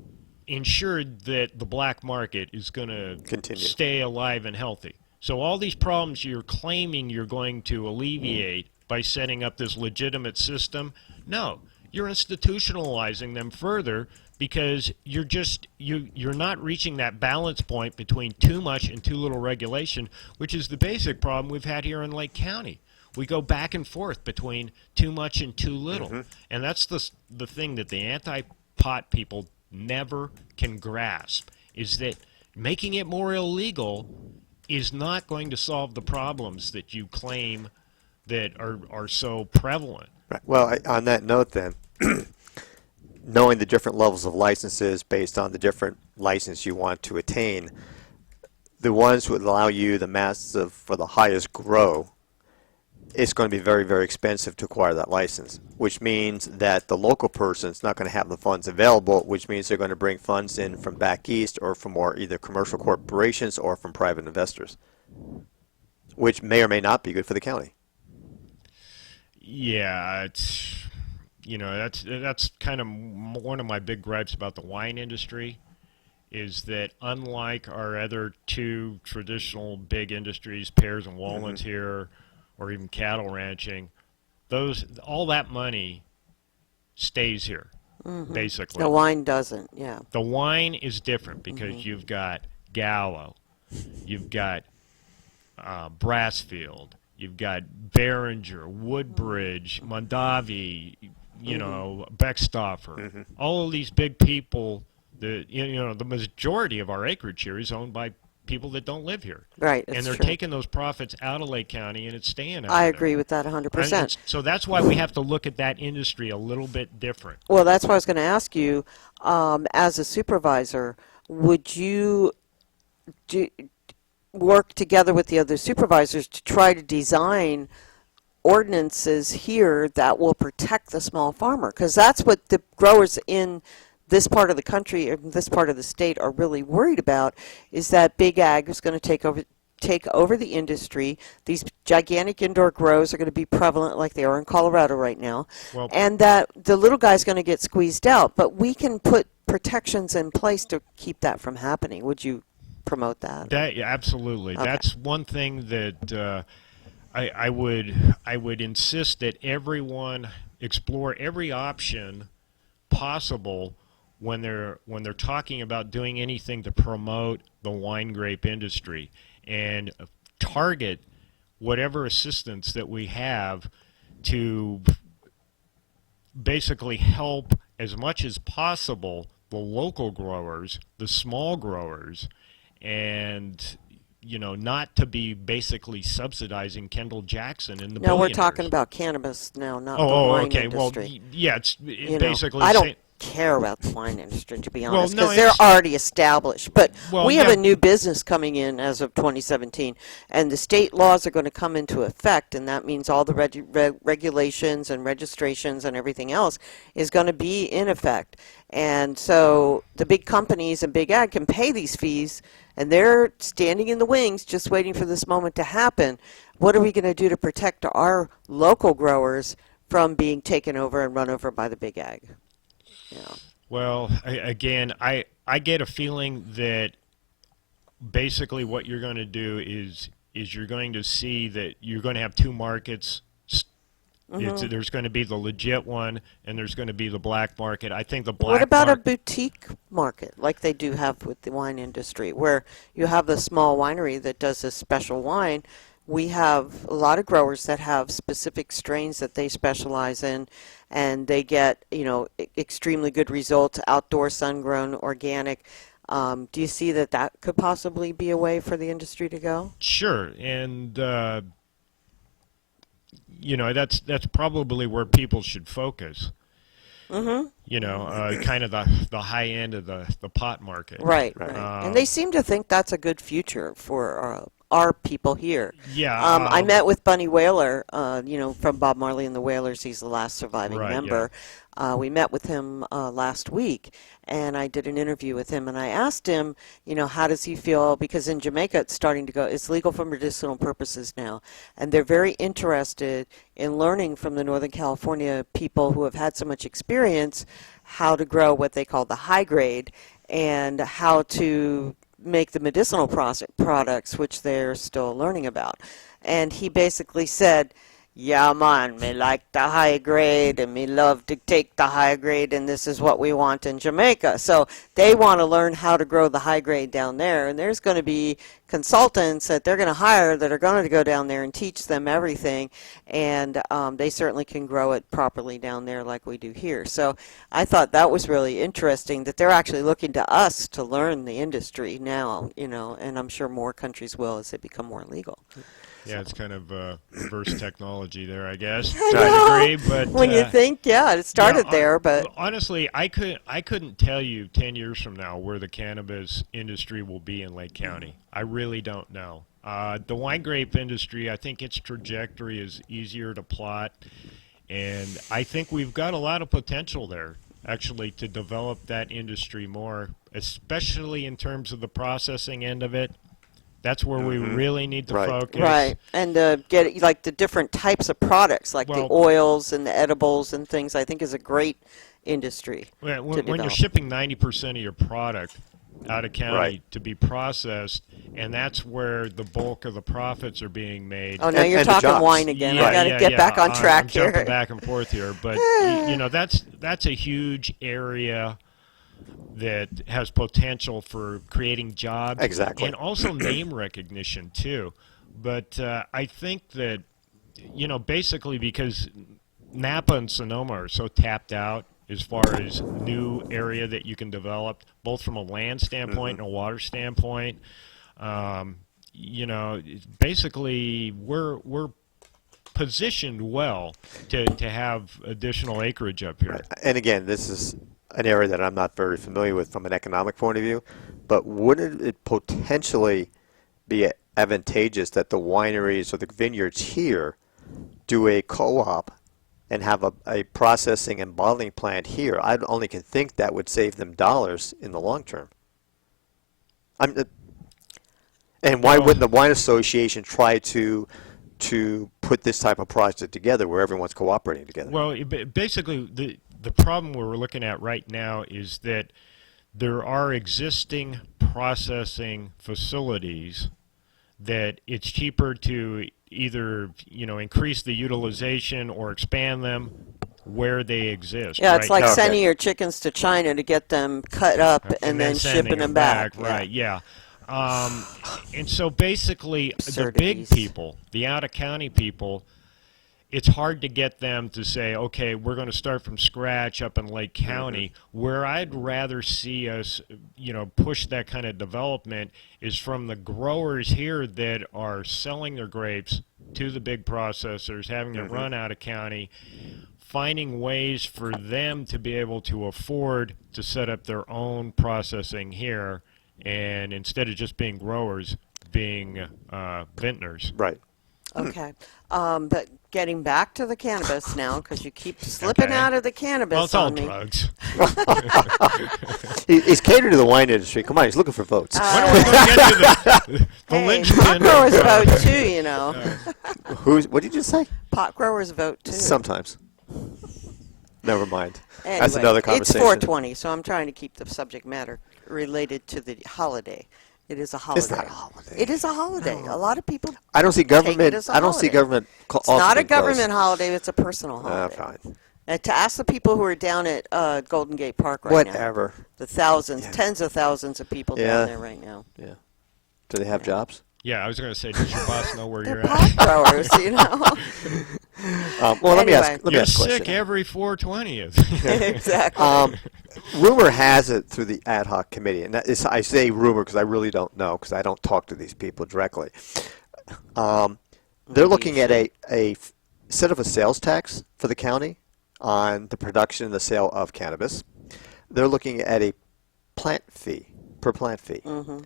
ensured that the black market is going to stay alive and healthy. So all these problems you're claiming you're going to alleviate by setting up this legitimate system, no, you're institutionalizing them further, because you're not reaching that balance point between too much and too little regulation, which is the basic problem we've had here in Lake County. We go back and forth between too much and too little. And that's the thing that the anti-pot people never can grasp, is that making it more illegal is not going to solve the problems that you claim that are so prevalent. Right. Well, on that note then, knowing the different levels of licenses based on the different license you want to attain, the ones who would allow you the massive for the highest grow, it's going to be very, very expensive to acquire that license, which means that the local person is not going to have the funds available, which means they're going to bring funds in from back east or from more either commercial corporations or from private investors, which may or may not be good for the county. Yeah, it's, that's kind of one of my big gripes about the wine industry, is that unlike our other two traditional big industries, pears and walnuts here, or even cattle ranching, all that money stays here, basically. The wine doesn't, yeah. The wine is different because you've got Gallo, you've got Brassfield, you've got Behringer, Woodbridge, Mondavi, Beckstoffer. All of these big people, the majority of our acreage here is owned by people that don't live here. Right, and it's they're true. taking those profits out of Lake County, and it's staying out I of agree there. with that 100%. So that's why we have to look at that industry a little bit different. Well, that's what I was going to ask you. As a supervisor, would you work together with the other supervisors to try to design ordinances here that will protect the small farmer? Because that's what the growers in this part of the country, or this part of the state, are really worried about, is that big ag is going to take over the industry. These gigantic indoor grows are going to be prevalent like they are in Colorado right now, and that the little guy's going to get squeezed out. But we can put protections in place to keep that from happening. Would you promote that? Yeah, absolutely. Okay. That's one thing that I would insist that everyone explore every option possible when they're talking about doing anything to promote the wine grape industry, and target whatever assistance that we have to basically help as much as possible the local growers, the small growers, and not to be basically subsidizing Kendall Jackson in the No, we're billionaires. talking about cannabis now, not the Oh, wine okay. industry. Well, yeah, it's basically. I don't care about the wine industry, to be honest, no, because they're already established. But we have yeah. a new business coming in as of 2017, and the state laws are going to come into effect, and that means all the regulations and registrations and everything else is going to be in effect. And so the big companies and big ag can pay these fees, and they're standing in the wings just waiting for this moment to happen. What are we going to do to protect our local growers from being taken over and run over by the big ag? Yeah. Well, I get a feeling that basically what you're going to do is you're going to see that you're going to have two markets. There's going to be the legit one, and there's going to be the black market. I think the black What about a boutique market like they do have with the wine industry, where you have the small winery that does this special wine? We have a lot of growers that have specific strains that they specialize in, and they get, extremely good results, outdoor, sun-grown, organic. Do you see that could possibly be a way for the industry to go? Sure, and that's probably where people should focus. Kind of the high end of the pot market. Right. And they seem to think that's a good future for our people here. Yeah. I met with Bunny Whaler, from Bob Marley and the Whalers. He's the last surviving member. Yeah. We met with him last week, and I did an interview with him, and I asked him, how does he feel, because in Jamaica it's starting to go, it's legal for medicinal purposes now, and they're very interested in learning from the Northern California people who have had so much experience how to grow what they call the high grade, and how to make the medicinal products, which they're still learning about. And he basically said, yeah, man, me like the high grade, and me love to take the high grade, and this is what we want in Jamaica. So they want to learn how to grow the high grade down there, and there's going to be consultants that they're going to hire that are going to go down there and teach them everything, and they certainly can grow it properly down there like we do here. So I thought that was really interesting, that they're actually looking to us to learn the industry now, and I'm sure more countries will as they become more legal. Yeah, it's kind of reverse technology there, I guess. I agree, but when you think, it started there, but honestly, I couldn't tell you 10 years from now where the cannabis industry will be in Lake County. I really don't know. The wine grape industry, I think its trajectory is easier to plot, and I think we've got a lot of potential there, actually, to develop that industry more, especially in terms of the processing end of it. That's where we really need to focus. Right, and get like the different types of products, like the oils and the edibles and things. I think is a great industry. When you're shipping 90% of your product out of county to be processed, and that's where the bulk of the profits are being made. Oh, now you're talking wine again. I got to get back on track I'm here. Jumping back and forth here, but that's a huge area that has potential for creating jobs. Exactly. And also name recognition too. But I think that basically because Napa and Sonoma are so tapped out as far as new area that you can develop, both from a land standpoint and a water standpoint. Basically we're positioned well to have additional acreage up here. Right. And again, this is an area that I'm not very familiar with from an economic point of view, but wouldn't it potentially be advantageous that the wineries or the vineyards here do a co-op and have a processing and bottling plant here? I only can think that would save them dollars in the long term. And why wouldn't the wine association try to put this type of project together where everyone's cooperating together? Well, basically the problem we're looking at right now is that there are existing processing facilities that it's cheaper to either increase the utilization or expand them where they exist. Yeah, it's like sending your chickens to China to get them cut up and then shipping them back. Right, yeah. And so basically the big people, the out-of-county people, it's hard to get them to say, okay, we're going to start from scratch up in Lake County. Where I'd rather see us, push that kind of development is from the growers here that are selling their grapes to the big processors, having it run out of county, finding ways for them to be able to afford to set up their own processing here, and instead of just being growers, being vintners. Right. Okay. But getting back to the cannabis now, because you keep slipping out of the cannabis well, it's all on me. drugs. He's catered to the wine industry. Come on, he's looking for votes. When are we going to get to the linchpin? Pot growers vote too, What did you just say? Pot growers vote too. Sometimes. Never mind. Anyway, That's another conversation. It's 420, so I'm trying to keep the subject matter related to the holiday. It is a holiday. It's not a holiday. It is a holiday. No. A lot of people. I don't see government. I don't see government. It's not a government holiday. It's a personal holiday. Fine. And to ask the people who are down at Golden Gate Park right now. Whatever. The thousands, tens of thousands of people down there right now. Yeah. Do they have jobs? Yeah, I was going to say, does your boss know where you're at? Pot growers, Well, let me ask. You're a question. sick every 420th. Exactly. Rumor has it through the ad hoc committee, and I say rumor because I really don't know because I don't talk to these people directly. They're looking at a set of a sales tax for the county on the production and the sale of cannabis. They're looking at a plant fee per plant fee. Mm-hmm.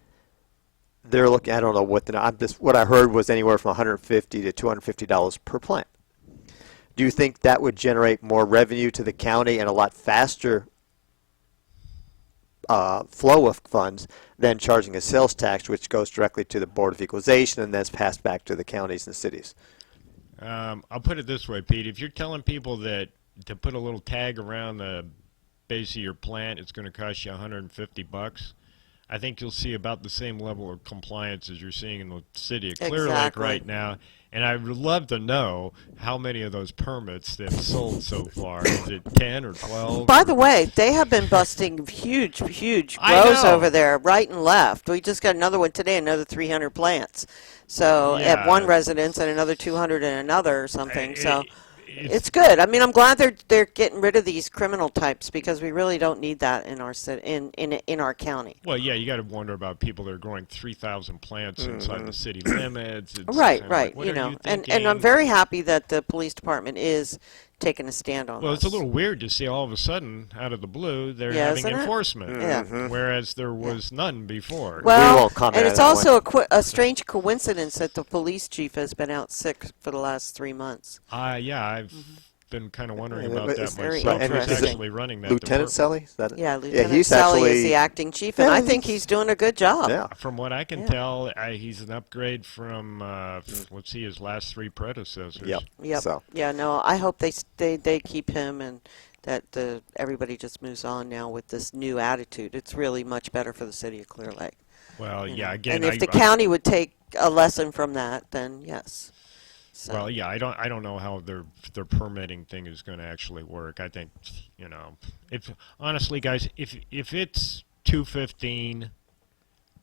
They're looking. I don't know what I heard was anywhere from $150 to $250 per plant. Do you think that would generate more revenue to the county and a lot faster flow of funds than charging a sales tax, which goes directly to the Board of Equalization and then is passed back to the counties and cities? I'll put it this way, Pete. If you're telling people that to put a little tag around the base of your plant, it's going to cost you $150, I think you'll see about the same level of compliance as you're seeing in the city of Clear Lake right now. And I would love to know how many of those permits they've sold so far. Is it 10 or 12? By the way, they have been busting huge grows over there, right and left. We just got another one today, another 300 plants. So at one residence and another 200 in another or something. So it's good. I mean, I'm glad they're getting rid of these criminal types because we really don't need that in our in our county. Well, yeah, you got to wonder about people that are growing 3,000 plants inside the city limits. It's right. Like, and I'm very happy that the police department is taking a stand on. Well, it's a little weird to see all of a sudden, out of the blue, they're having enforcement, whereas there was none before. Well, and it's also a strange coincidence that the police chief has been out sick for the last 3 months. Yeah, been kind of wondering Yeah, about it's that very myself. Who's interesting. actually running that Lieutenant department? Selly? Is that it? Yeah, Lieutenant he's Selly actually, is the acting chief, and Yeah, I think he's- he's doing a good job. Yeah. From what I can Yeah. tell, he's an upgrade from, let's see, his last three predecessors. Yep. Yep. So. Yeah, no, I hope they keep him and that everybody just moves on now with this new attitude. It's really much better for the city of Clear Lake. Well, you yeah, know. again, And if the county would take a lesson from that, then yes. So. Well, yeah, I don't know how their permitting thing is going to actually work. I think, you know, if honestly, guys, if it's 215,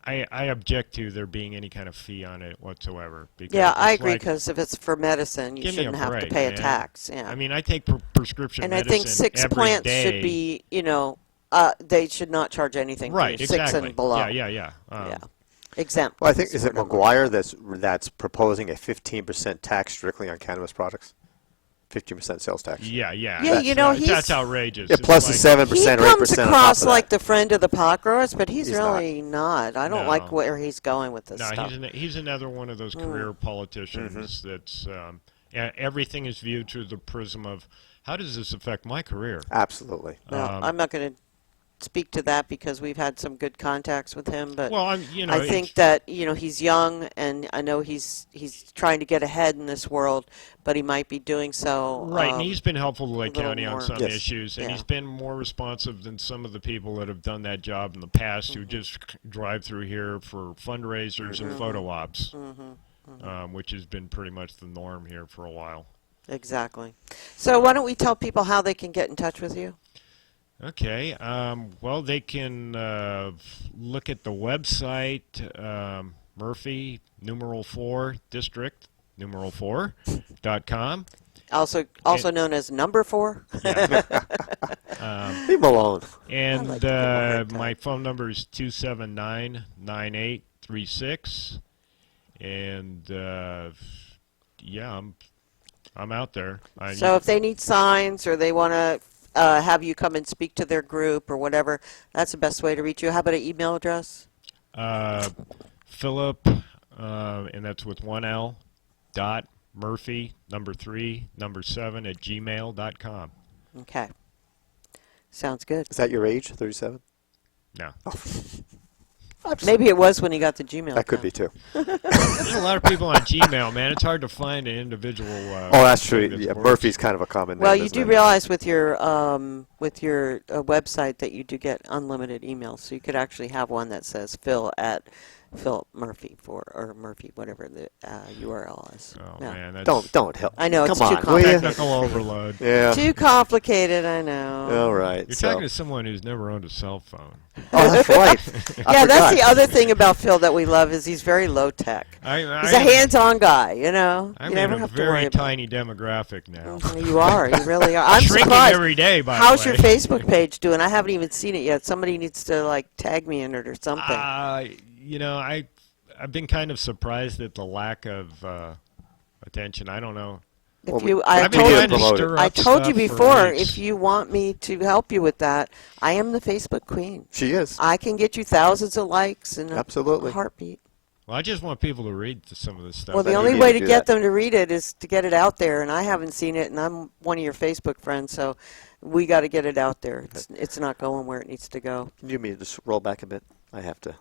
I object to there being any kind of fee on it whatsoever. Because Yeah, I it's agree, like, because if it's for medicine, you give me a shouldn't have to break, pay a man. tax. Yeah. I mean, I take prescription and I medicine think six every plants day. should be, they should not charge anything right, for exactly. 6 and below. Yeah. Yeah. Exempt. Well, I think, is it whatever. McGuire that's proposing a 15% tax strictly on cannabis products? 15% sales tax. Yeah. Yeah, That's he's- outrageous. Yeah, plus the It's 7% He or 8% comes on top across of like that. the friend of the pot growers, but he's He's not. really not. I don't No. like where he's going with this No, stuff. he's another one of those career politicians that's everything is viewed through the prism of how does this affect my career? Absolutely. Well, I'm not going to speak to that because we've had some good contacts with him, but Well, I think that he's young, and I know he's trying to get ahead in this world, but he might be doing so. Right, and he's been helpful to Lake little County on more- some Yes. issues, and Yeah. he's been more responsive than some of the people that have done that job in the past who just drive through here for fundraisers and photo ops, which has been pretty much the norm here for a while. Exactly. So why don't we tell people how they can get in touch with you? Okay, well, they can look at the website, Murphy, numeral 4, district, numeral 4.com. Also known as number 4. Leave him alone. And like to give him a hard time. my phone number is 279-9836. And yeah, I'm out there. So if they need signs or they want to have you come and speak to their group or whatever, that's the best way to reach you. How about an email address? Philip, and that's with one L, dot Murphy, number 3, number 7 at gmail.com. Okay. Sounds good. Is that your age, 37? No. Maybe it was when he got the Gmail. That could account. be too. There's a lot of people on Gmail, man. It's hard to find an individual. Oh, that's true. that Yeah, works. Murphy's kind of a common name. Well, you isn't do it? realize with your website that you do get unlimited emails, so you could actually have one that says Phil at Philip Murphy or Murphy, whatever the URL is. Oh, Yeah. man. That's Don't help. I know, it's Come too on, will you? technical overload. Yeah. Too complicated, I know. All right. You're so. talking to someone who's never owned a cell phone. Oh, that's right. I Yeah, that's forgot. the other thing about Phil that we love is he's very low tech. He's a hands-on guy, you know. I'm you never in a have to worry very about. tiny demographic now. You are. You really are. I'm Shrinking surprised. every day, by How's the your way. Facebook page doing? I haven't even seen it yet. Somebody needs to tag me in it or something. I've been kind of surprised at the lack of attention. I don't know. If you, I I've been told trying to promote it. stir I up told you stuff for before, weeks. if you want me to help you with that, I am the Facebook queen. She is. I can get you thousands of likes in a Absolutely. heartbeat. Well, I just want people to read some of this stuff. Well, the you only need way to to do get that. them to read it is to get it out there, and I haven't seen it, and I'm one of your Facebook friends, so we got to get it out there. It's not going where it needs to go. Can you mean just roll back a bit? I have to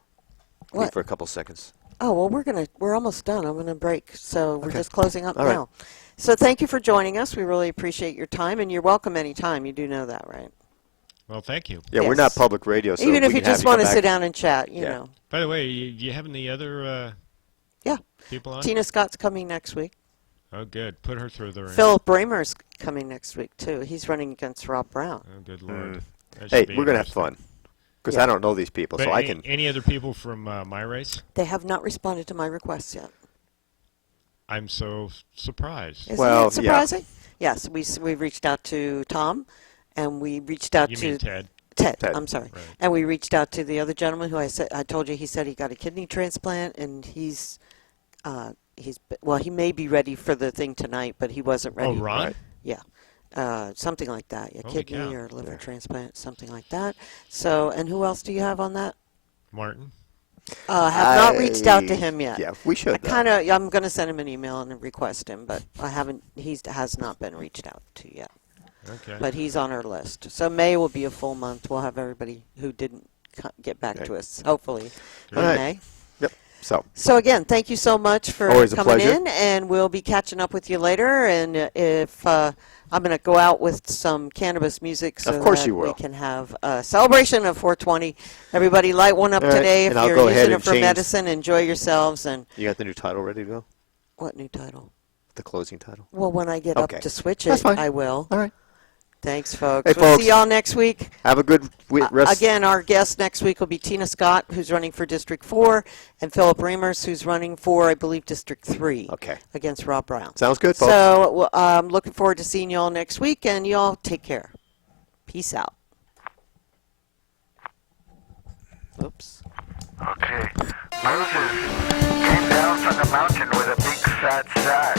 What? leave for a couple seconds. Oh, well, we're almost done. I'm gonna break, so we're Okay. just closing up All right. now. So thank you for joining us. We really appreciate your time, and you're welcome anytime. You do know that, right? Well, thank you. Yeah, we're Yes. not public radio, so Even we if you can have just want to come sit back. down and chat, you Yeah. know. By the way, you have any other Yeah. people on? Tina Scott's coming next week. Oh, good. Put her through the ring. Philip Bramer's coming next week, too. He's running against Rob Brown. Oh, good Lord. That Hey, should be we're gonna have interesting. fun because Yeah. I don't know these people, But so I can. any other people from my race? They have not responded to my requests yet. I'm so surprised. Isn't Well, it surprising? Yes, we reached out to Tom, and we reached out You to mean Ted? Ted. Ted. I'm sorry. Right. And we reached out to the other gentleman who I told you he said he got a kidney transplant, and he may be ready for the thing tonight, but he wasn't ready. Oh, Ron? Right. Yeah. Something like that. A Holy kidney cow. or liver transplant, something like that. So, and who else do you have on that? Martin? Have not reached out to him yet. Yeah, we should. I'm going to send him an email and request him, but I haven't. He has not been reached out to yet. Okay. But he's on our list. So May will be a full month. We'll have everybody who didn't get back to us, hopefully, in May. Yep. So again, thank you so much for coming in, and we'll be catching up with you later. And if I'm going to go out with some cannabis music so that we can have a celebration of 420. Everybody light one up today. If you're using it for medicine, enjoy yourselves. And you got the new title ready to go? What new title? The closing title. Well, when I get up to switch it, I will. All right. Thanks, folks. Hey, We'll folks, see y'all next week. Have a good rest. Again, our guest next week will be Tina Scott, who's running for District 4, and Philip Reimers, who's running for, I believe, District 3. Okay. Against Rob Brown. Sounds good, folks. So I'm looking forward to seeing y'all next week, and y'all take care. Peace out. Oops. Okay. Moses came down from the mountain with a big fat sack.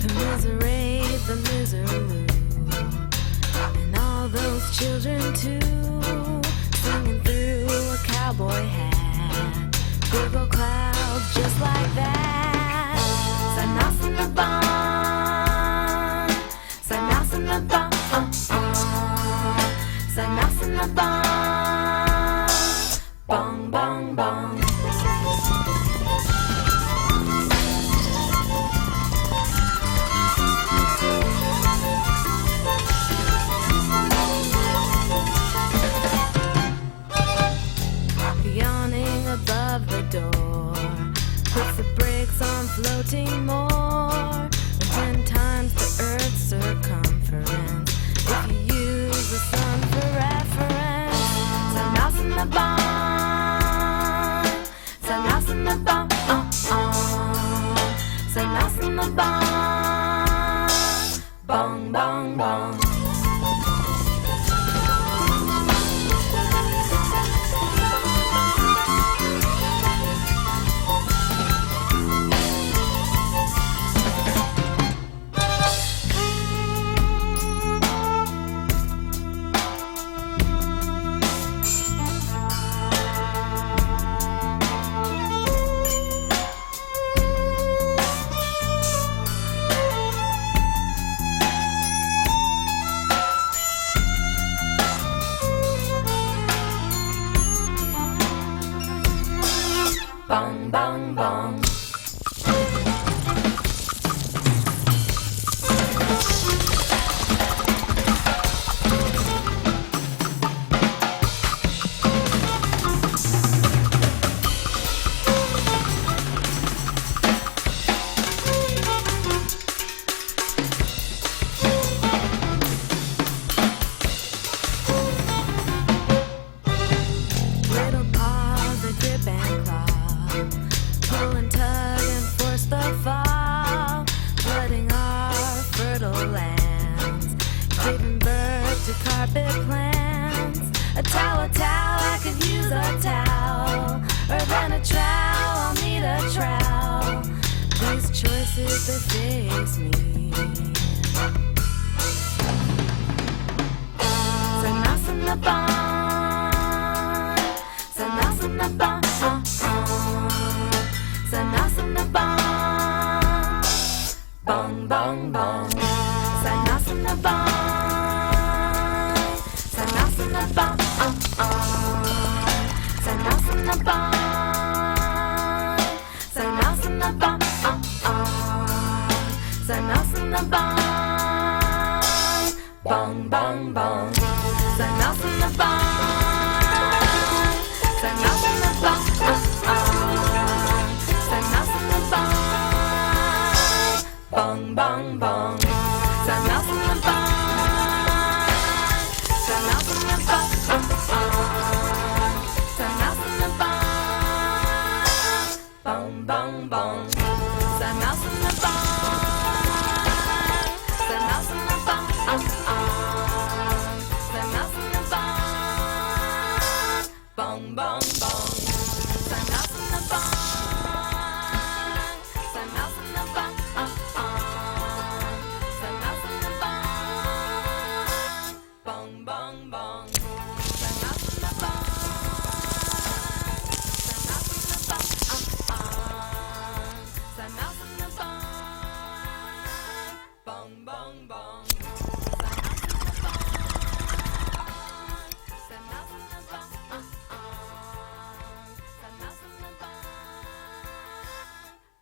Commiserate the misery, and all those children too, singing through a cowboy hat, big old clouds just like that. So mouse in the barn, so mouse in the barn, so mouse in the barn, bong bong bong. Yawning above the door puts the brakes on floating more than 10 times the Earth's circumference. If you use the sun for reference, some mouse in the barn, some mouse in the barn, some mouse in the barn, bong bong bong. Bong, bong, bong. a towel, I could use a towel. Or than a trowel, I'll need a trowel. These choices that face me. So nice in the barn. So nice in the barn. So nice in the barn. Bong, bong, bong. So nice in the barn. So nice in the barn. So nice in the barn. So nice in the barn. So nice in the barn. Bong, bong, bong. So nice in the barn. So nice in the barn. So nice in the barn. Bong, bong, bong. So nice in the barn. So nice in the barn. So nice in the barn. Bong, bong, bong. So nice in the barn. So nice in the barn. So nice in the barn. Bong, bong, bong. So nice in the barn. So nice in the barn. So nice in the barn. Bong, bong, bong. So nice in the barn. So nice in the barn. So nice in the barn. Bong, bong, bong. So nice in the barn. So nice in the barn. So nice in the barn.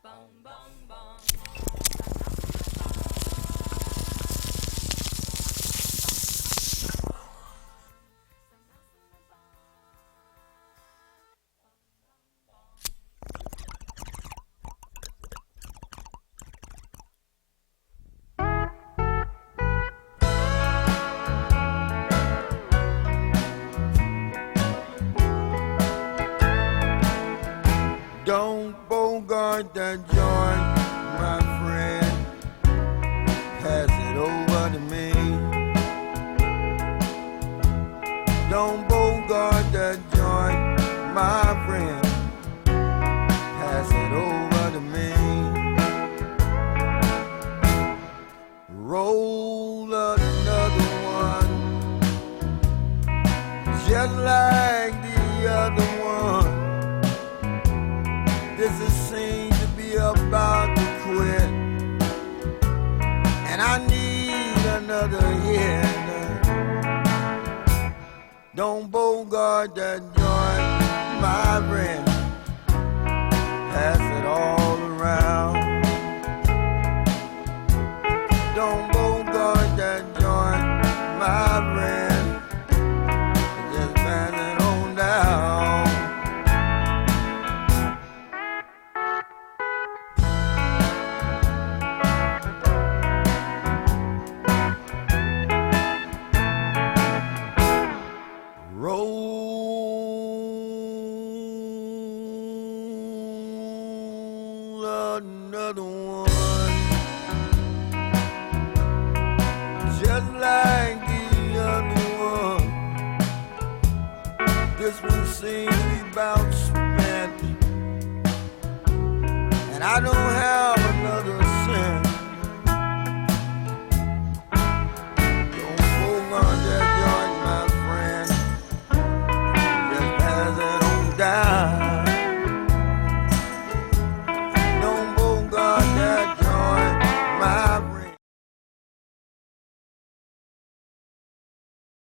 Bong, bong, bong. Don't bogart that joint, my friend. Pass it over to me. Don't bogart that joint, my friend. Pass it over to me. Roll another one, just like the other one. This is seems to be about to quit, and I need another hit. Don't bogart that joint, my friend. Pass it all around. Don't bogart that joint, my friend. Just pass it on down. Roll another one, just like the other one. This one seems to be about spent, and I don't have